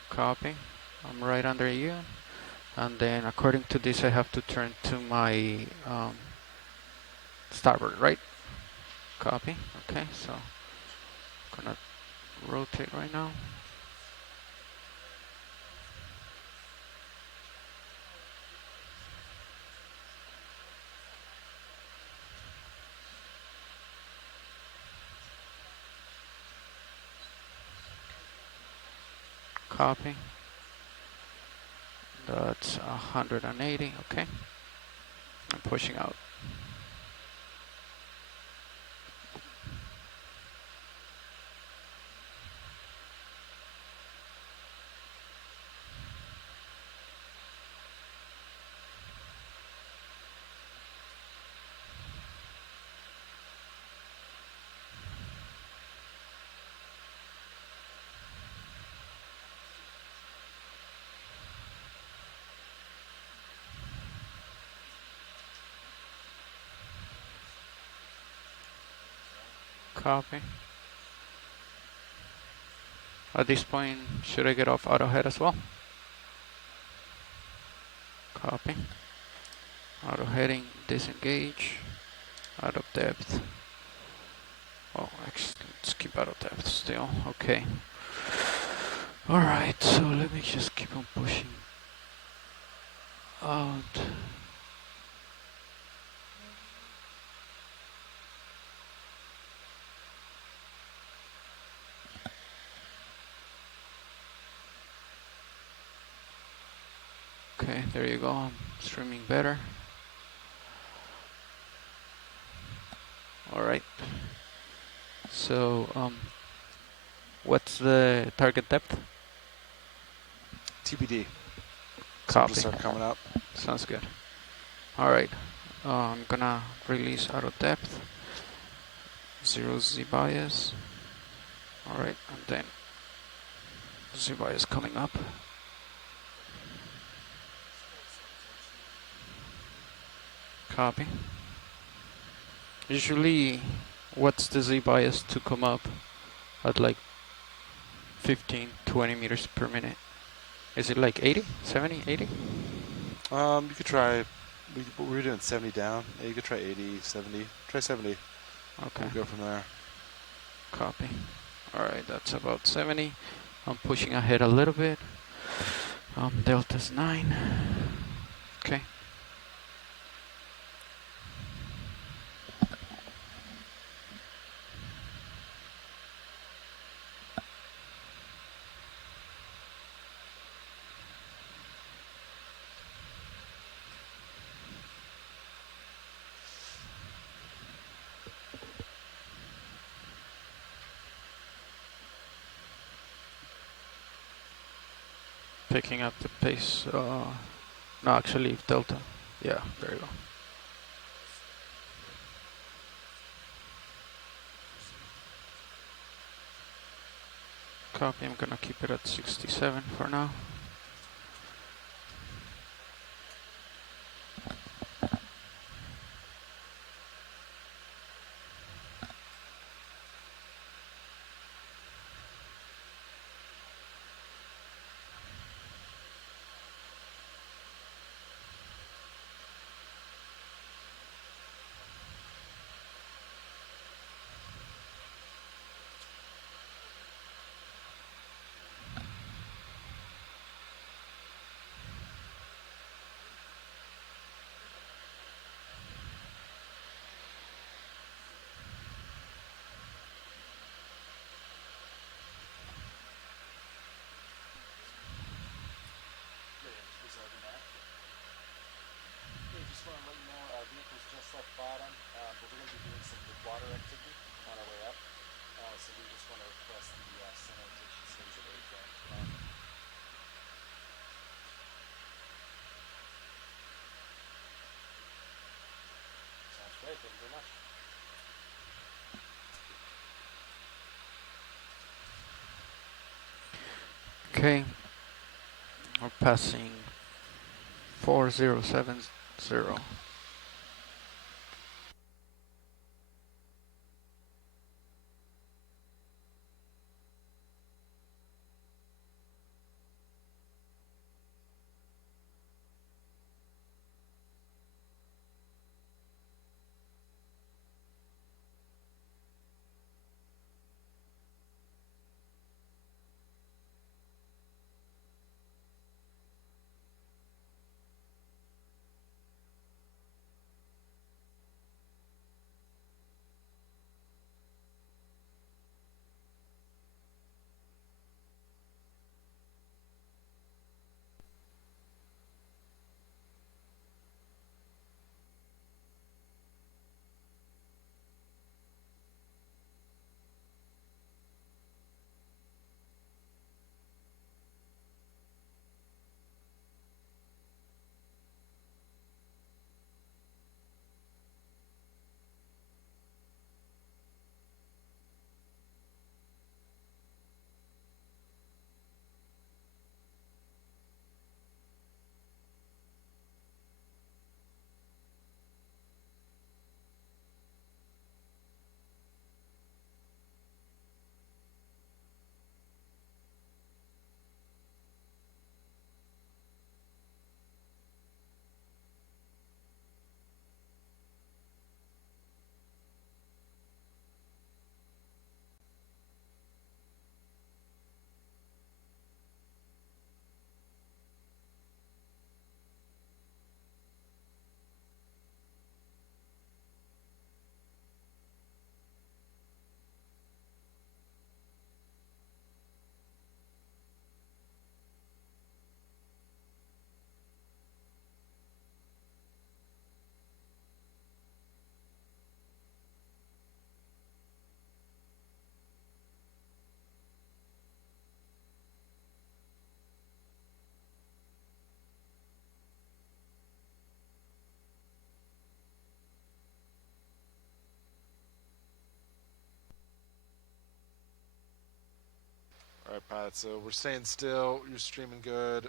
Copy. I'm right under you. And then according to this, I have to turn to my starboard, right? Copy. Okay, so gonna rotate right now. Copy. That's 180. Okay. I'm pushing out. Copy. At this point, should I get off auto head as well? Copy. Auto heading, disengage. Out of depth. Oh, actually, let's keep out of depth still. Okay. Alright, so let me just keep on pushing out. Okay, there you go. I'm streaming better. Alright. So, what's the target depth? TBD. Copy. Start coming up. Sounds good. Alright. I'm gonna release out of depth. 0 Z bias. Alright, and then Z bias coming up. Copy. Usually, what's the Z bias to come up at like 15, 20 meters per minute? Is it like 80, 70, 80? You could try, we were doing 70 down. Yeah, you could try 80, 70. Try 70. Okay. We'll go from there. Copy. Alright, that's about 70. I'm pushing ahead a little bit. Delta's 9. Okay. Picking up the pace. No, actually, Delta. Yeah, there you go. Copy. I'm gonna keep it at 67 for now. Just want to let you know, vehicles just left bottom, but we're going to be doing some midwater activity on our way up. So we just want to request the center rotation stays at 8 going tonight. Sounds great. Thank you very much. Okay. We're passing 4070. All right, pilot. So we're staying still. You're streaming good.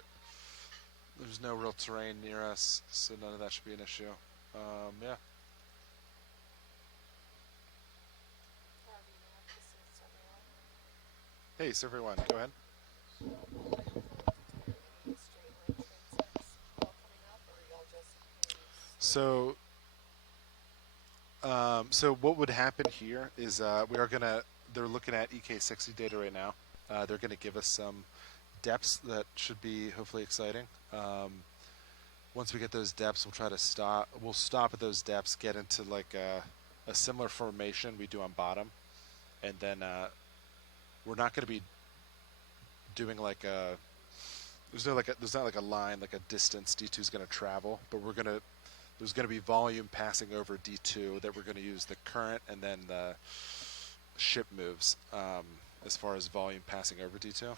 There's no real terrain near us, so none of that should be an issue. Yeah. Hey, Survey 1, go ahead. So, so what would happen here is they're looking at EK60 data right now. They're going to give us some depths that should be hopefully exciting. Once we get those depths, we'll stop at those depths, get into like a similar formation we do on bottom, and then we're not going to be doing like there's not like a line, like a distance D2 is going to travel, but there's going to be volume passing over D2 that we're going to use the current and then the ship moves as far as volume passing over D2.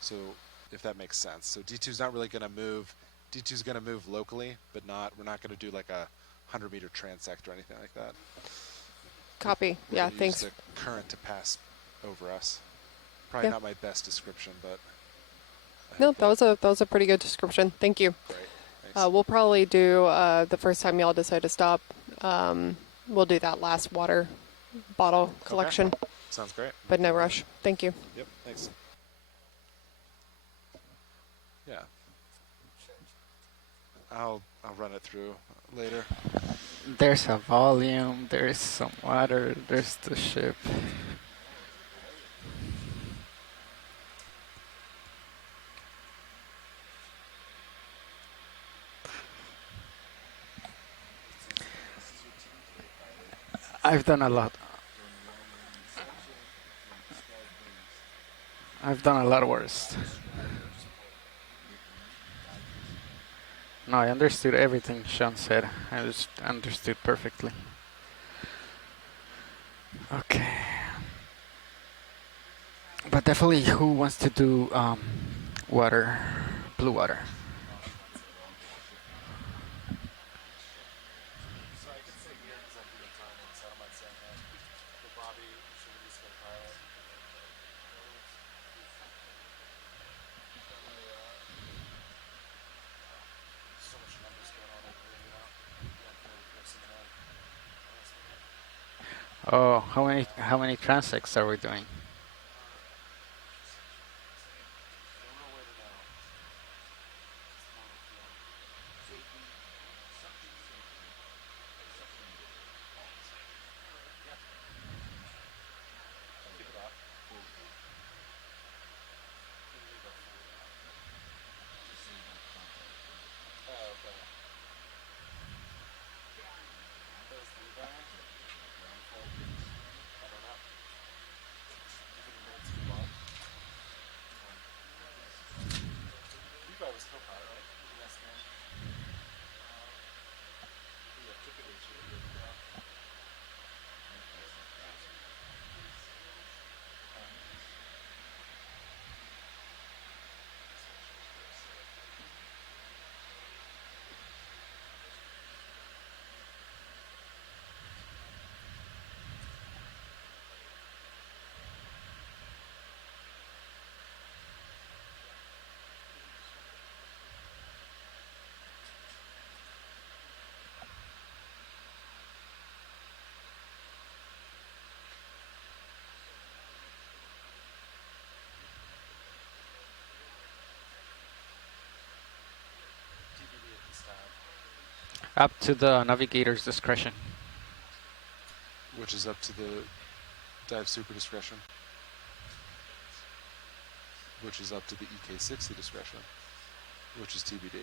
So if that makes sense. So D2 is not really going to move. D2 is going to move locally, but we're not going to do like a 100-meter transect or anything like that. Copy. We're Yeah, use thanks. the current to pass over us. Probably Yeah. not my best description, but No, that was a pretty good description. Thank you. great. Thanks. We'll probably do the first time y'all decide to stop. We'll do that last water bottle collection, Sounds great. but no rush. Thank you. Yep. Thanks. Yeah. I'll run it through later. There's a volume, there's some water, there's the ship. I've done a lot. I've done a lot worse. No, I understood everything Sean said. I just understood perfectly. Okay. But definitely, who wants to do water, blue water? So I can say here because I'm doing timing, so I don't mind saying that. But Bobby, somebody's going to pilot. So much numbers going on over here, you know. Yeah, I can really throw some in. Oh, how many transects are we doing? Up to the navigator's discretion. Which is up to the dive super discretion. Which is up to the EK60 discretion. Which is TBD.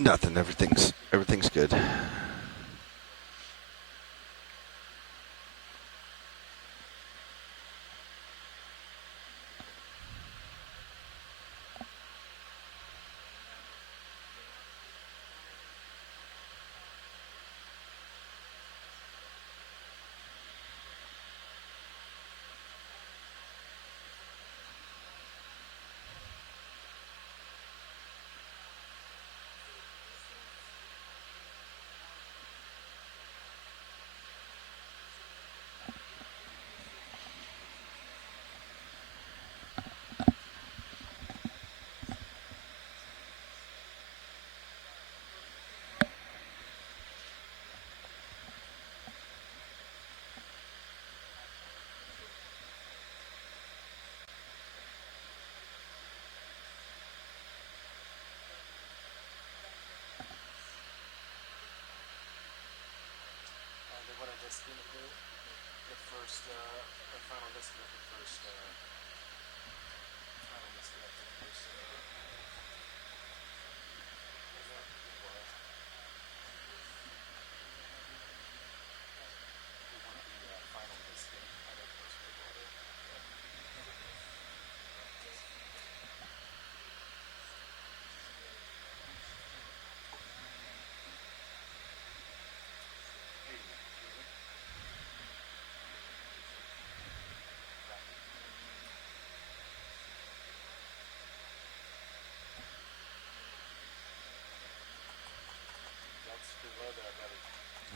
Nothing. Everything's good.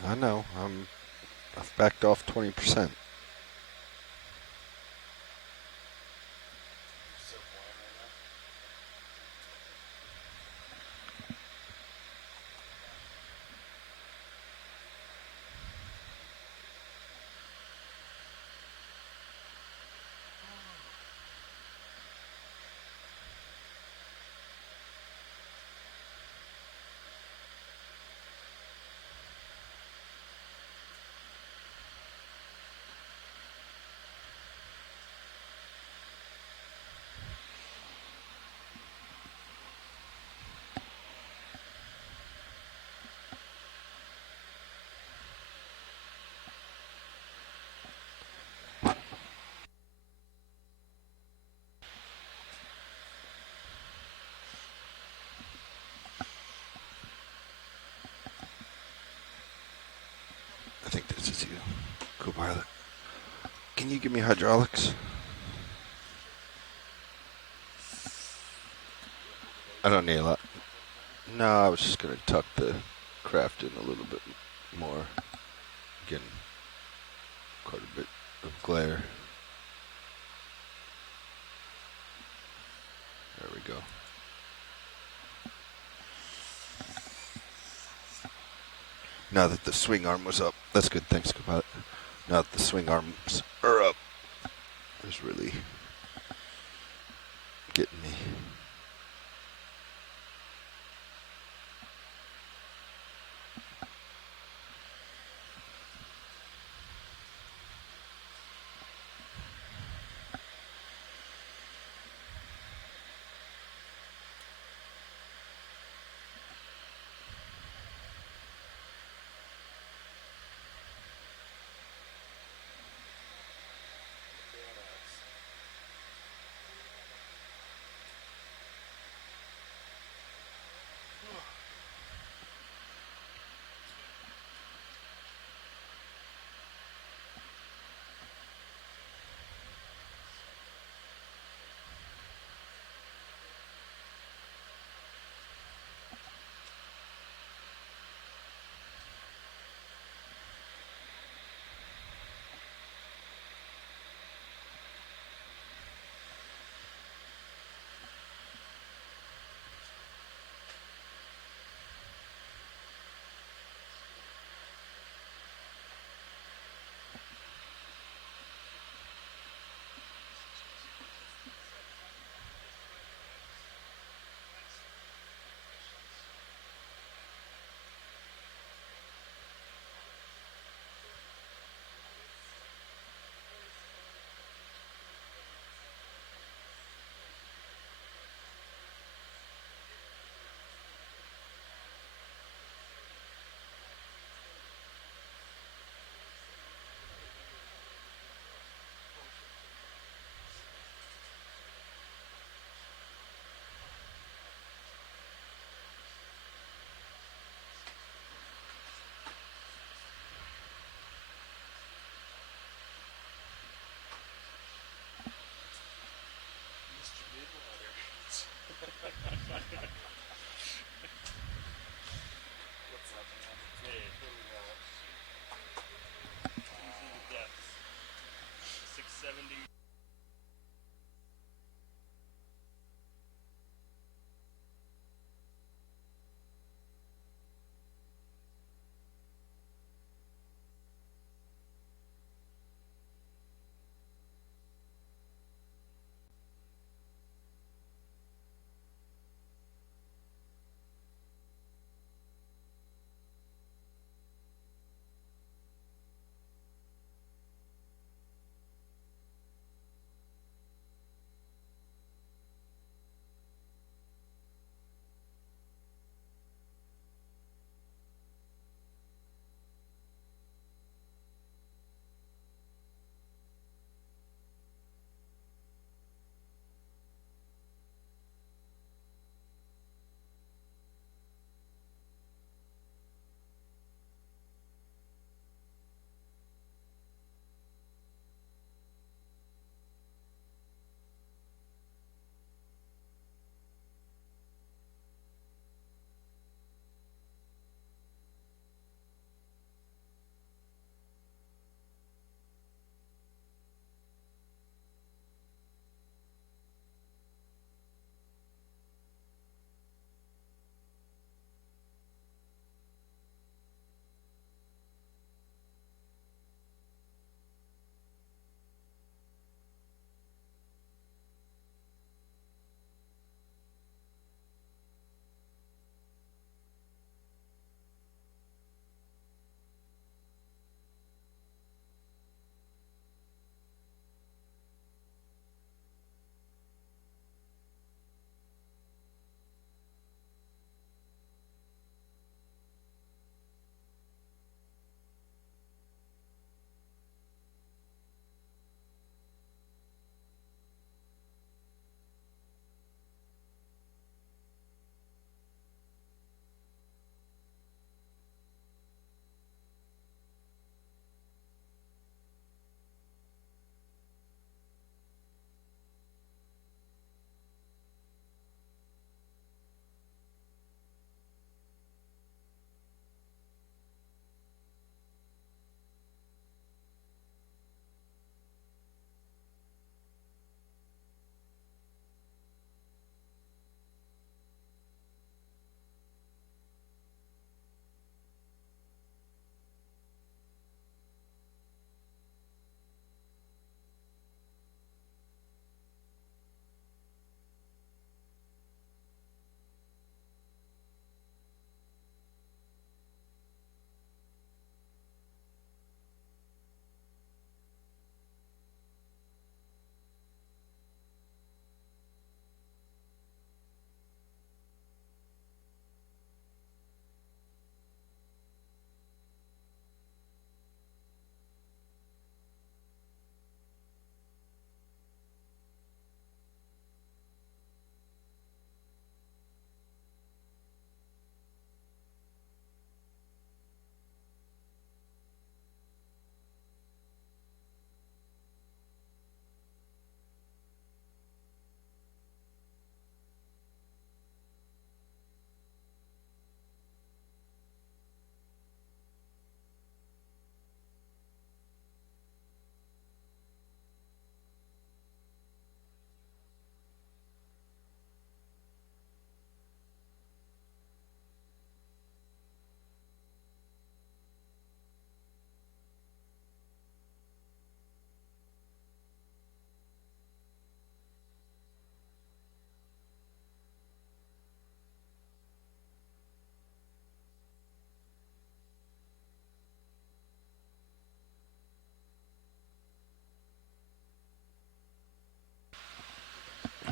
I know. I've backed off 20%. I think this is you, co-pilot. Can you give me hydraulics? I don't need a lot. No, I was just going to tuck the craft in a little bit more. Getting quite a bit of glare. There we go. Now that the swing arm was up. That's good, thanks, co-pilot. Now that the swing arms are up. It was really getting me.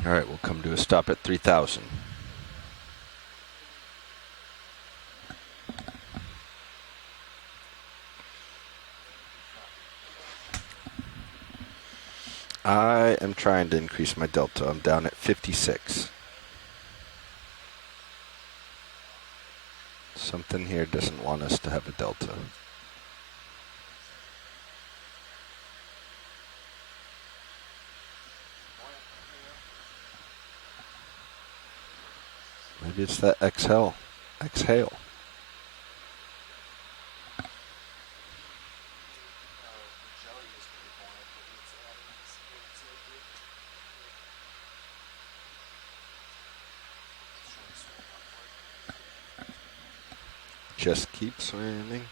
All right, we'll come to a stop at 3,000. I am trying to increase my delta. I'm down at 56. Something here doesn't want us to have a delta. Maybe it's that exhale. Exhale. Just keep swimming.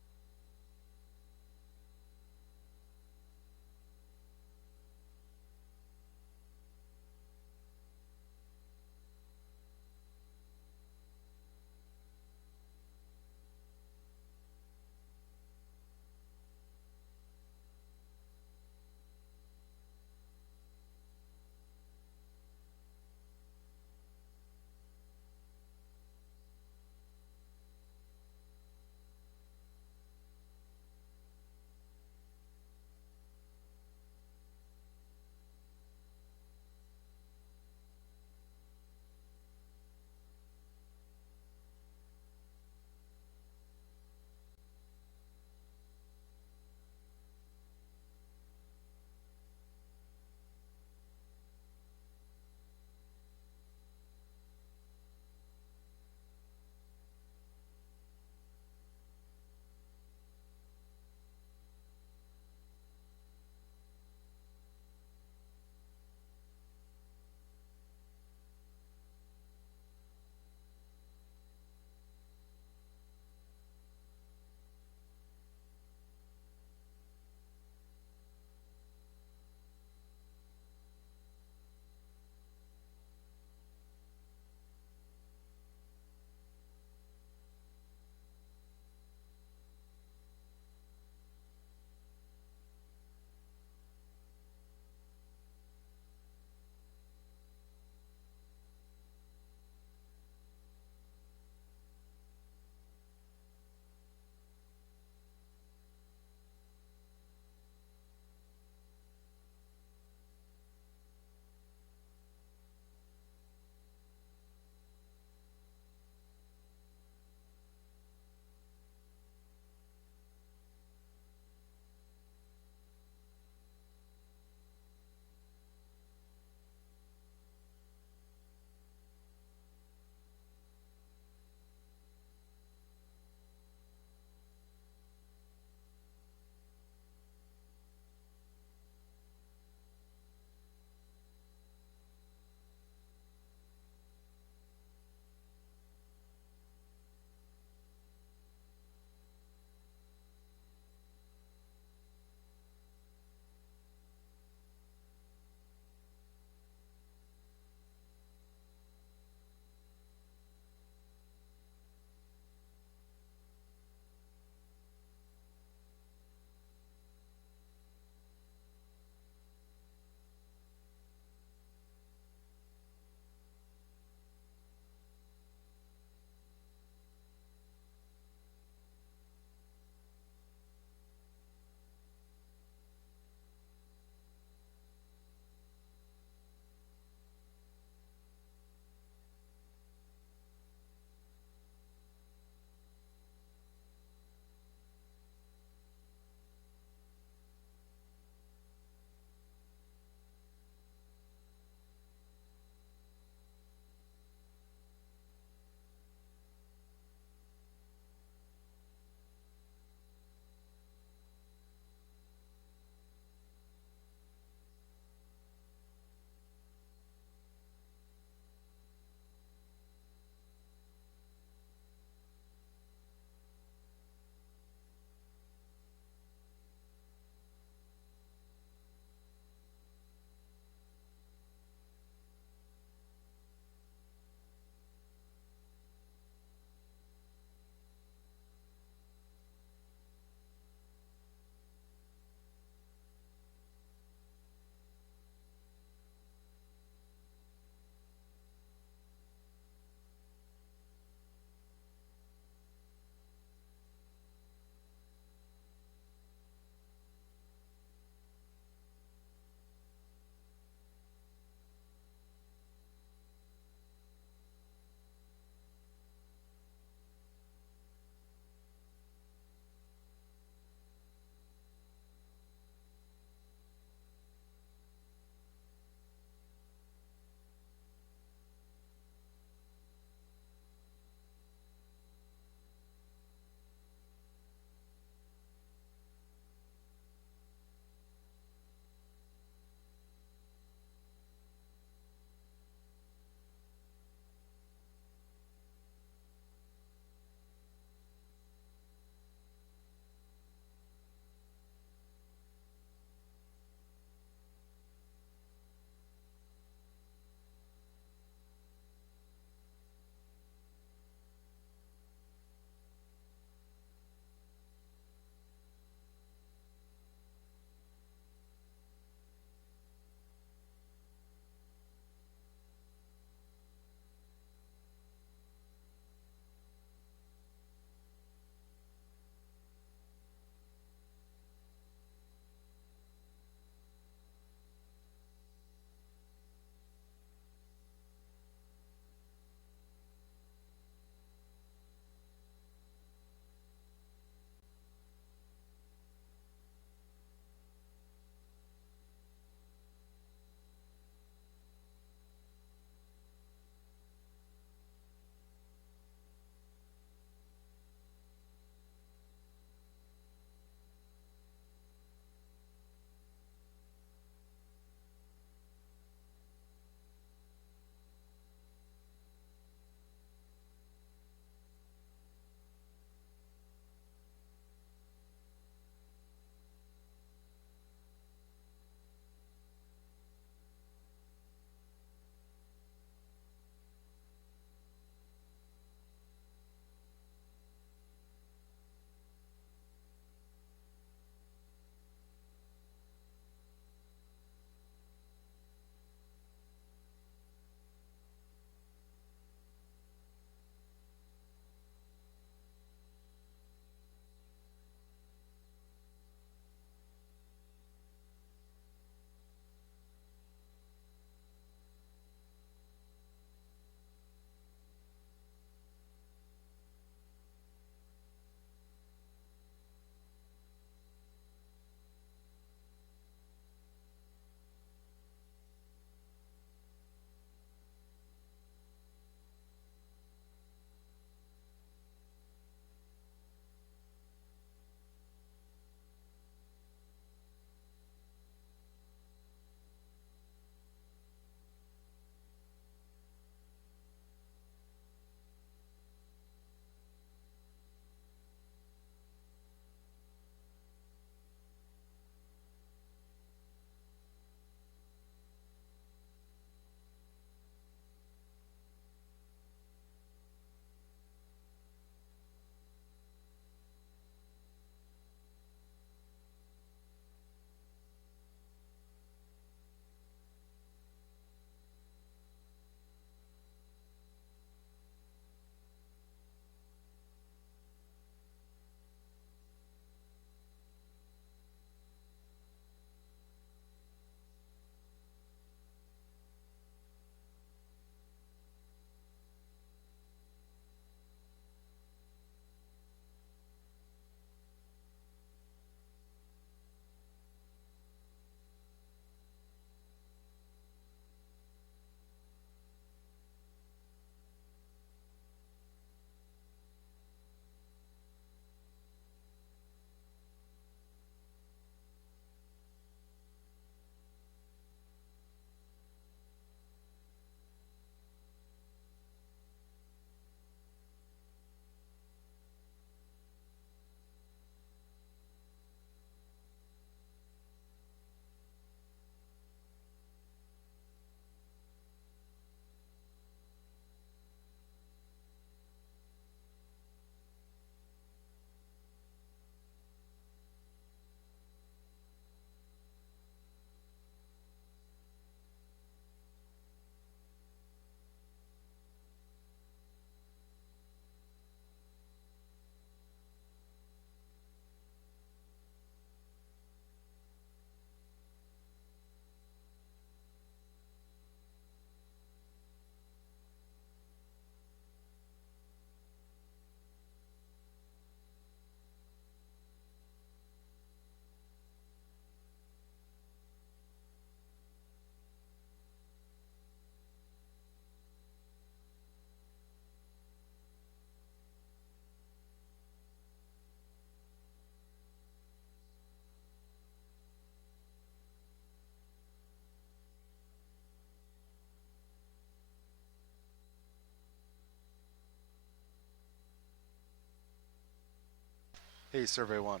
Hey, Survey 1.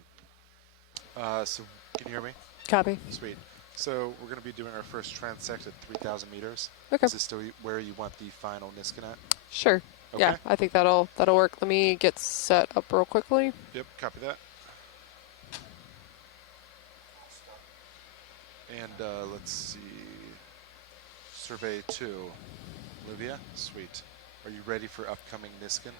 So can you hear me? Copy. Sweet. So we're going to be doing our first transect at 3,000 meters. Okay. Is this still where you want the final Niskin at? Sure. Okay. Yeah, I think that'll work. Let me get set up real quickly. Yep, copy that. And let's see. Survey 2. Olivia? Sweet. Are you ready for upcoming Niskin?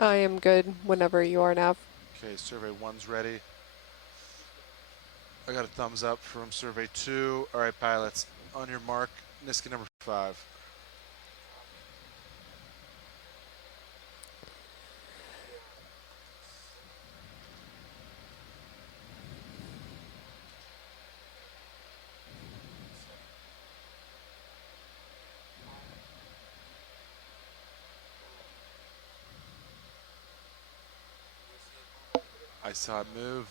I am good whenever you are, Nav. Okay, Survey 1's ready. I got a thumbs up from Survey 2. All right, pilots, on your mark, Niskin number 5. I saw it move.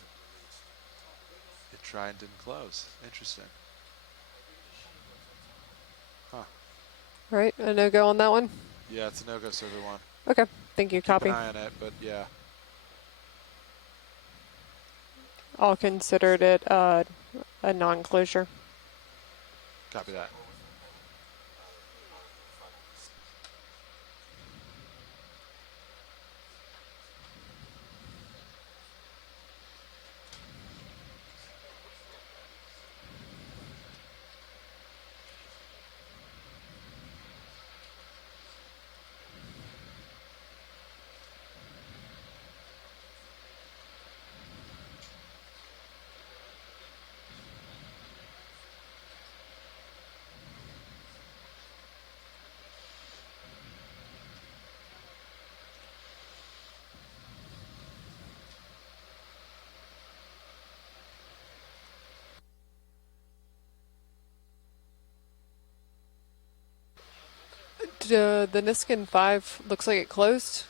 It tried and didn't close. Interesting. Huh. All right, a no-go on that one? Yeah, it's a no-go, Survey 1. Okay, thank you. Copy. Keep an eye on it, but yeah. I'll consider it a non-closure. Copy that. The Niskin 5 looks like it closed.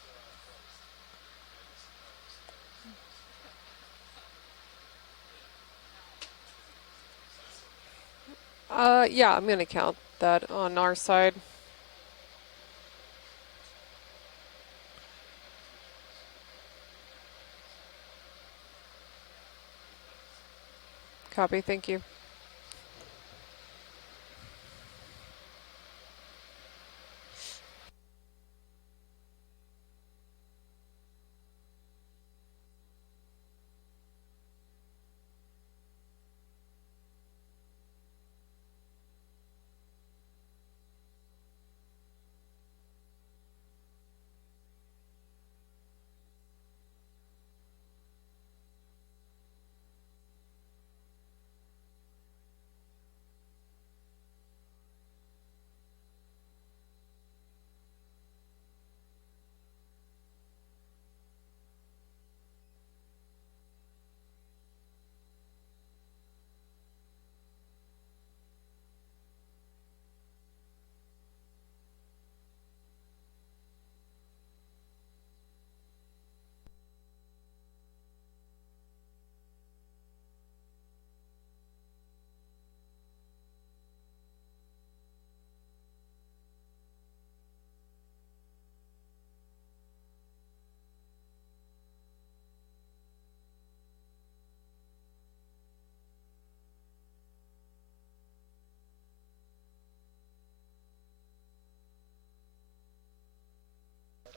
Yeah, I'm going to count that on our side. Copy, thank you.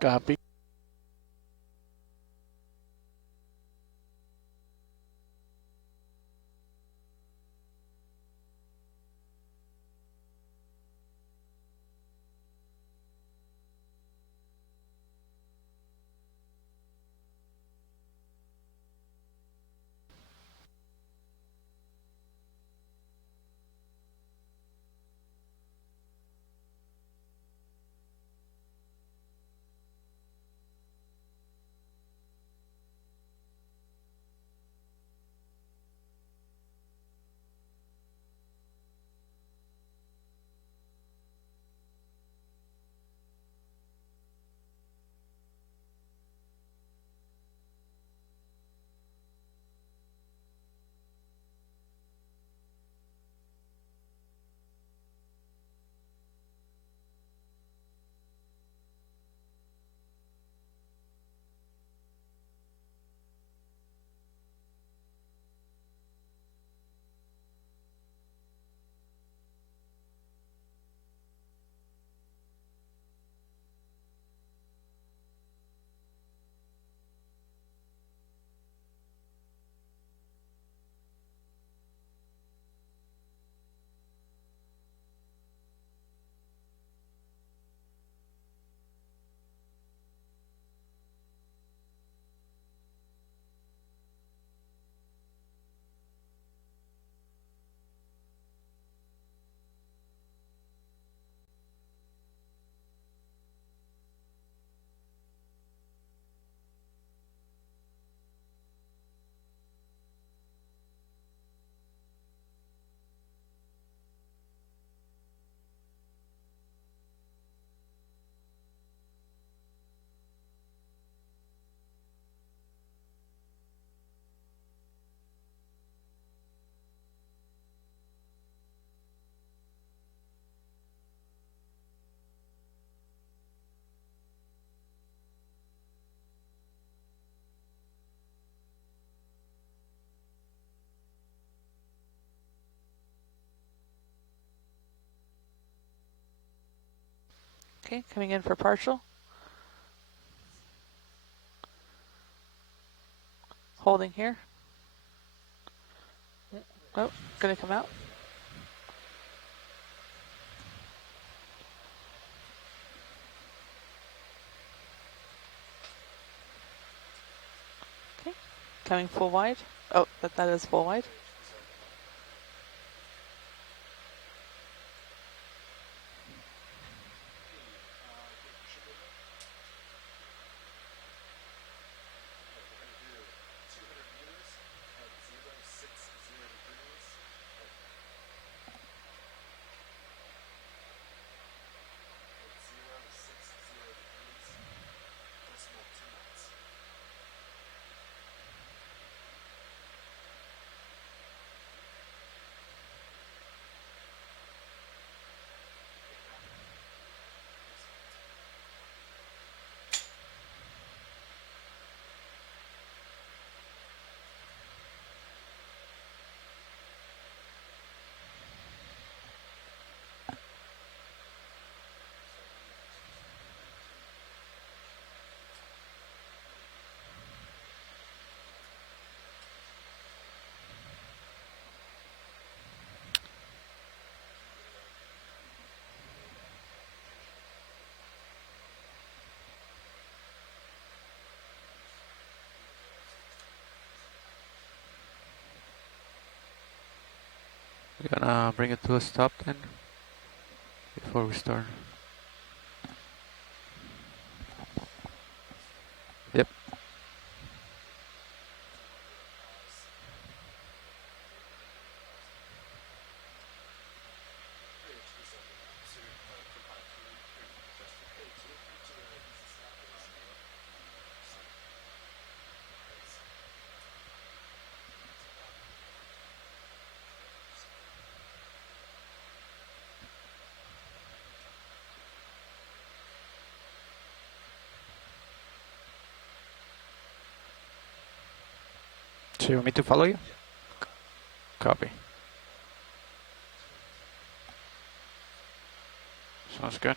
Copy. Okay, coming in for partial. Holding here. Oh, gonna come out. Okay, coming full wide. Oh, that is full wide. We're gonna bring it to a stop then before we start. Yep. So you want me to follow you? Copy. Sounds good.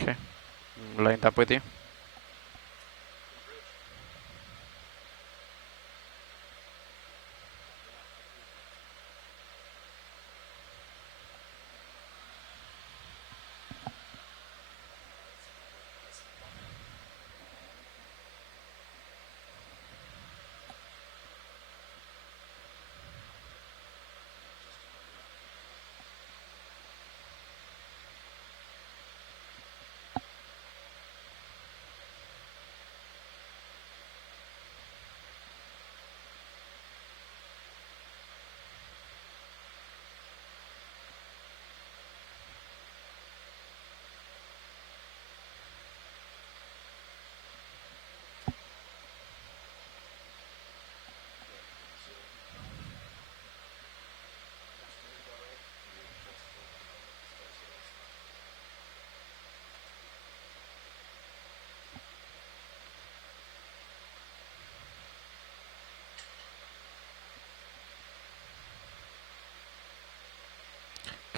Okay. Lined up with you.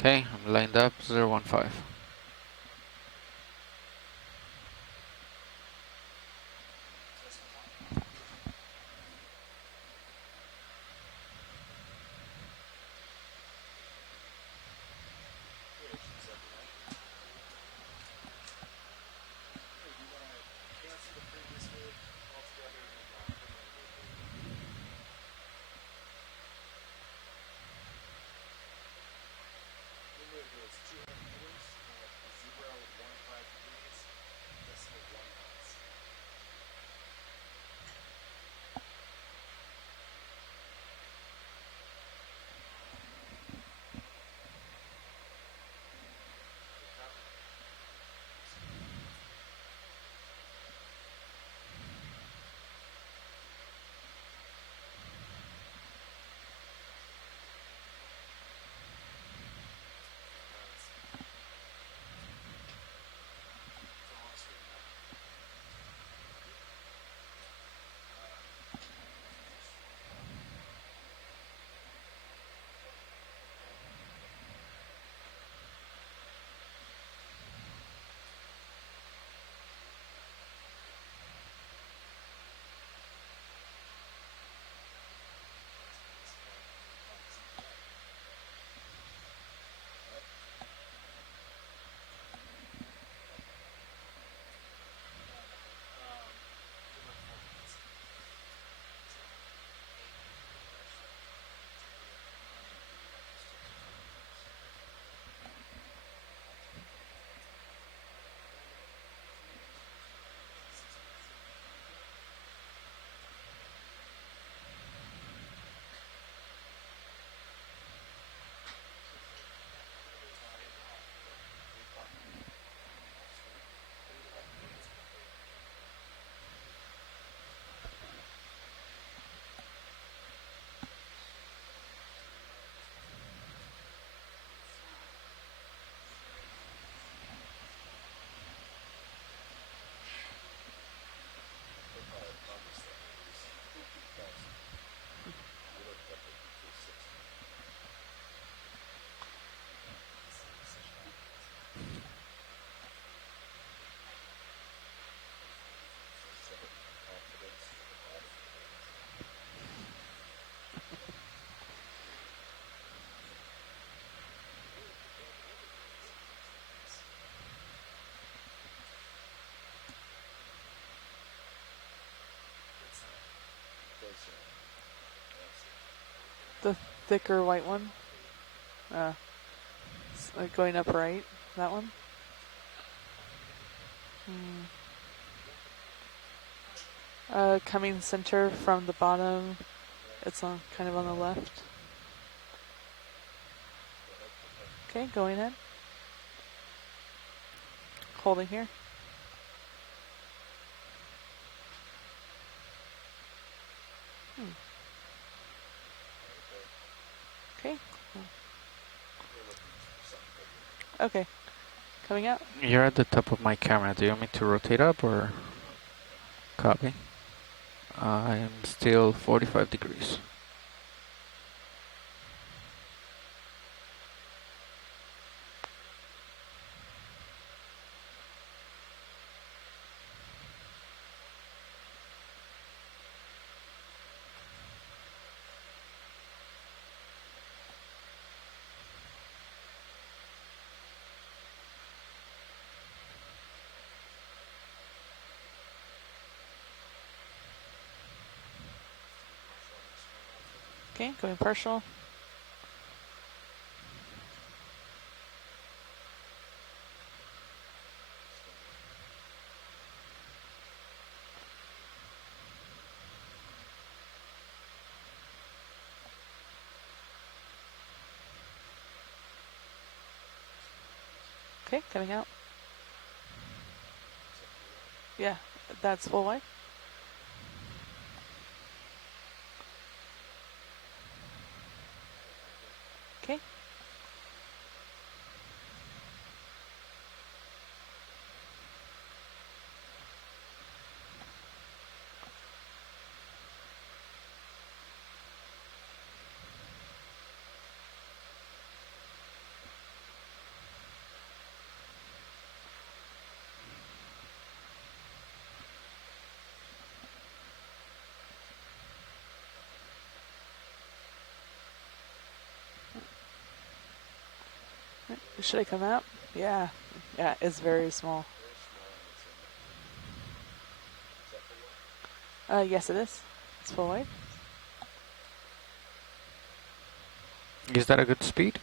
Okay, I'm lined up 015. The thicker white one? Going up right, that one? Coming center from the bottom, it's on kind of on the left. Okay, going in. Holding here. Okay. Okay. Coming out. You're at the top of my camera. Do you want me to rotate up or copy? I am still 45 degrees. Okay, going partial. Okay, coming out. Yeah, that's full wide. Okay. Should I come out? Yeah. Yeah, it's very small. Yes, it is. It's full wide. Is that a good speed?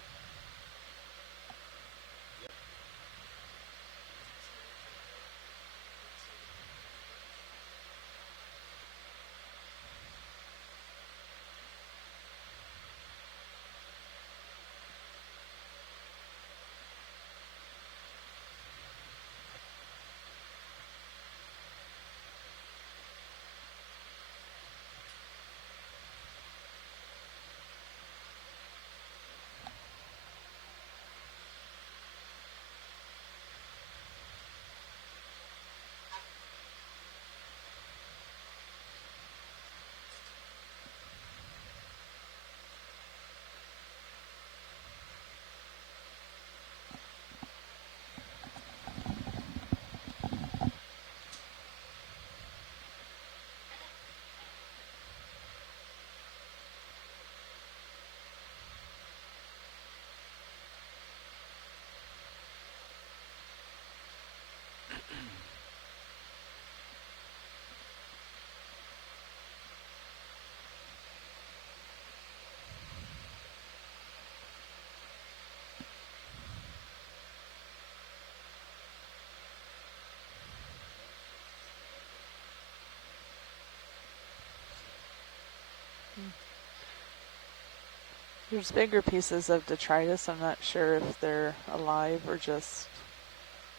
There's bigger pieces of detritus. I'm not sure if they're alive or just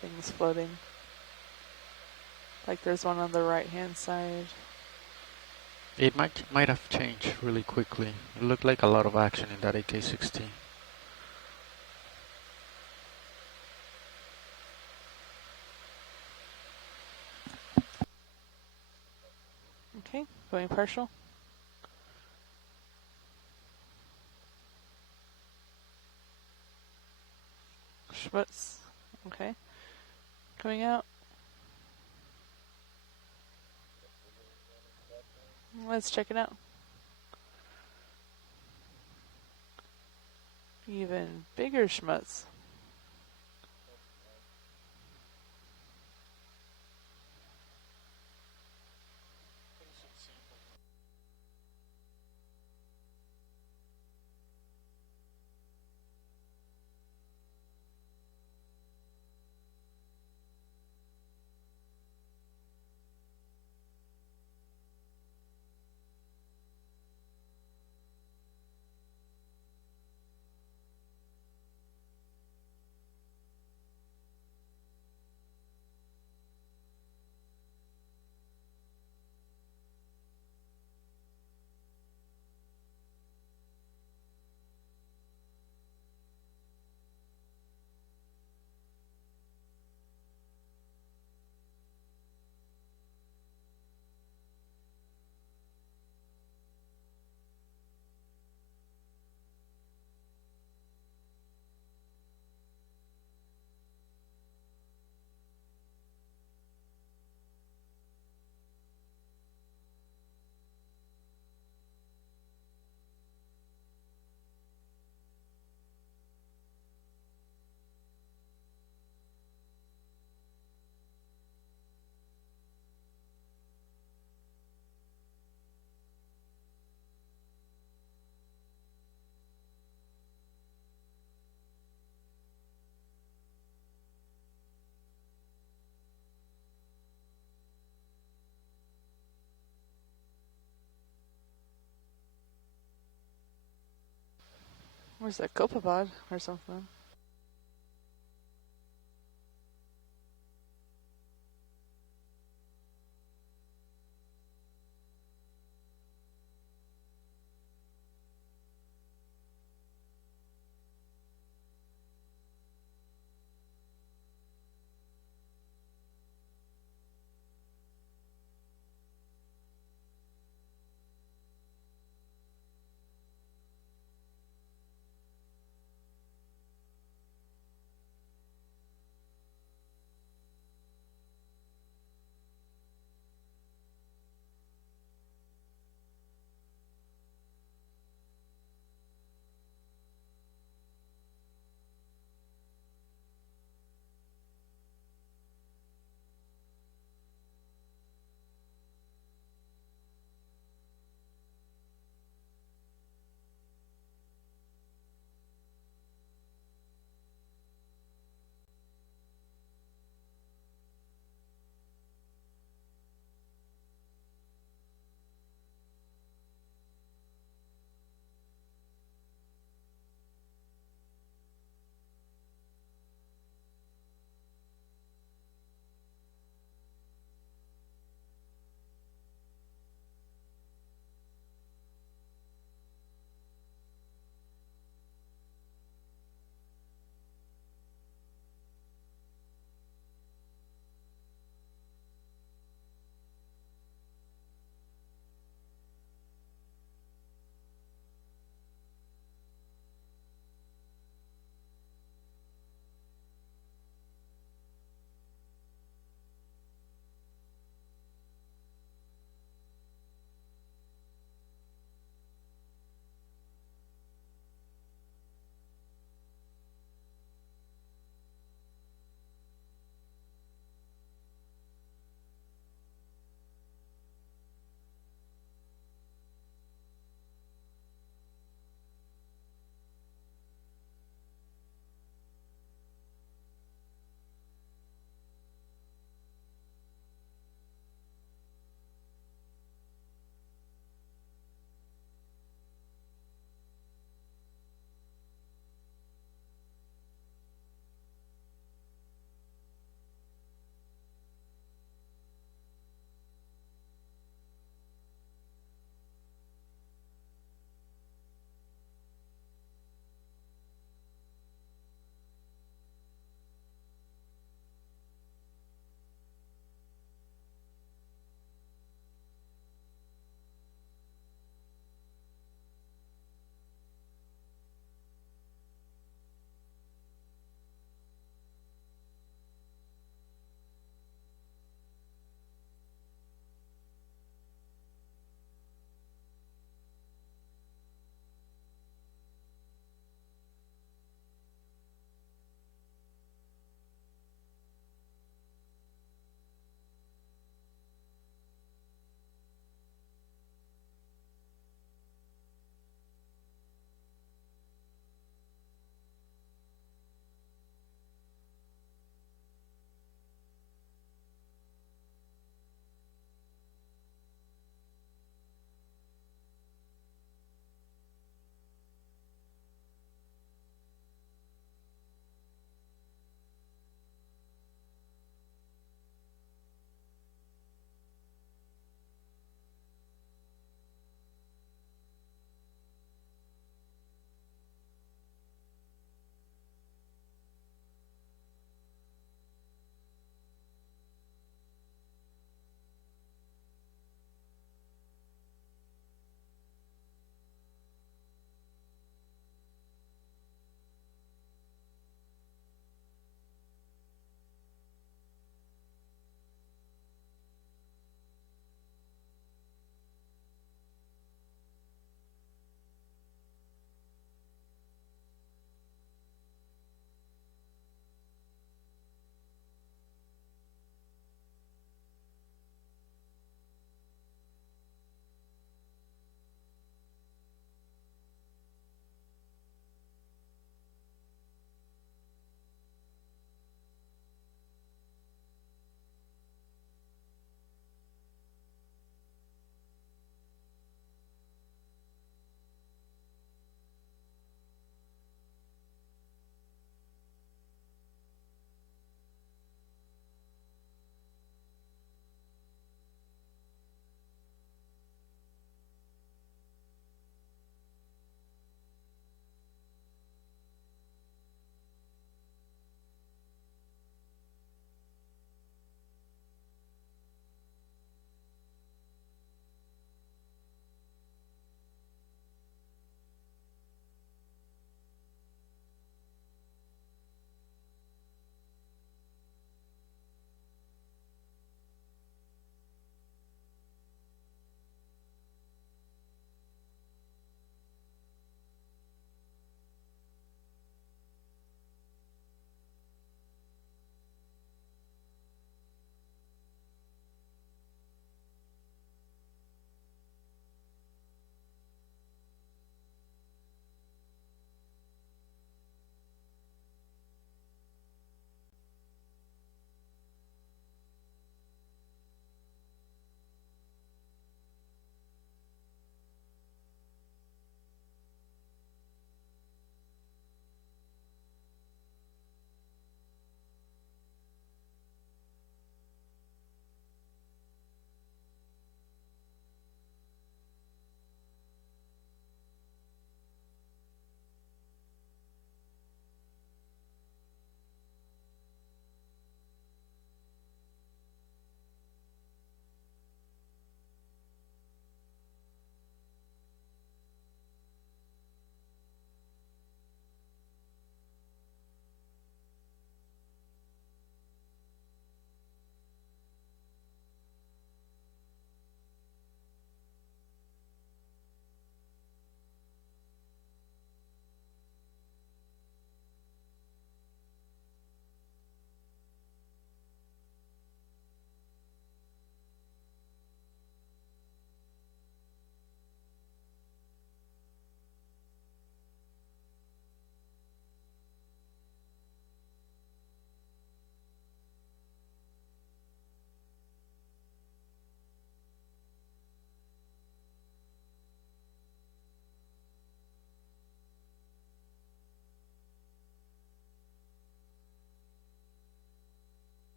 things floating. Like there's one on the right-hand side. It might have changed really quickly. It looked like a lot of action in that AK-16. Okay, going partial. Schmutz. Okay. Coming out. Let's check it out. Even bigger schmutz. Where's that copepod or something?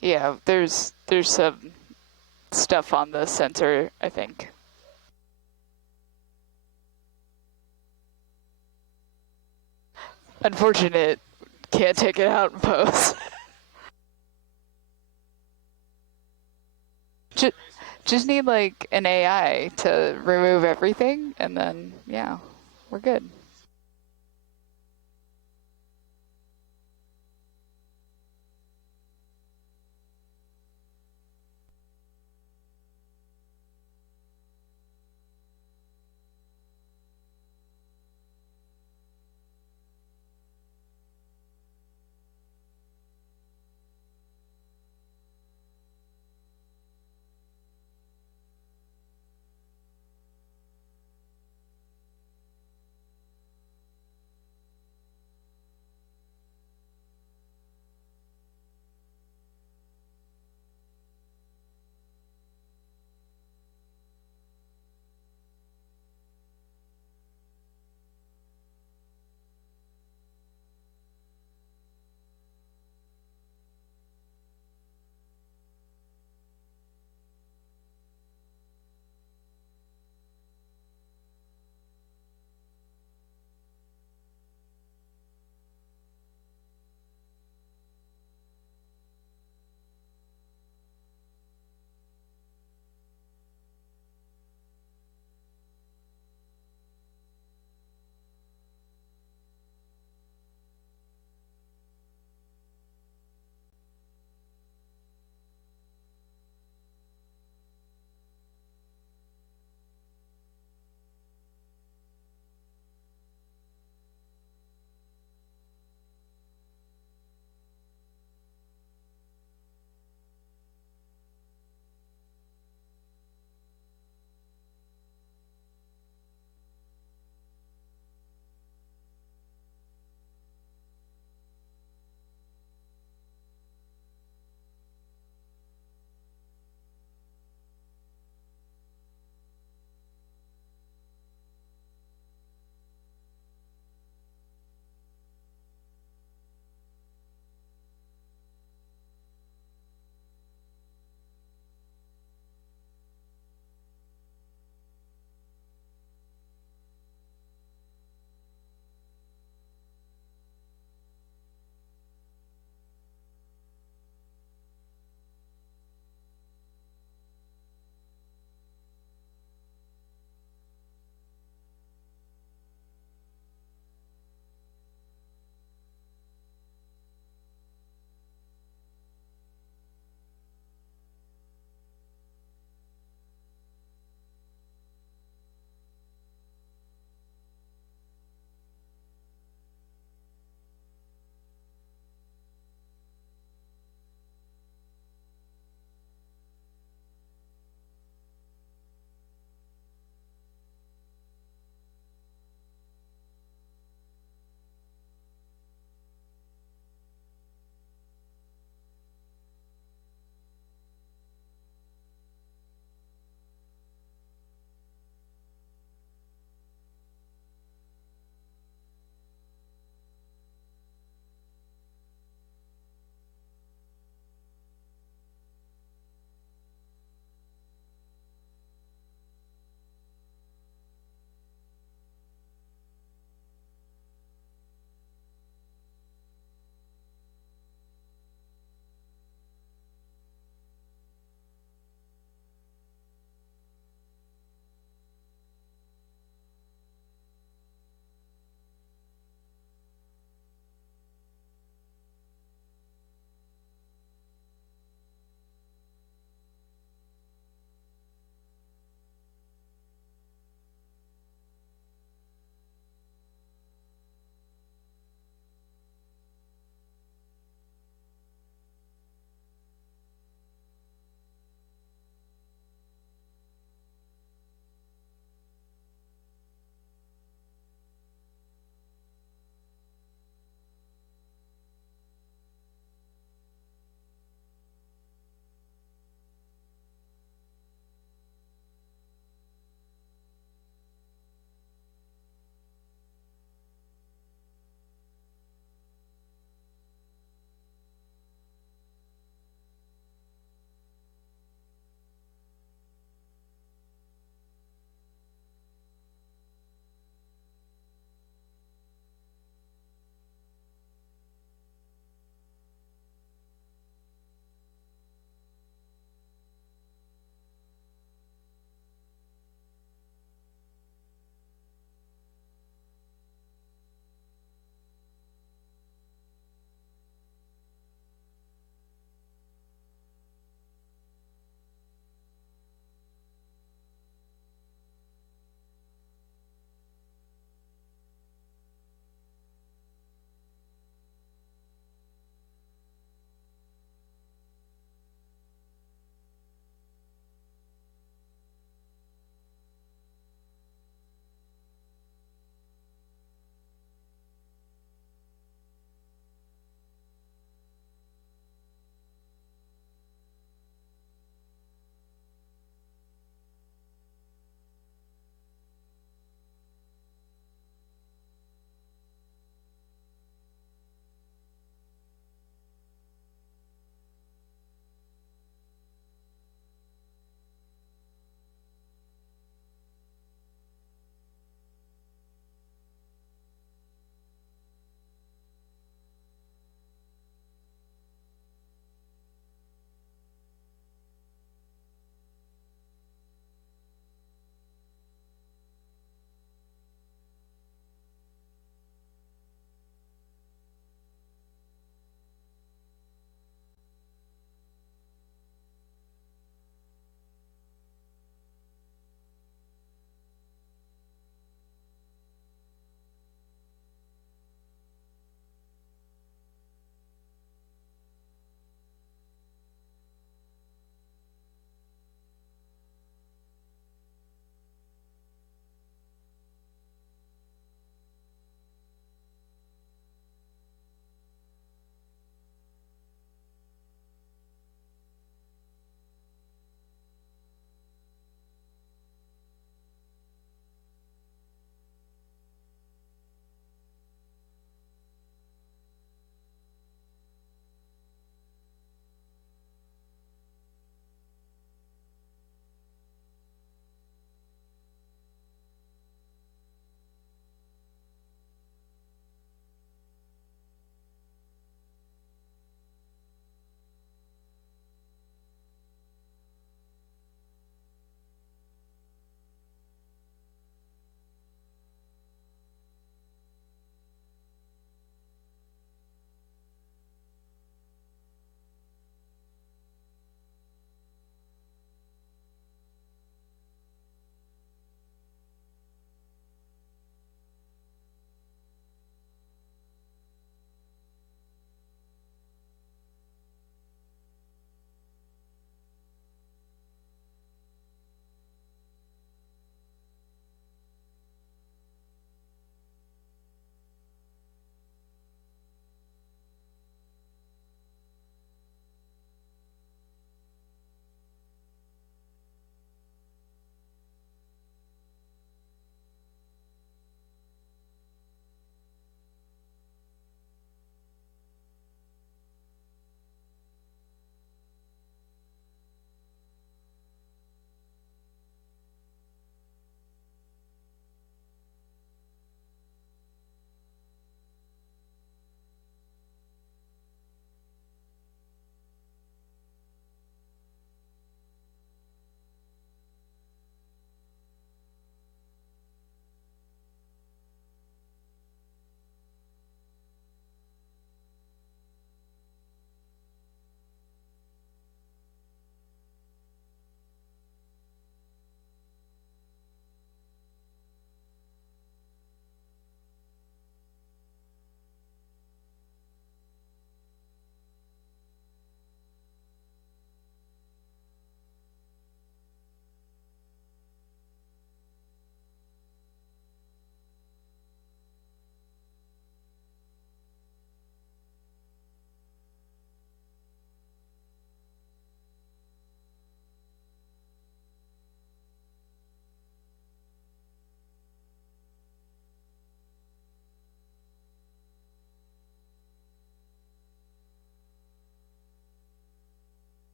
Yeah, there's some stuff on the sensor, I think. Unfortunate, can't take it out in post. Just need like an AI to remove everything, and then yeah, we're good.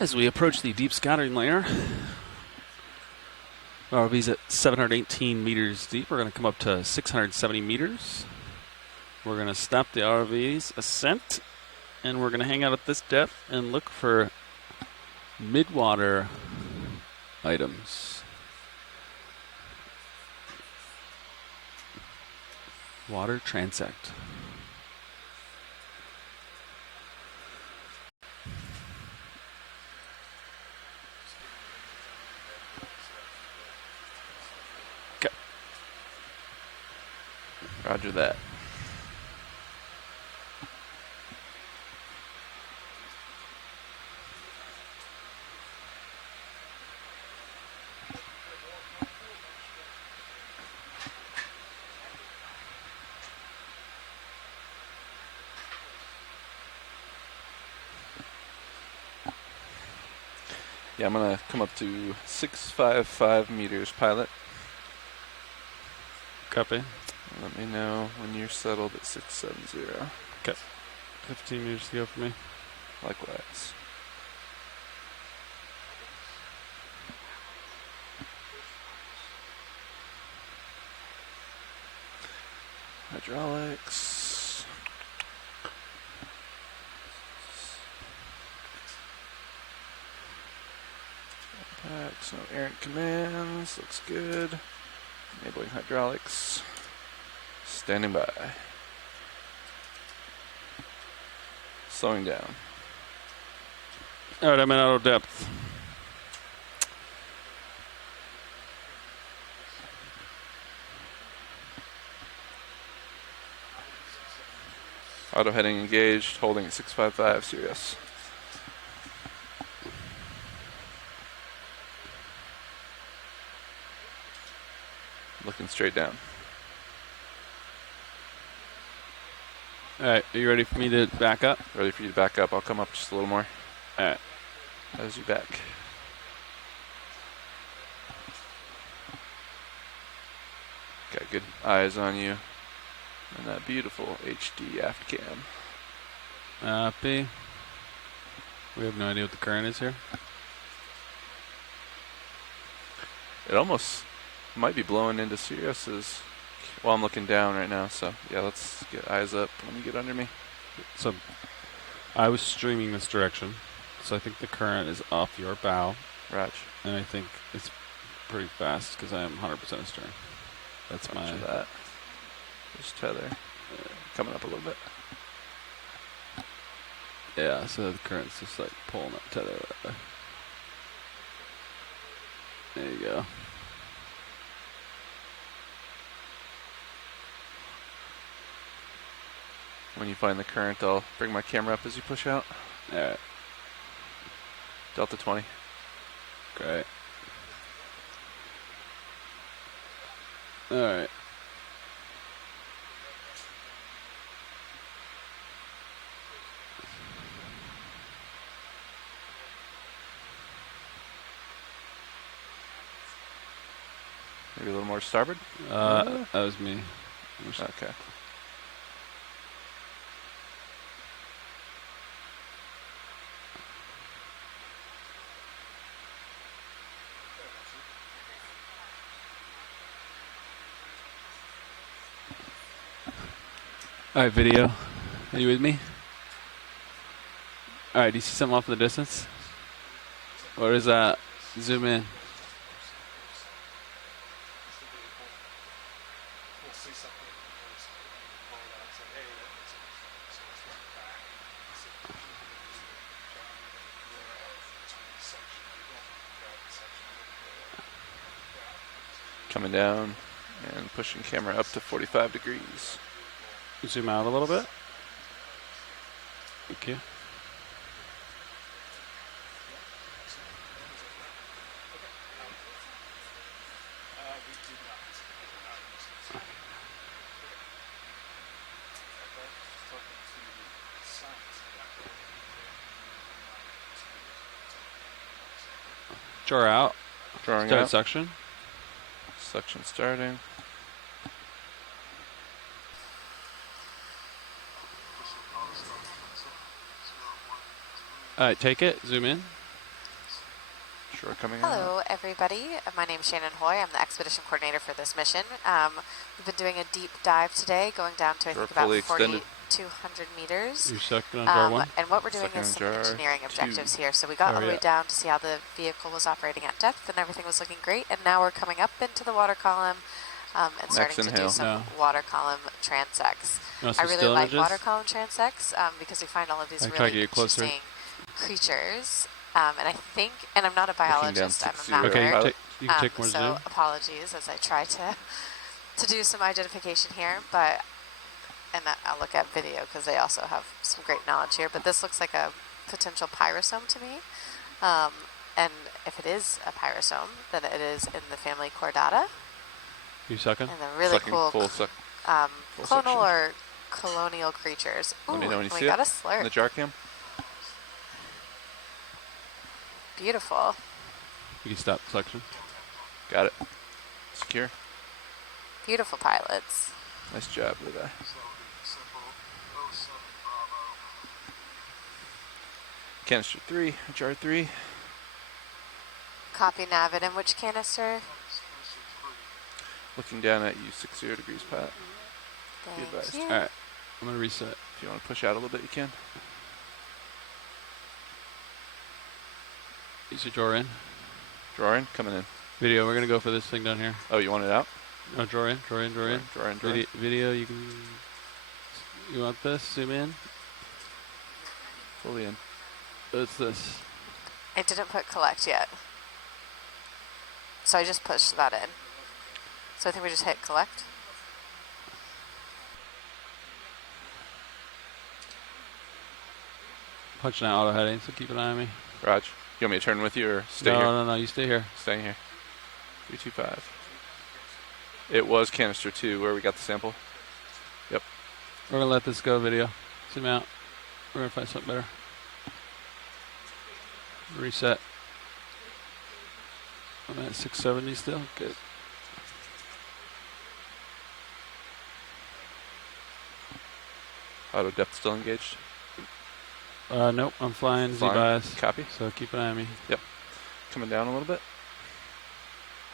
As we approach the deep scattering layer, ROV's at 718 meters deep. We're going to come up to 670 meters. We're going to stop the ROV's ascent, and we're going to hang out at this depth and look for midwater items. Water transect. Okay. Roger that. Yeah, I'm gonna come up to 655 meters, pilot. Copy. Let me know when you're settled at 670. Okay. 15 meters to go for me. Likewise. Hydraulics. Packs, no errant commands. Looks good. Enabling hydraulics. Standing by. Slowing down. All right, I'm at auto depth. Auto heading engaged, holding at 655, serious. Looking straight down. All right, are you ready for me to back up? Ready for you to back up. I'll come up just a little more. All right. As you back. Got good eyes on you. And that beautiful HD aft cam. Happy. We have no idea what the current is here. It almost might be blowing into Sirius's while I'm looking down right now. So yeah, let's get eyes up when you get under me. So I was streaming this direction, so I think the current is off your bow. Raj. And I think it's pretty fast because I am 100% astern. That's my. That. Just tether. Coming up a little bit. Yeah, so the current's just like pulling that tether. There you go. When you find the current, I'll bring my camera up as you push out. Alright. Delta 20. Great. Alright. Maybe a little more starboard? That was me. Okay. Alright, video. Are you with me? Alright, do you see something off in the distance? Or is that zoom in? Coming down and pushing camera up to 45 degrees. Zoom out a little bit. Thank you. Draw out. Drawing Start out. suction. Suction starting. Alright, take it. Zoom in. Shore coming out. Hello, everybody. My name is Shannon Hoy. I'm the expedition coordinator for this mission. We've been doing a deep dive today, going down to, I think, about 4,200 meters. You're second on jar 1? And what we're doing is some engineering objectives here. So we got all the way down to see how the vehicle was operating at depth, and everything was looking great. And now we're coming up into the water column and starting to do some water column transects. I really like water column transects because we find all of these really interesting creatures. And I think, and I'm not a biologist, I'm a mapper. Okay, you can take more so zoom. Apologies as I try to do some identification here, and I'll look at video because they also have some great knowledge here, but this looks like a potential pyrosome to me. And if it is a pyrosome, then it is in the family Chordata. You sucking? And the really cool clonal or colonial creatures. Ooh, let me know when you see got it a slurp. in the jar cam. Beautiful. You can stop selection. Got it. Secure. Beautiful pilots. Nice job, Levi. Canister 3, jar 3. Copy nav it in which canister? Looking down at you, 60 degrees, Pat. Be advised. All right, I'm going to reset. If you want to push out a little bit, you can. Easy draw in. Draw in, coming in. Video, we're going to go for this thing down here. Oh, you want it out? No, draw in. Video, you can... You want this? Zoom in. Fully in. What's this? I didn't put collect yet. So I just pushed that in. So I think we just hit collect. Punching out auto heading, so keep an eye on me. Raj, you want me to turn with you or stay here? No, you stay here. Staying here. 325. It was canister 2 where we got the sample. Yep. We're going to let this go, video. Zoom out. We're going to find something better. Reset. I'm at 670 still. Good. Auto depth still engaged? Nope, I'm flying Z-bias. Copy. So keep an eye on me. Yep. Coming down a little bit.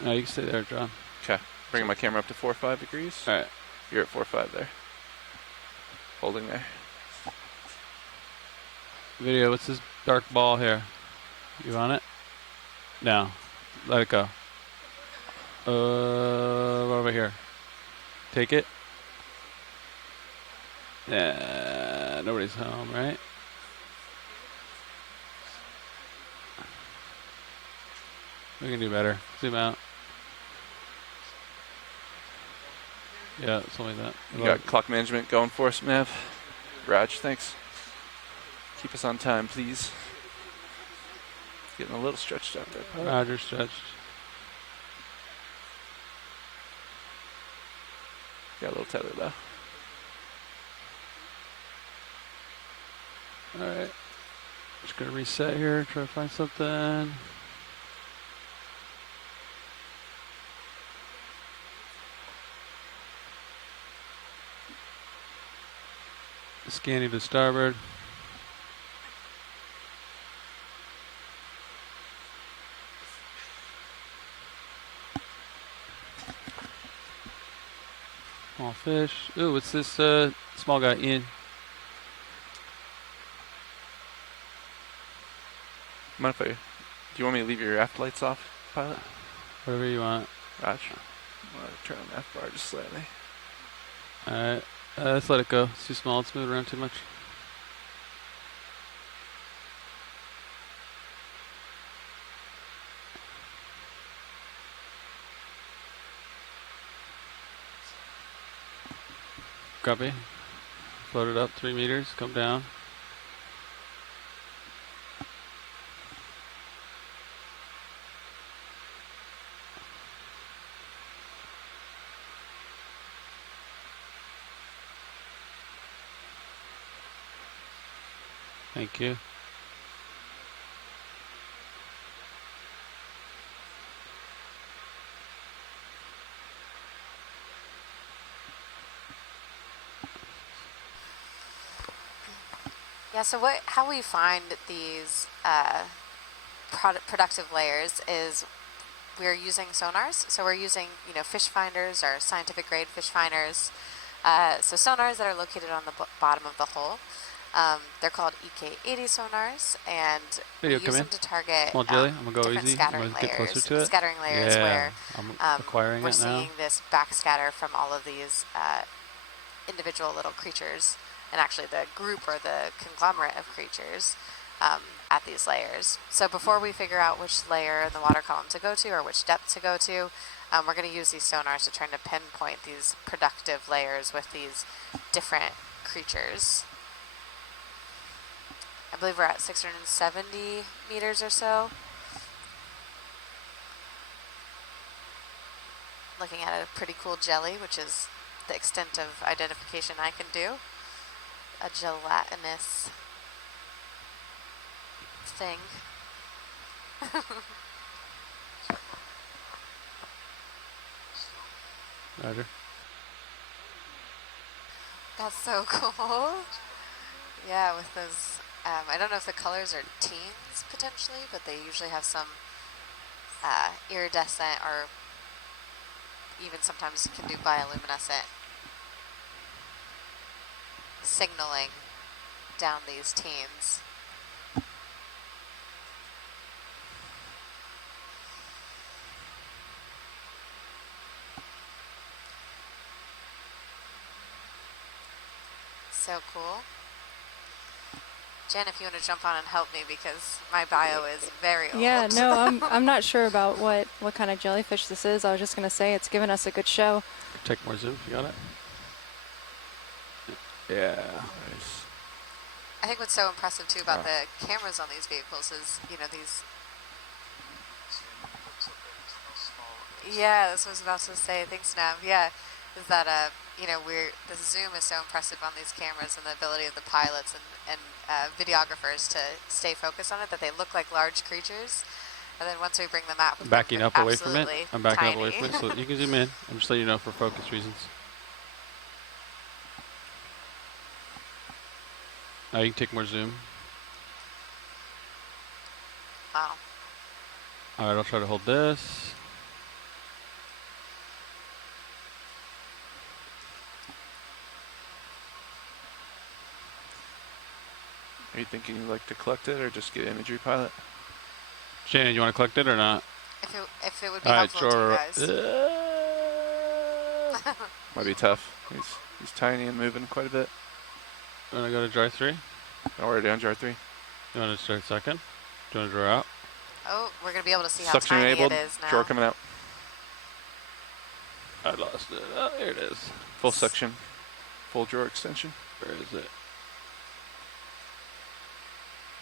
No, you can stay there, John. Okay. Bringing my camera up to 4 or 5 degrees. All right. You're at 4 or 5 there. Holding there. Video, what's this dark ball here? You on it? No. Let it go. Over here. Take it. Yeah, nobody's home, right? We can do better. Zoom out. Yeah, something like that. You got clock management going for us, Mav. Raj, thanks. Keep us on time, please. Getting a little stretched out there, Pat. Roger, stretched. Got a little tether though. Alright. Just gonna reset here, try to find something. Scanning to starboard. Small fish. Ooh, what's this small guy? Ian. Mind if do you want me to leave your aft lights off, pilot? Whatever you want. Raj. I'm going to turn on the aft bar just slightly. Alright. Let's let it go. It's too small. It's moving around too much. Copy. Float it up 3 meters. Come down. Thank you. Yeah, so how we find these productive layers is we're using sonars. So we're using, fish finders or scientific grade fish finders. So sonars that are located on the bottom of the hull. They're called EK80 sonars, and we use them to target Small jelly. I'm gonna go different easy. scattering I'm gonna get layers. closer to it. Scattering layers where I'm acquiring we're it now. seeing this backscatter from all of these individual little creatures, and actually the group or the conglomerate of creatures at these layers. So before we figure out which layer in the water column to go to or which depth to go to, we're going to use these sonars to try to pinpoint these productive layers with these different creatures. I believe we're at 670 meters or so. Looking at a pretty cool jelly, which is the extent of identification I can do. A gelatinous thing. Roger. That's so cool. Yeah, with those, I don't know if the colors are teens potentially, but they usually have some iridescent or even sometimes can do bioluminescent signaling down these teens. So cool. Jen, if you want to jump on and help me, because my bio is very old. Yeah, no, I'm not sure about what kind of jellyfish this is. I was just going to say it's given us a good show. Take more zoom if you got it. Yeah. Nice. I think what's so impressive too about the cameras on these vehicles is, these. Yeah, that's what I was about to say. Thanks, Nav. Yeah, is that the zoom is so impressive on these cameras and the ability of the pilots and videographers to stay focused on it, that they look like large creatures. And then once we bring them out, I'm backing up away from it. I'm backing up away from it, so you can zoom in. I'm just letting you know for focus reasons. Now you can take more zoom. Wow. All right, I'll try to hold this. Are you thinking you'd like to collect it or just get imagery pilot? Shannon, you want to collect it or not? If it would be helpful to you guys. Might be tough. He's tiny and moving quite a bit. You want to go to dry 3? No, we're down dry 3. You want to start second? Do you want to draw out? Oh, we're going to be able to see how Suction tiny enabled. it is now. Drawer coming out. I lost it. Oh, there it is. Full suction. Full drawer extension. Where is it?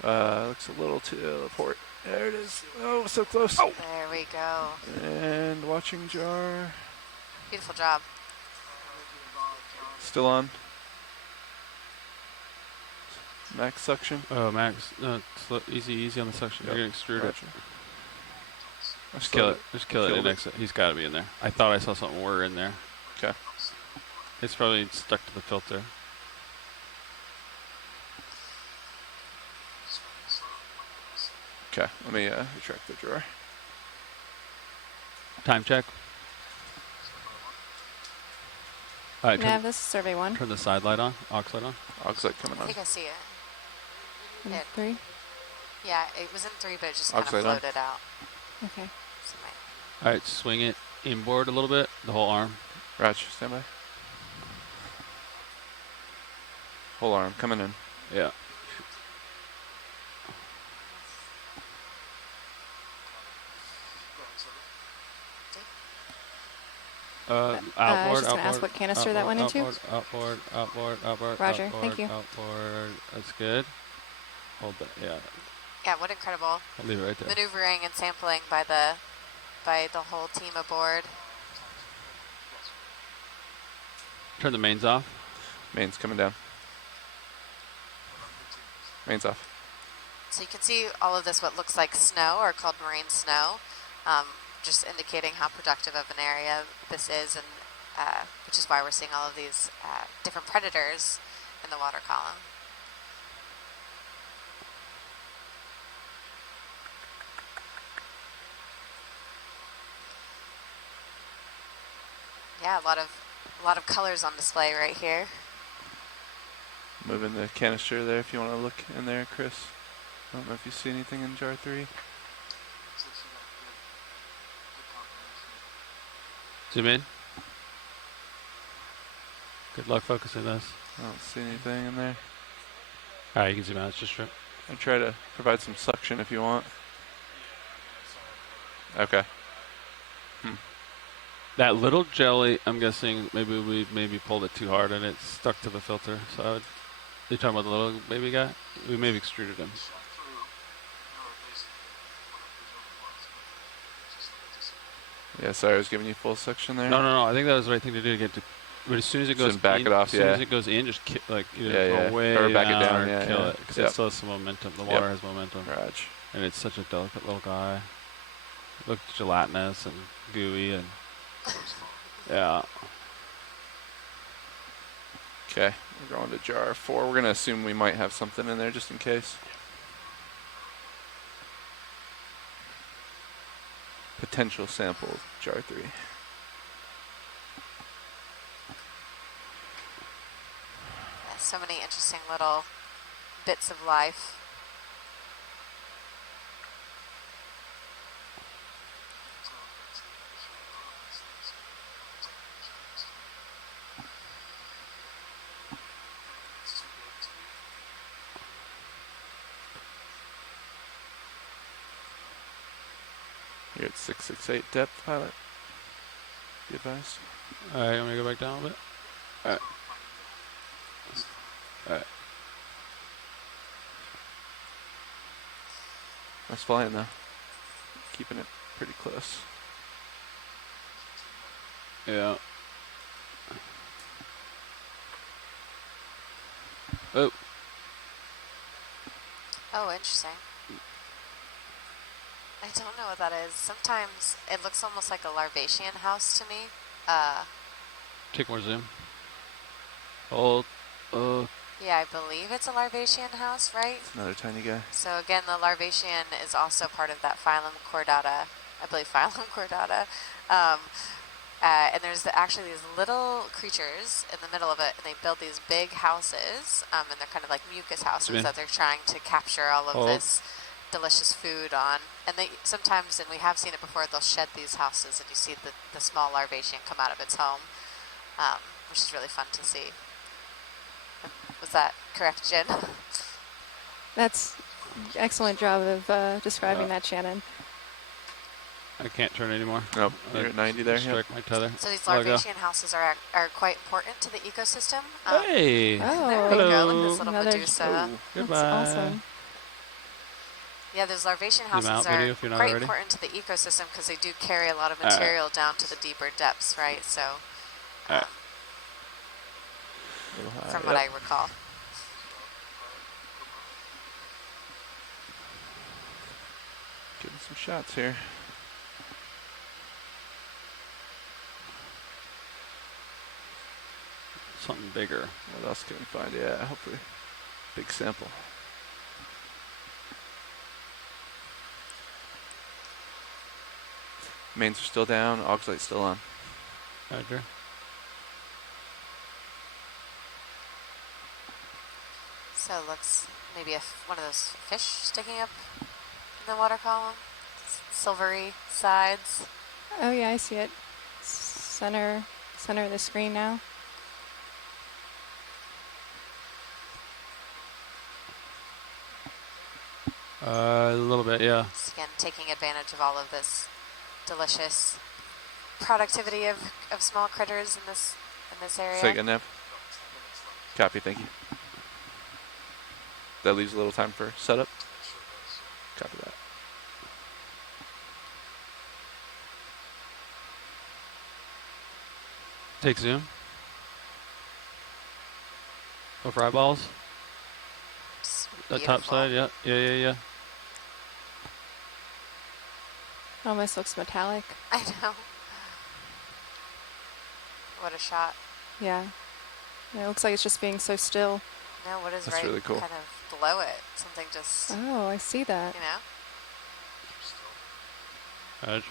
Looks a little to port. There it is. Oh, so close. Oh. There we go. And watching jar. Beautiful job. Still on. Max suction. Oh, max. No, easy on the suction. Yep. You're going to extrude Gotcha. it. Just kill it. Just kill it. Killed Index it. He's got to be in there. I thought I saw something were in there. Okay. It's probably stuck to the filter. Okay, let me retract the drawer. Time check. All right, Nav, this is survey 1. Turn the side light on. Aux light on. Aux light coming I on. think I see it. In Yeah. 3? Yeah, it was in 3, but it just Aux kind of light on. floated out. Okay. So All right, swing it inboard a little bit. The whole arm. Raj, stand by. Whole arm coming in. Yeah. I Outboard, was just going to ask what canister that went into. Outboard. Roger, outboard, thank you. Outboard, that's good. Hold that, yeah. Yeah, what incredible I'll leave it right there. maneuvering and sampling by the whole team aboard. Turn the mains off. Mains coming down. Mains off. So you can see all of this, what looks like snow, are called marine snow, just indicating how productive of an area this is, and which is why we're seeing all of these different predators in the water column. Yeah, a lot of colors on display right here. Moving the canister there if you want to look in there, Chris. I don't know if you see anything in jar 3. Zoom in. Good luck focusing this. I don't see anything in there. All right, you can zoom out. It's just strip. I try to provide some suction if you want. Okay. That little jelly, I'm guessing maybe we pulled it too hard and it stuck to the filter. So I would, you talking about the little baby guy? We maybe extruded him. Yeah, sorry, I was giving you full suction there. No. I think that was the right thing to do to get to. But as soon as it goes, back it off. As soon as it goes in, just go way or back down it down. or kill it because it still has some momentum. The water has momentum. Raj. And it's such a delicate little guy. Looked gelatinous and gooey and yeah. Okay, we're going to jar 4. We're gonna assume we might have something in there just in case. Potential sample, jar 3. So many interesting little bits of life. You're at 668 depth, pilot. Be advised. All right, want me to go back down a bit? All right. All right. Nice flying though. Keeping it pretty close. Yeah. Oh. Oh, interesting. I don't know what that is. Sometimes it looks almost like a larvacean house to me. Take more zoom. Hold. Yeah, I believe it's a larvacean house, right? It's another tiny guy. So again, the larvacean is also part of that phylum Chordata. I believe phylum Chordata. And there's actually these little creatures in the middle of it, and they build these big houses, and they're kind of like mucus houses that they're trying to capture all of this delicious food on. And they sometimes, and we have seen it before, they'll shed these houses, and you see the small larvacean come out of its home, which is really fun to see. Was that correct, Jen? That's excellent job of describing that, Shannon. I can't turn anymore. Nope, you're at 90 there. Strike my tether. So these larvacean houses are quite important to the ecosystem. Hey! There you go, look at this little Medusa. Goodbye. That's awesome. Yeah, those larvacean houses are quite important to the ecosystem because they do carry a lot of material down to the deeper depths, right? So, from what I recall. Getting some shots here. Something bigger. What else can we find? Yeah, hopefully. Big sample. Mains are still down, Auxlight's still on. Roger. So it looks maybe one of those fish sticking up in the water column. Silvery sides. Oh yeah, I see it. Center of the screen now. A little bit, yeah. So again, taking advantage of all of this delicious productivity of small critters in this area. Say again, Nev. Copy, thank you. That leaves a little time for setup. Copy that. Take zoom. Over eyeballs. That top side, yeah. Almost looks metallic. I know. What a shot. Yeah. It looks like it's just being so still. No, what is That's really cool. kind of below it? Something just... Oh, I see that. You know?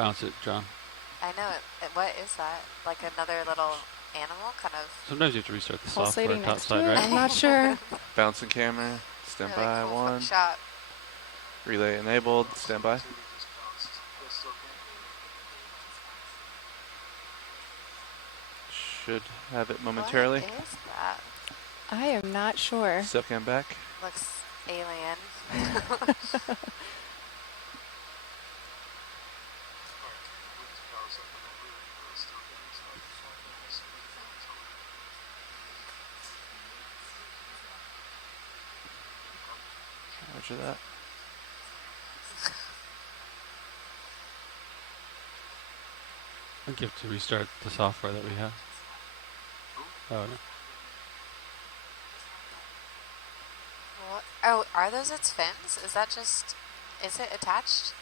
Bounce it, John. I know it. What is that? Like another little animal, kind of. Sometimes you have to restart the software Pulsating top next to side, it? right? I'm not sure. Bouncing camera. Stand Really by. cool One. shot. Relay enabled. Stand by. Should have it momentarily. What is that? I am not sure. Subcam back. Looks alien. Roger that. I think you have to restart the software that we have. Oh, no. What? Oh, are those its fins? Is that just... Is it attached?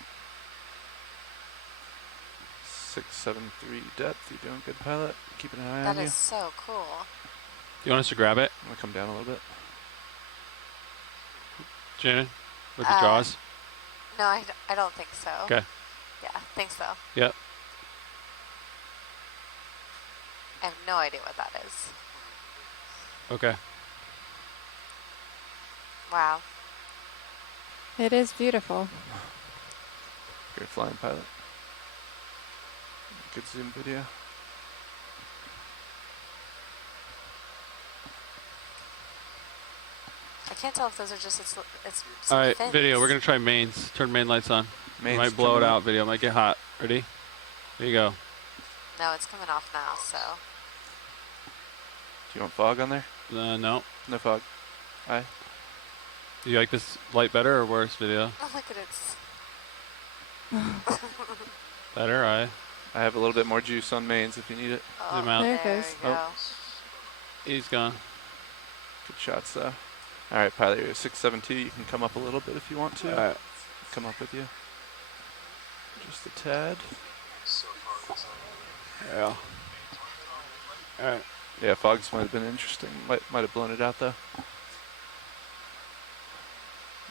673 depth. You're doing good, pilot. Keeping an eye That on you. is so cool. Do you want us to grab it? I'm gonna come down a little bit. Shannon? With the jaws? No, I don't think so. Okay. Yeah, I think so. Yep. I have no idea what that is. Okay. Wow. It is beautiful. Great flying, pilot. Good zoom video. I can't tell if those are just its All right, fins. video. We're going to try mains. Turn main lights on. Mains Might blow it coming out. up. Video might get hot. Ready? There you go. No, it's coming off now, so. Do you want fog on there? No. No fog. Aye. Do you like this light better or worse, video? Oh, look at it. Better, aye. I have a little bit more juice on mains if you need it. Oh, Zoom out. There it goes. we go. Oh. He's gone. Good shots though. All right, pilot, you're 672. You can come up a little bit if you want to. All right. Come up with you. Just a tad. Yeah. All right. Yeah, fogs might have been interesting. Might have blown it out though.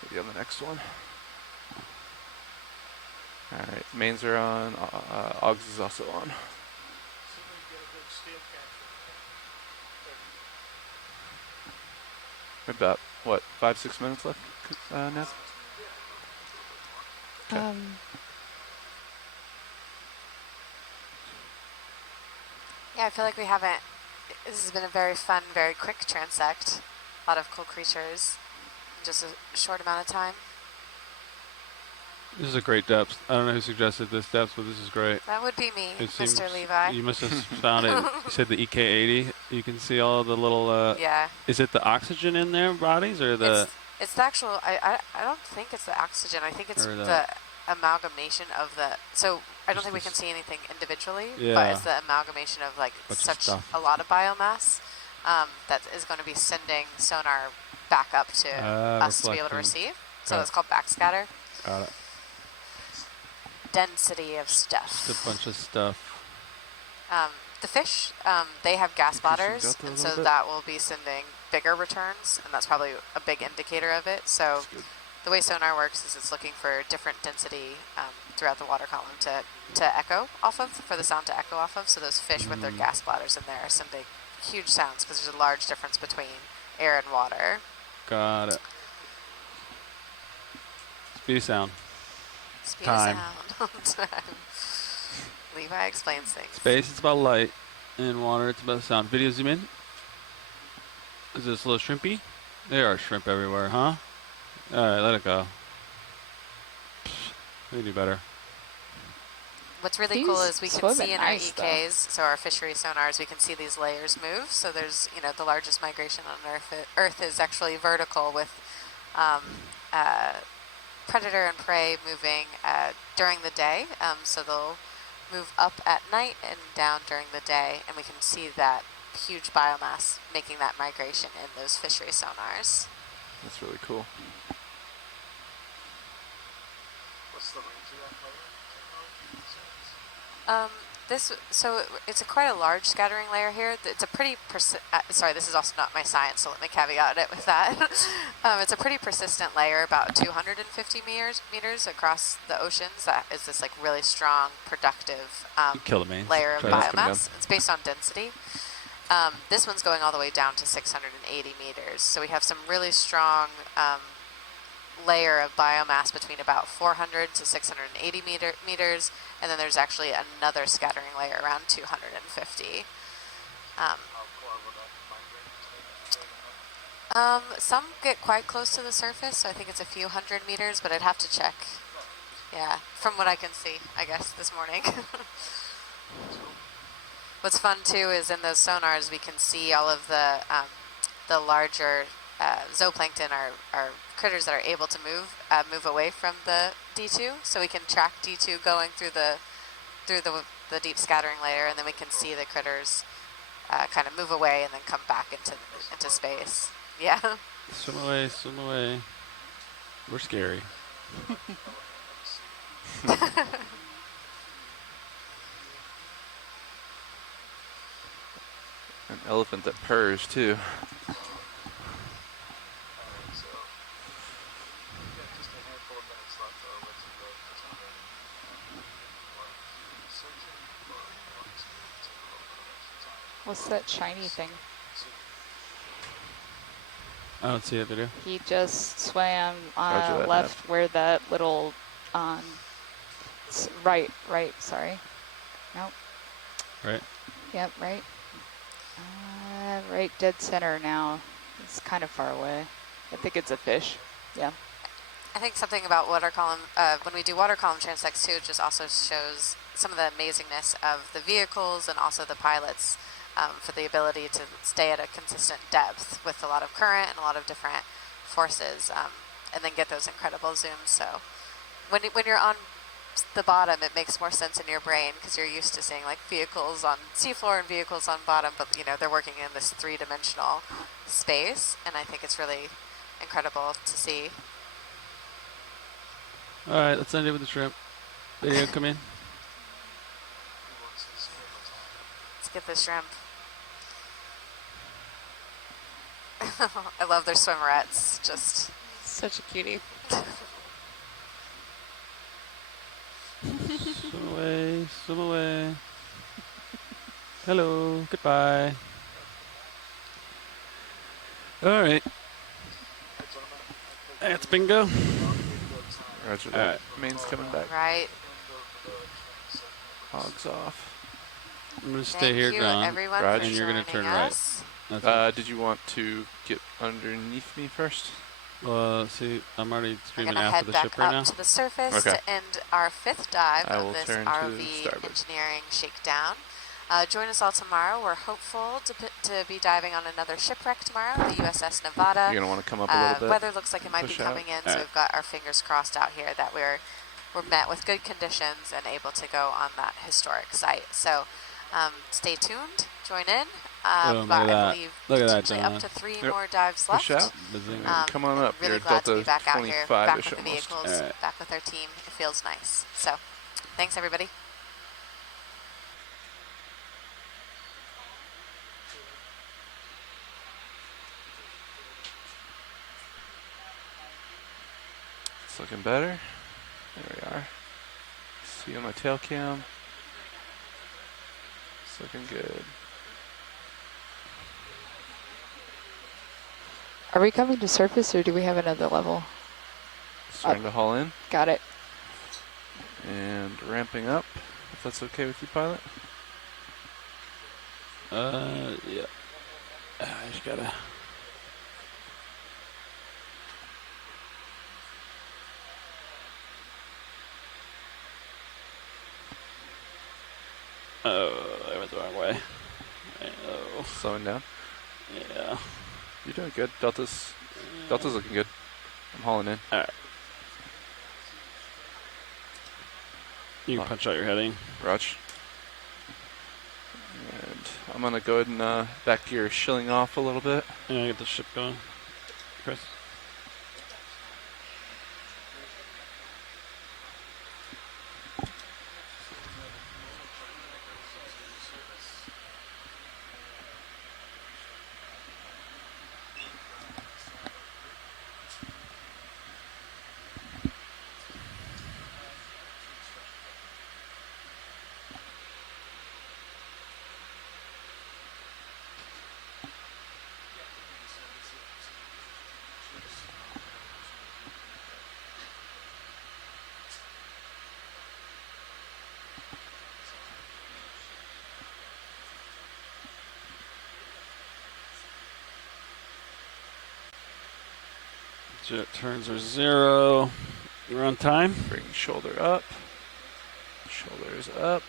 Maybe on the next one. All right, mains are on. Augs is also on. About what, 5-6 minutes left, Ness? Okay. Yeah, I feel like we haven't. This has been a very fun, very quick transect. A lot of cool creatures in just a short amount of time. This is a great depth. I don't know who suggested this depth, but this is great. That would be me, It seems Mr. Levi. You must have found it. You said the EK80. You can see all the little. Yeah. Is it the oxygen in their bodies or the? It's the actual. I don't think it's the oxygen. I think it's Or the amalgamation of the. So I don't think we can see anything individually, but Yeah. it's the amalgamation of like Bunch of such stuff. a lot of biomass that is going to be sending sonar back up to us to be able to reflecting. receive. So Got it's it. called backscatter. Got it. Density of stuff. Just a bunch of stuff. The fish, they have gas bladders, gut a and little so bit. that will be sending bigger returns, and that's probably a big indicator of it. So the way sonar works is it's looking for different density throughout the water column to echo off of, for the sound to echo off of. So those fish with their gas bladders in there are sending huge sounds because there's a large difference between air and water. Got it. Speed of sound. Speed Time. of sound. Time. Levi explains things. Space, it's about light. And water, it's about sound. Video zoom in. Is this a little shrimpy? There are shrimp everywhere, huh? Alright, let it go. We do better. What's really cool is we can see in our EKs, so our fishery sonars, we can see these layers move. So there's, the largest migration on Earth is actually vertical with predator and prey moving during the day. So they'll move up at night and down during the day, and we can see that huge biomass making that migration in those fishery sonars. That's really cool. What's the range of that color? So it's quite a large scattering layer here. It's a pretty sorry, this is also not my science, so let me caveat it with that. It's a pretty persistent layer, about 250 meters across the oceans. That is this like really strong, productive layer of biomass. It's based on density. This one's going all the way down to 680 meters. So we have some really strong layer of biomass between about 400 to 680 meters, and then there's actually another scattering layer around 250. Some get quite close to the surface, so I think it's a few hundred meters, but I'd have to check. Yeah, from what I can see, I guess, this morning. What's fun too is in those sonars we can see all of the larger zooplankton, are critters that are able to move away from the D2, so we can track D2 going through the deep scattering layer, and then we can see the critters kind of move away and then come back into space. Yeah. Swim away, swim away. We're scary. An elephant that purrs too. What's that shiny thing? I don't see that video. He just swam Roger left where that little right, sorry. Nope. Right. Yep, right. Right dead center now. It's kind of far away. I think it's a fish. Yeah. I think something about water column, when we do water column transects too, just also shows some of the amazingness of the vehicles and also the pilots for the ability to stay at a consistent depth with a lot of current and a lot of different forces, and then get those incredible zooms. So when you're on the bottom, it makes more sense in your brain because you're used to seeing like vehicles on seafloor and vehicles on bottom, but you know they're working in this three-dimensional space, and I think it's really incredible to see. All right, let's end it with the shrimp. Video, come in. Let's get the shrimp. I love their swimmerettes. Just such a cutie. Swim away, swim away. Hello, goodbye. All right. That's bingo. Roger that. Right. Main's coming back. Right. Hogs off. I'm going to stay here, John. Everyone, and you're going to turn right. Did you want to get underneath me first? See, I'm already streaming after after the ship right now. We're going to head back up to the surface to end our 5th dive of this ROV engineering shakedown. Join us all tomorrow. We're hopeful to be diving on another shipwreck tomorrow, the USS Nevada. You're going to want to come up a little bit. Weather looks like it might be coming in, so we've got our fingers crossed out here that we're met with good conditions and able to go on that historic site. So stay tuned, join in. I believe potentially up to 3 more dives left. Come on up. Really glad to be back out here, back with the vehicles, back with our team. It feels nice. So thanks, everybody. It's looking better. There we are. See on my tail cam. It's looking good. Are we coming to surface or do we have another level? Starting to haul in. Got it. And ramping up, if that's okay with you, pilot. Yeah. I just gotta. Oh, I went the wrong way. Oh. Slowing down. Yeah. You're doing good. Delta's looking good. I'm hauling in. All right. You can punch out your heading. Roger. And I'm going to go ahead and back gear shilling off a little bit. Yeah, get the ship going. Chris? Jet turns are 0. We're on time. Bring shoulder up. Shoulders up.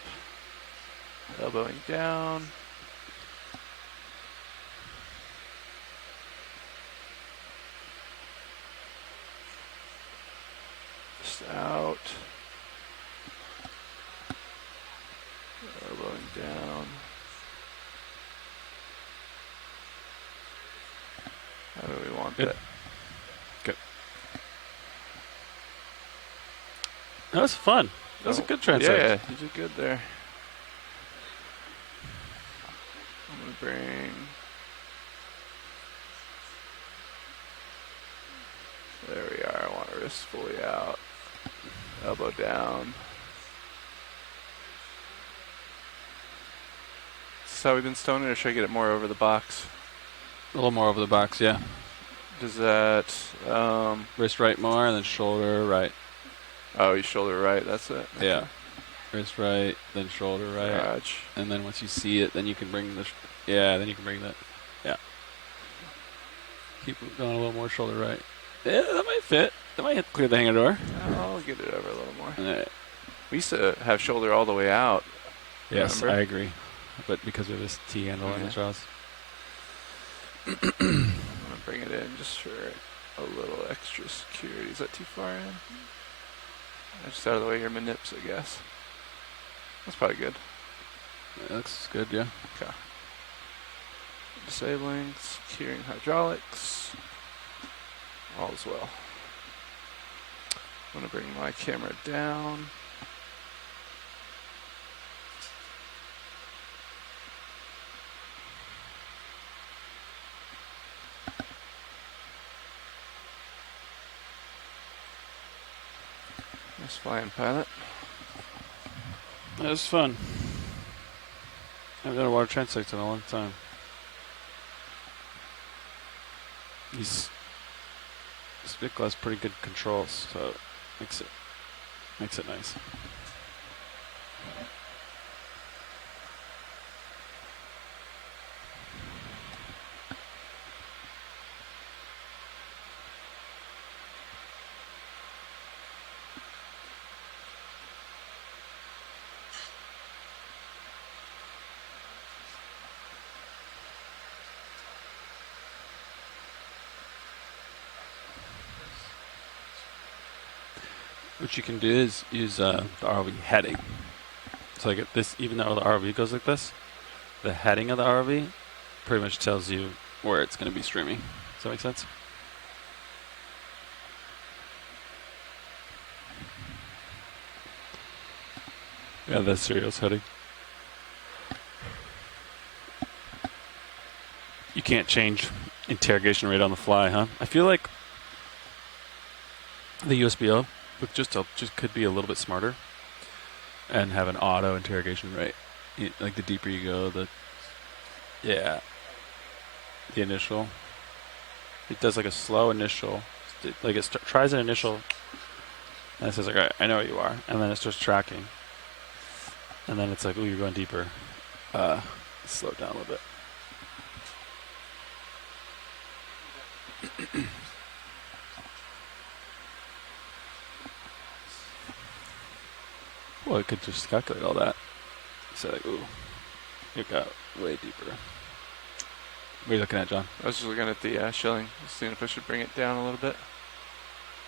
Elbowing down. Just out. Elbowing down. How do we want that? Good. That was fun. That was a good transect. Yeah, you did good there. I'm going to bring... There we are. I want wrist fully out. Elbow down. Is this how we've been stoning, or should I get it more over the box? A little more over the box, yeah. Does that... wrist right more, and then shoulder right. Oh, you shoulder right, that's it? Okay. Yeah. Wrist right, then shoulder right. Gotcha. And then once you see it, then you can bring the... then you can bring that. Yeah. Keep going a little more shoulder right. Yeah, that might fit. That might clear the hanger door. I'll get it over a little more. Right. We used to have shoulder all the way out. Yes, remember? I agree. But because of this T-handle on the jaws. I'm going to bring it in just for a little extra security. Is that too far in? Just out of the way here, my nips, I guess. That's probably good. That looks good, yeah. Okay. Disabling, securing hydraulics. All is well. I'm going to bring my camera down. Nice flying, pilot. That was fun. I haven't done a water transect in a long time. This vehicle has pretty good controls, so makes it nice. What you can do is use the ROV heading. So like this, even though the ROV goes like this, the heading of the ROV pretty much tells you where it's going to be streaming. Does that make sense? Yeah, that's serious heading. You can't change interrogation rate on the fly, huh? I feel like the USBO just could be a little bit smarter and have an auto interrogation rate. Like the deeper you go, the initial. It does like a slow initial, like it tries an initial, and it says like, all right, I know where you are, and then it starts tracking, and then it's like, oh, you're going deeper. Slow it down a little bit. Well, it could just calculate all that. Say like, ooh, you got way deeper. What are you looking at, John? I was just looking at the shilling, seeing if I should bring it down a little bit.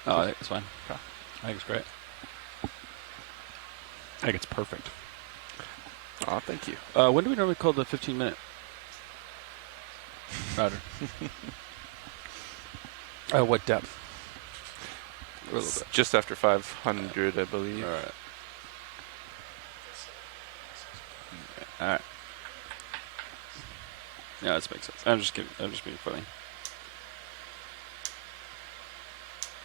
Oh, I think it's fine. Okay. I think it's great. I think it's perfect. Oh, thank you. When do we normally call the 15-minute? Roger. What depth? A little bit. Just after 500, I believe. All right. All right. Yeah, this makes sense. I'm just kidding. I'm just being funny.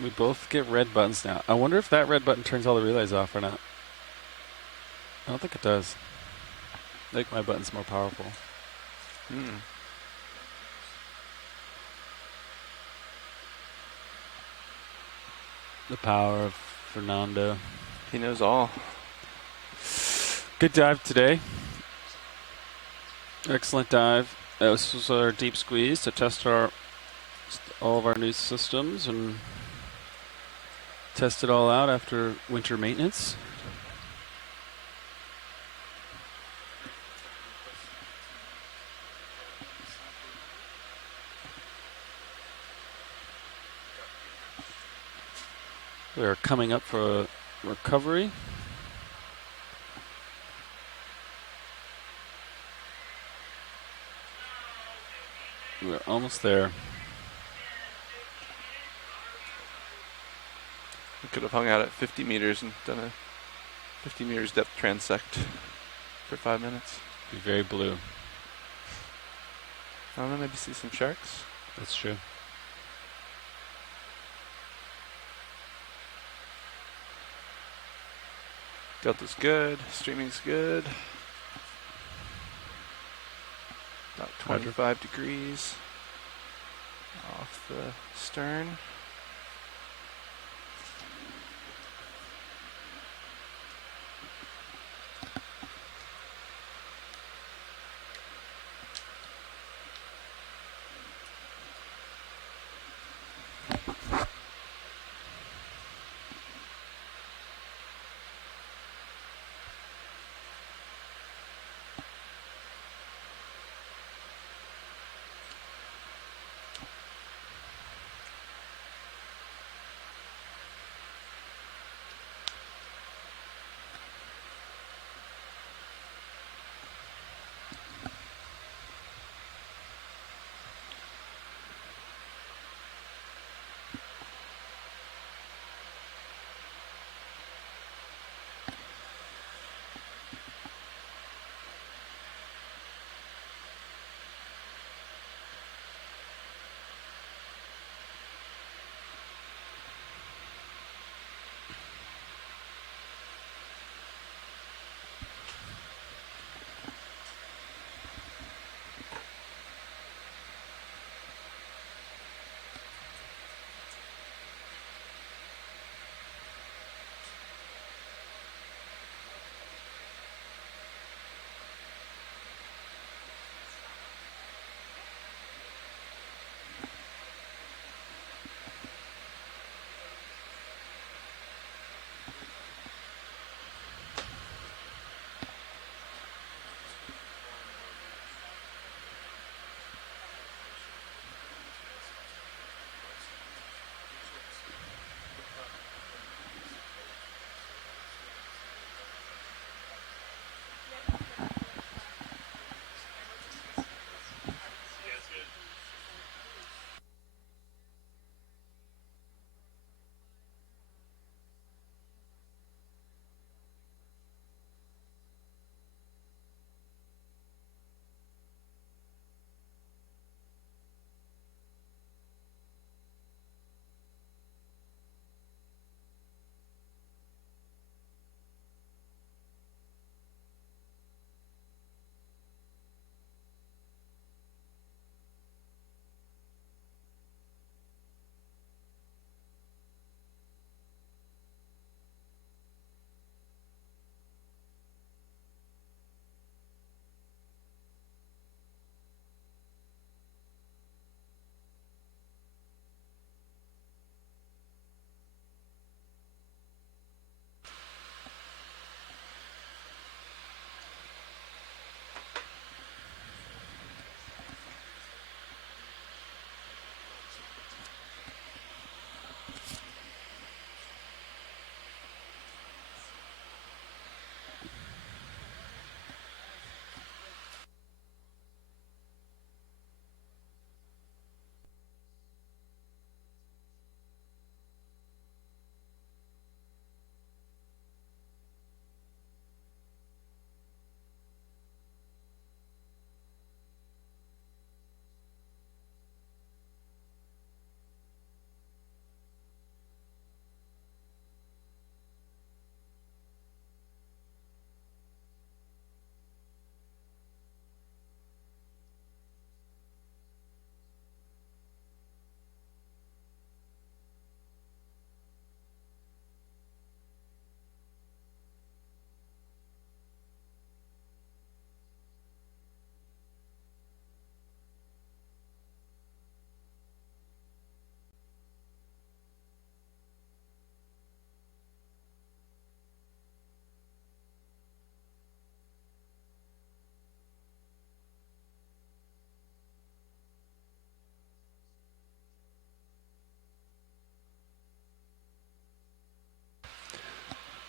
We both get red buttons now. I wonder if that red button turns all the relays off or not. I don't think it does. I think my button's more powerful. The power of Fernando. He knows all. Good dive today. Excellent dive. This was our deep squeeze to test all of our new systems, and test it all out after winter maintenance. We're coming up for a recovery. We're almost there. We could have hung out at 50 meters and done a 50 meters depth transect for 5 minutes. Be very blue. I don't know, maybe see some sharks. That's true. Delta's good, streaming's good. About 25 degrees off the stern.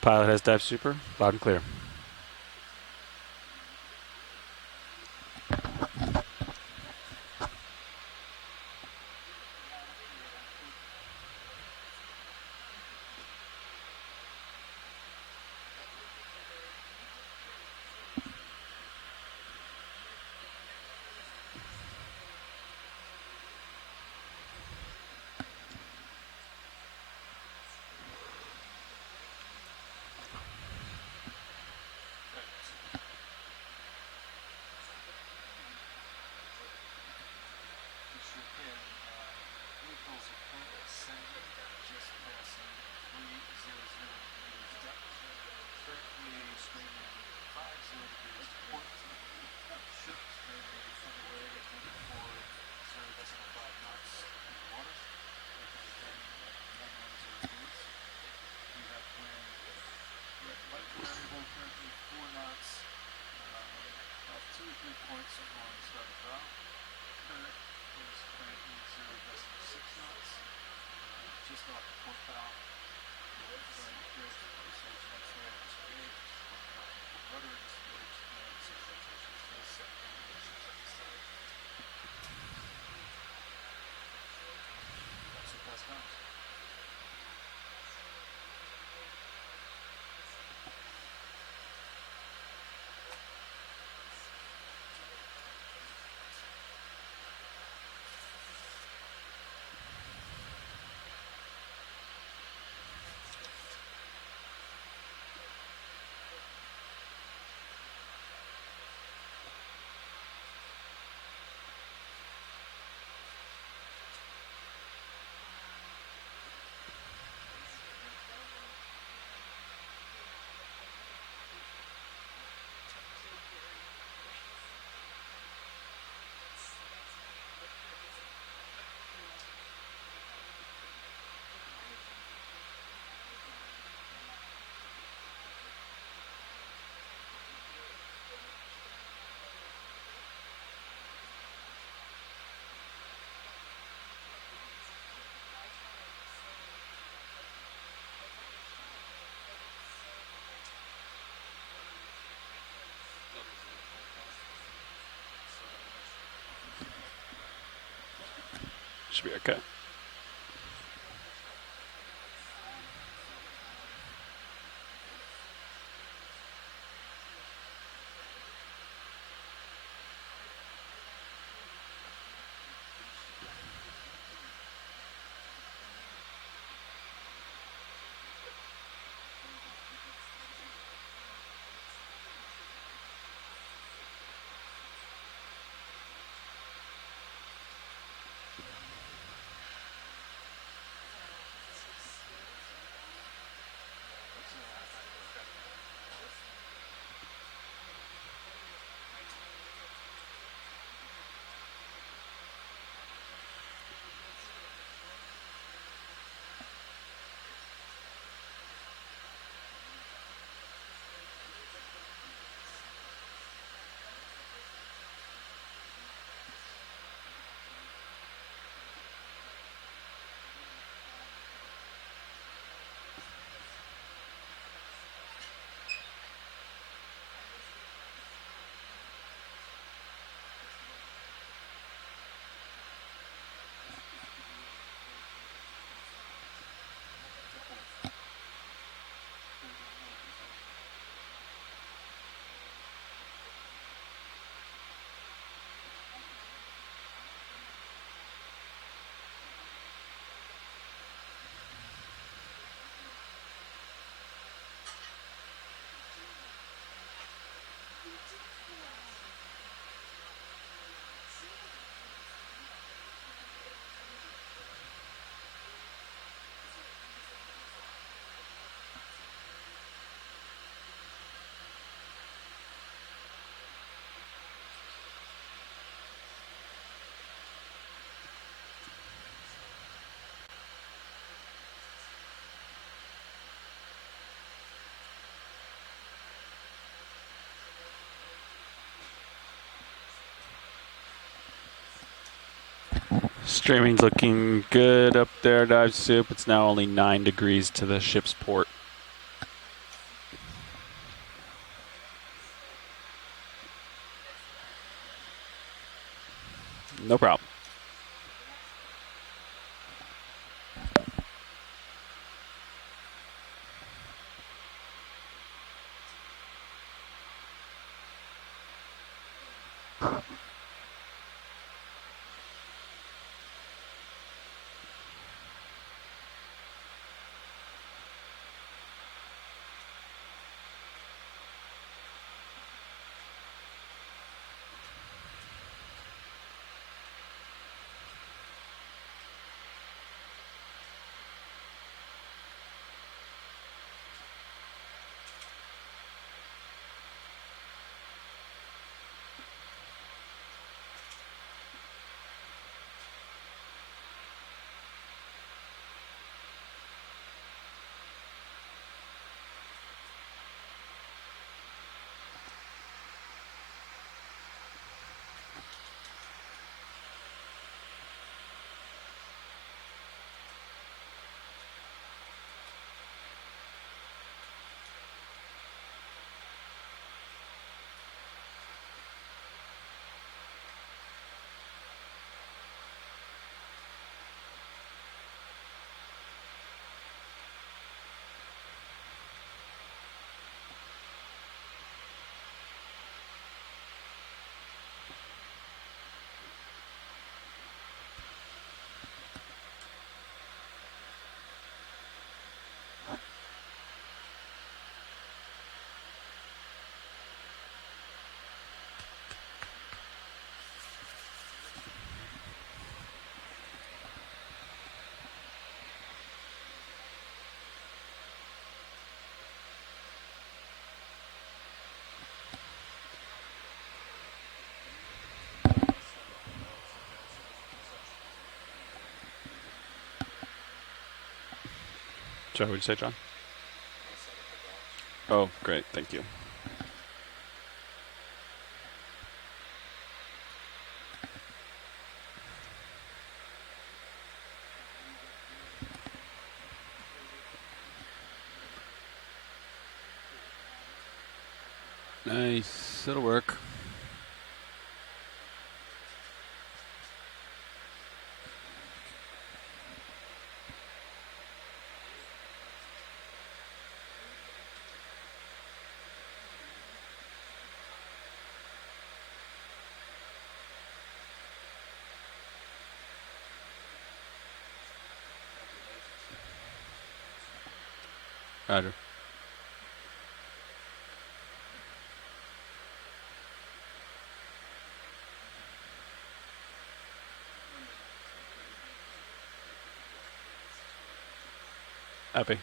Pilot has dive super. Loud and clear. Should be okay. Streaming's looking good up there, dive soup. It's now only 9 degrees to the ship's port. No problem. What did you say, John? Oh, great. Thank you. Nice. It'll work. Roger. Happy.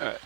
All right.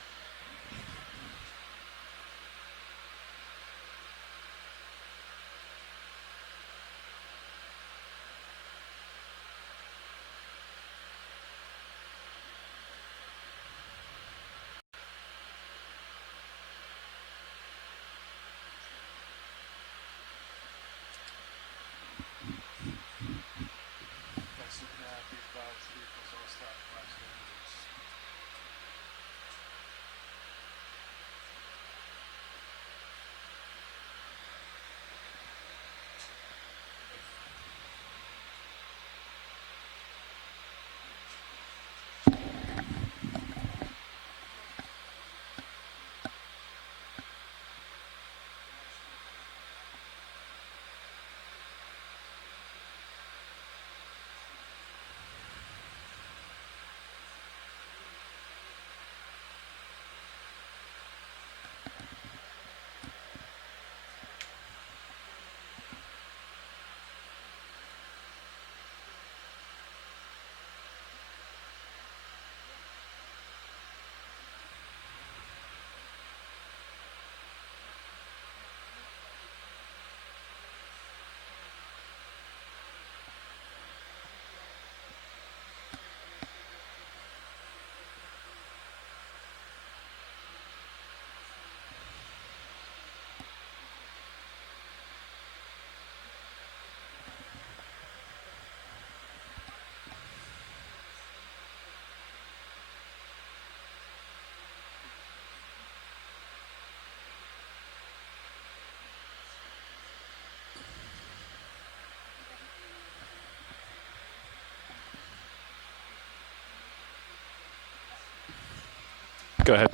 Go ahead.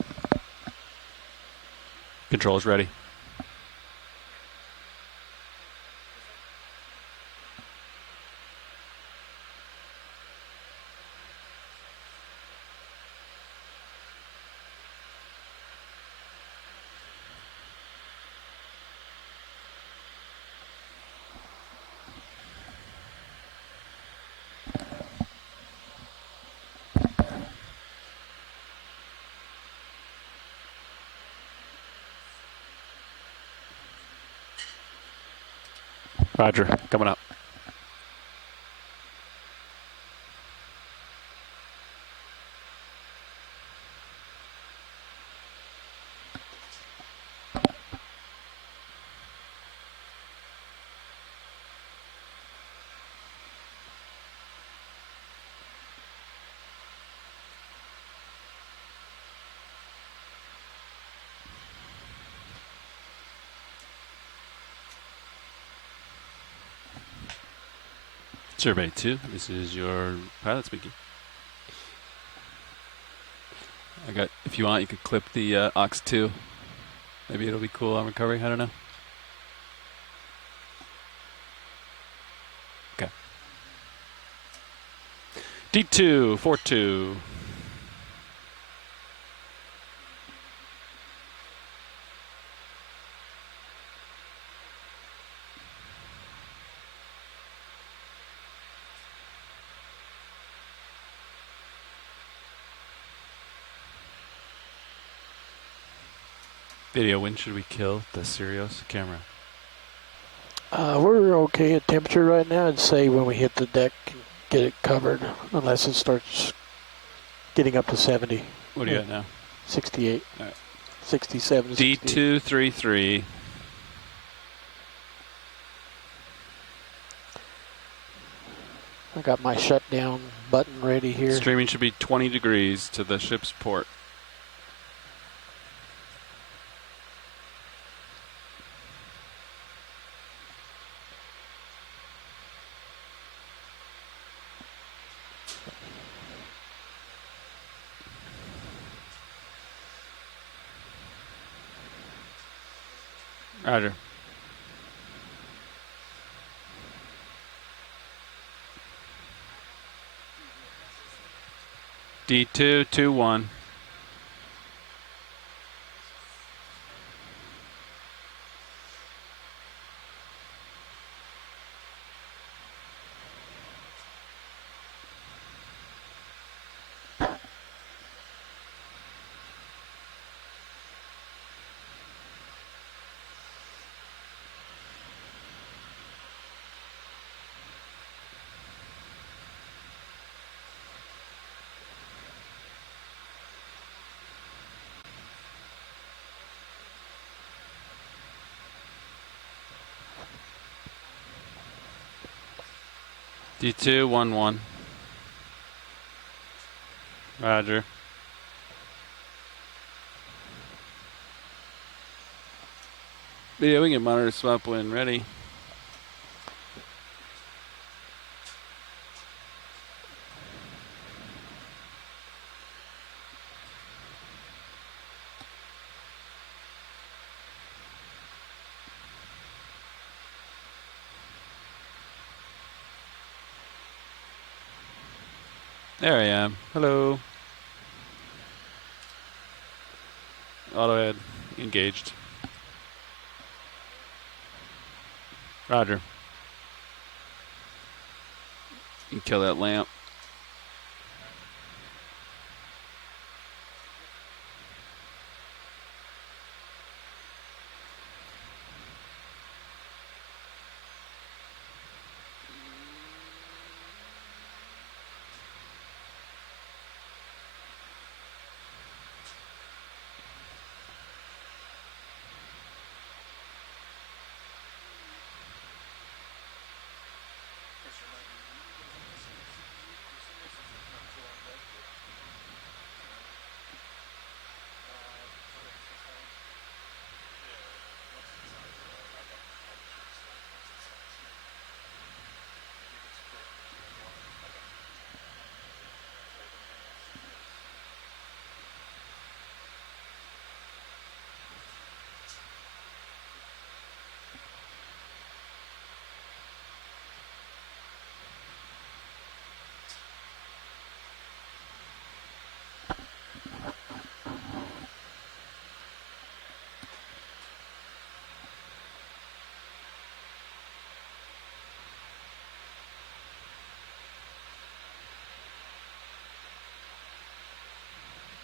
Controls ready. Roger, coming up. Survey 2, this is your pilot speaking. If you want, you could clip the aux 2. Maybe it'll be cool on recovery, I don't know. Okay. D242. Video, when should we kill the Sirius camera? We're okay at temperature right now. I'd say when we hit the deck and get it covered, unless it starts getting up to 70. What do you got now? 68. All right. 67. D233. I got my shutdown button ready here. Streaming should be 20 degrees to the ship's port. Roger. D221. D211. Roger. Yeah, we can get monitor swap when ready. There I am. Hello. Auto head engaged. Roger. You can kill that lamp.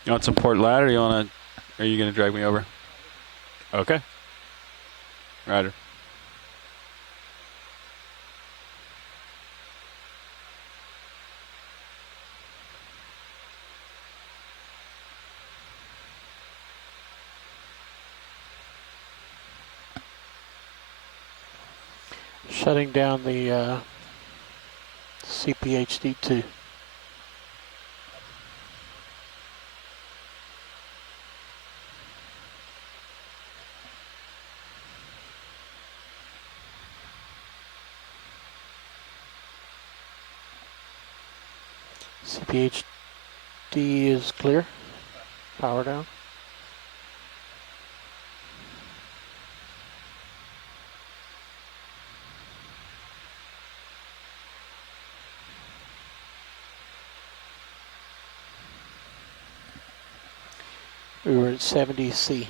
You want some port ladder? Or you want to? Are you going to drag me over? Okay. Roger. Shutting down the CPHD2. CPHD is clear. Power down. We were at 70 C.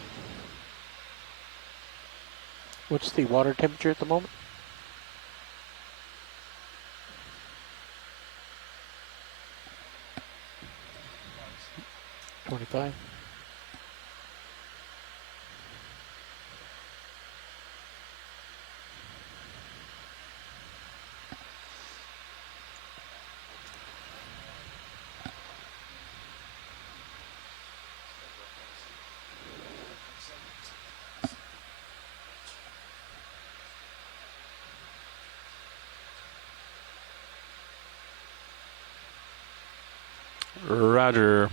What's the water temperature at the moment? 25. Roger.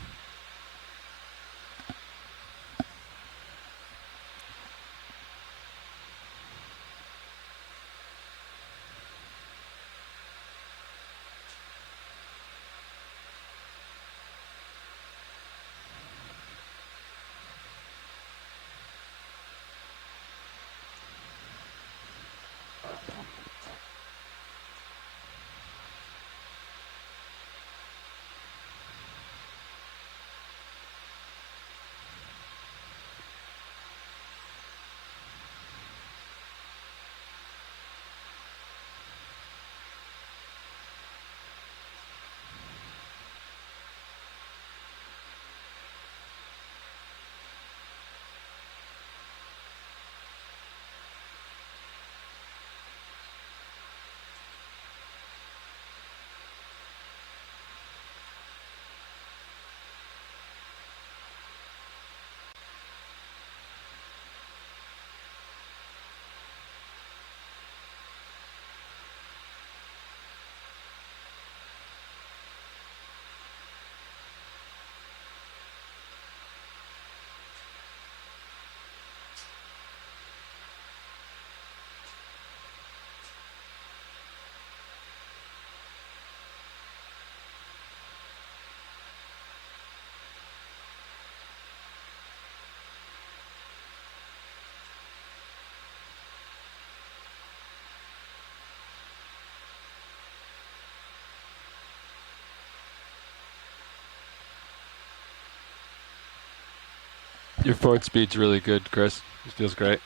Your forward speed's really good, Chris. It feels great.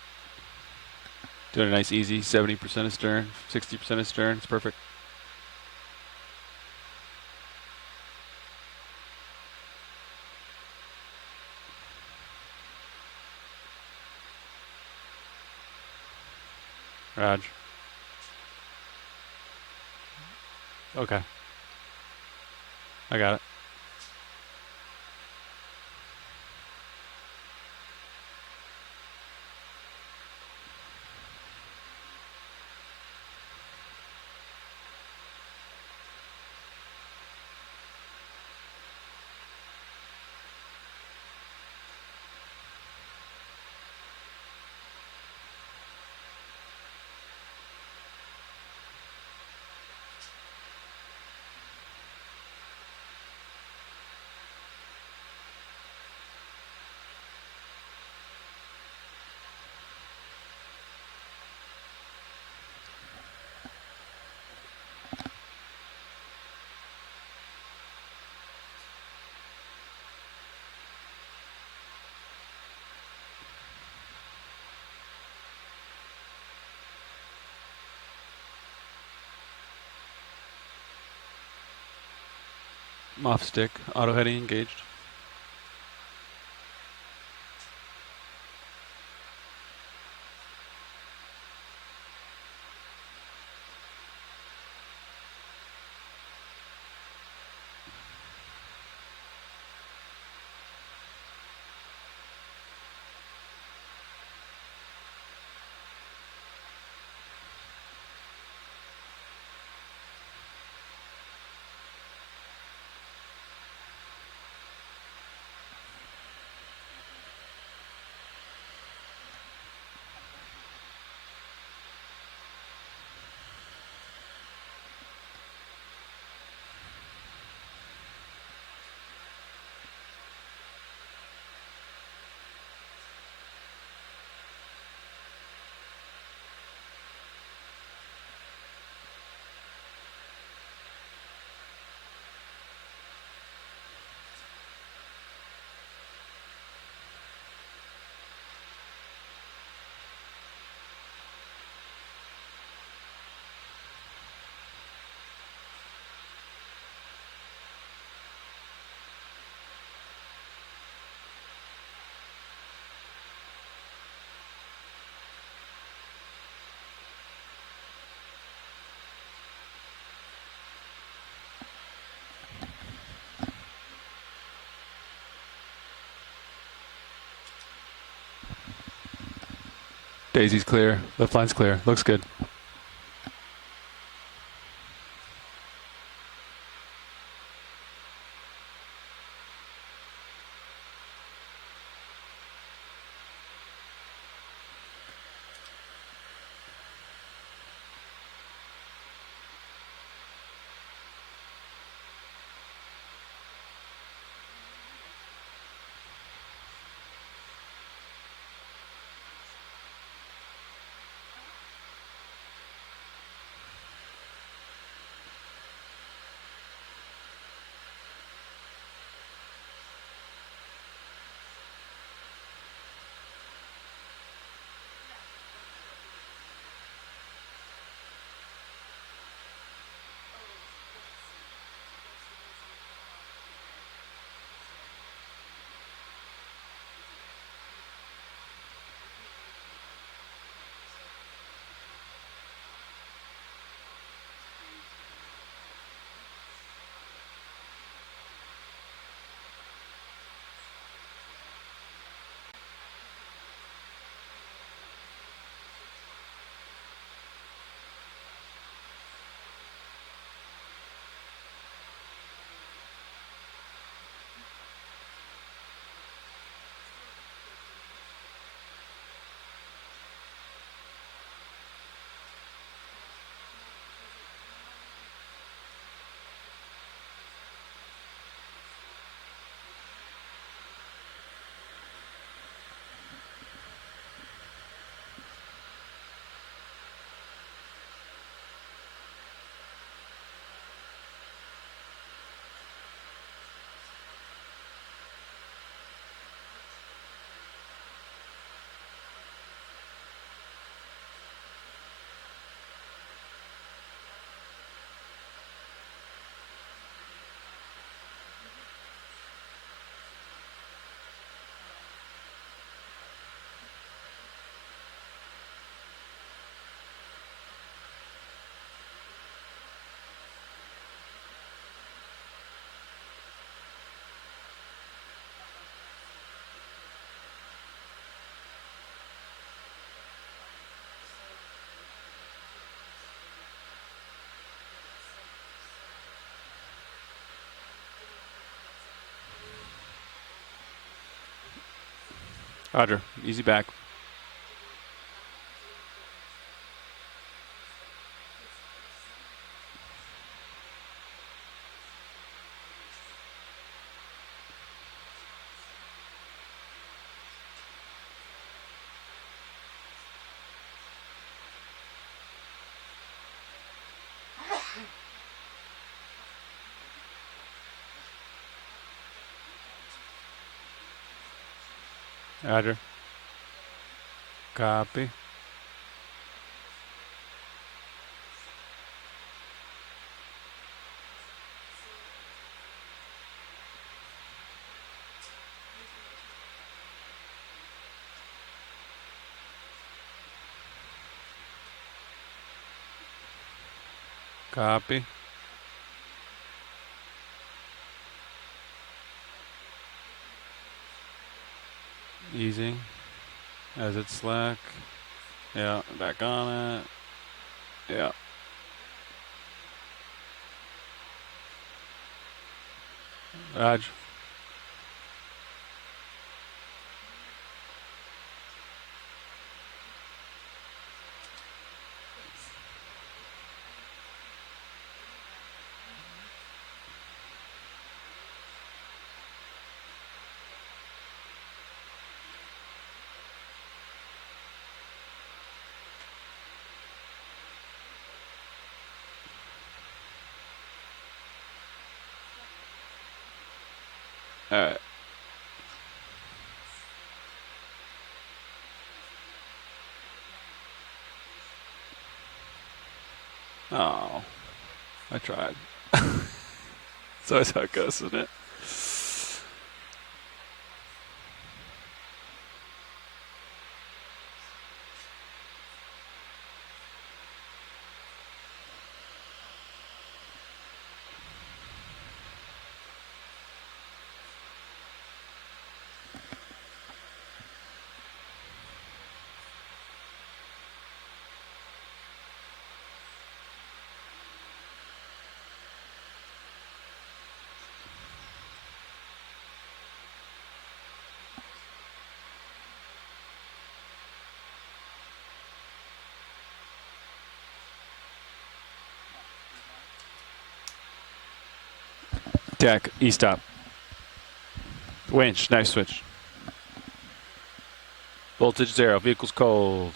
Doing a nice easy 70% of stern, 60% of stern. It's perfect. Raj. Okay. I got it. I'm off stick, auto heading engaged. Daisy's clear. Lift line's clear. Looks good. Roger. Easy back. Roger. Copy. Copy. Easy. As it's slack. Yeah, back on it. Yeah. Raj. All right. Oh, I tried. That's always how it goes, isn't it? Deck, E-stop. Winch, knife switch. Voltage 0, vehicle's cold.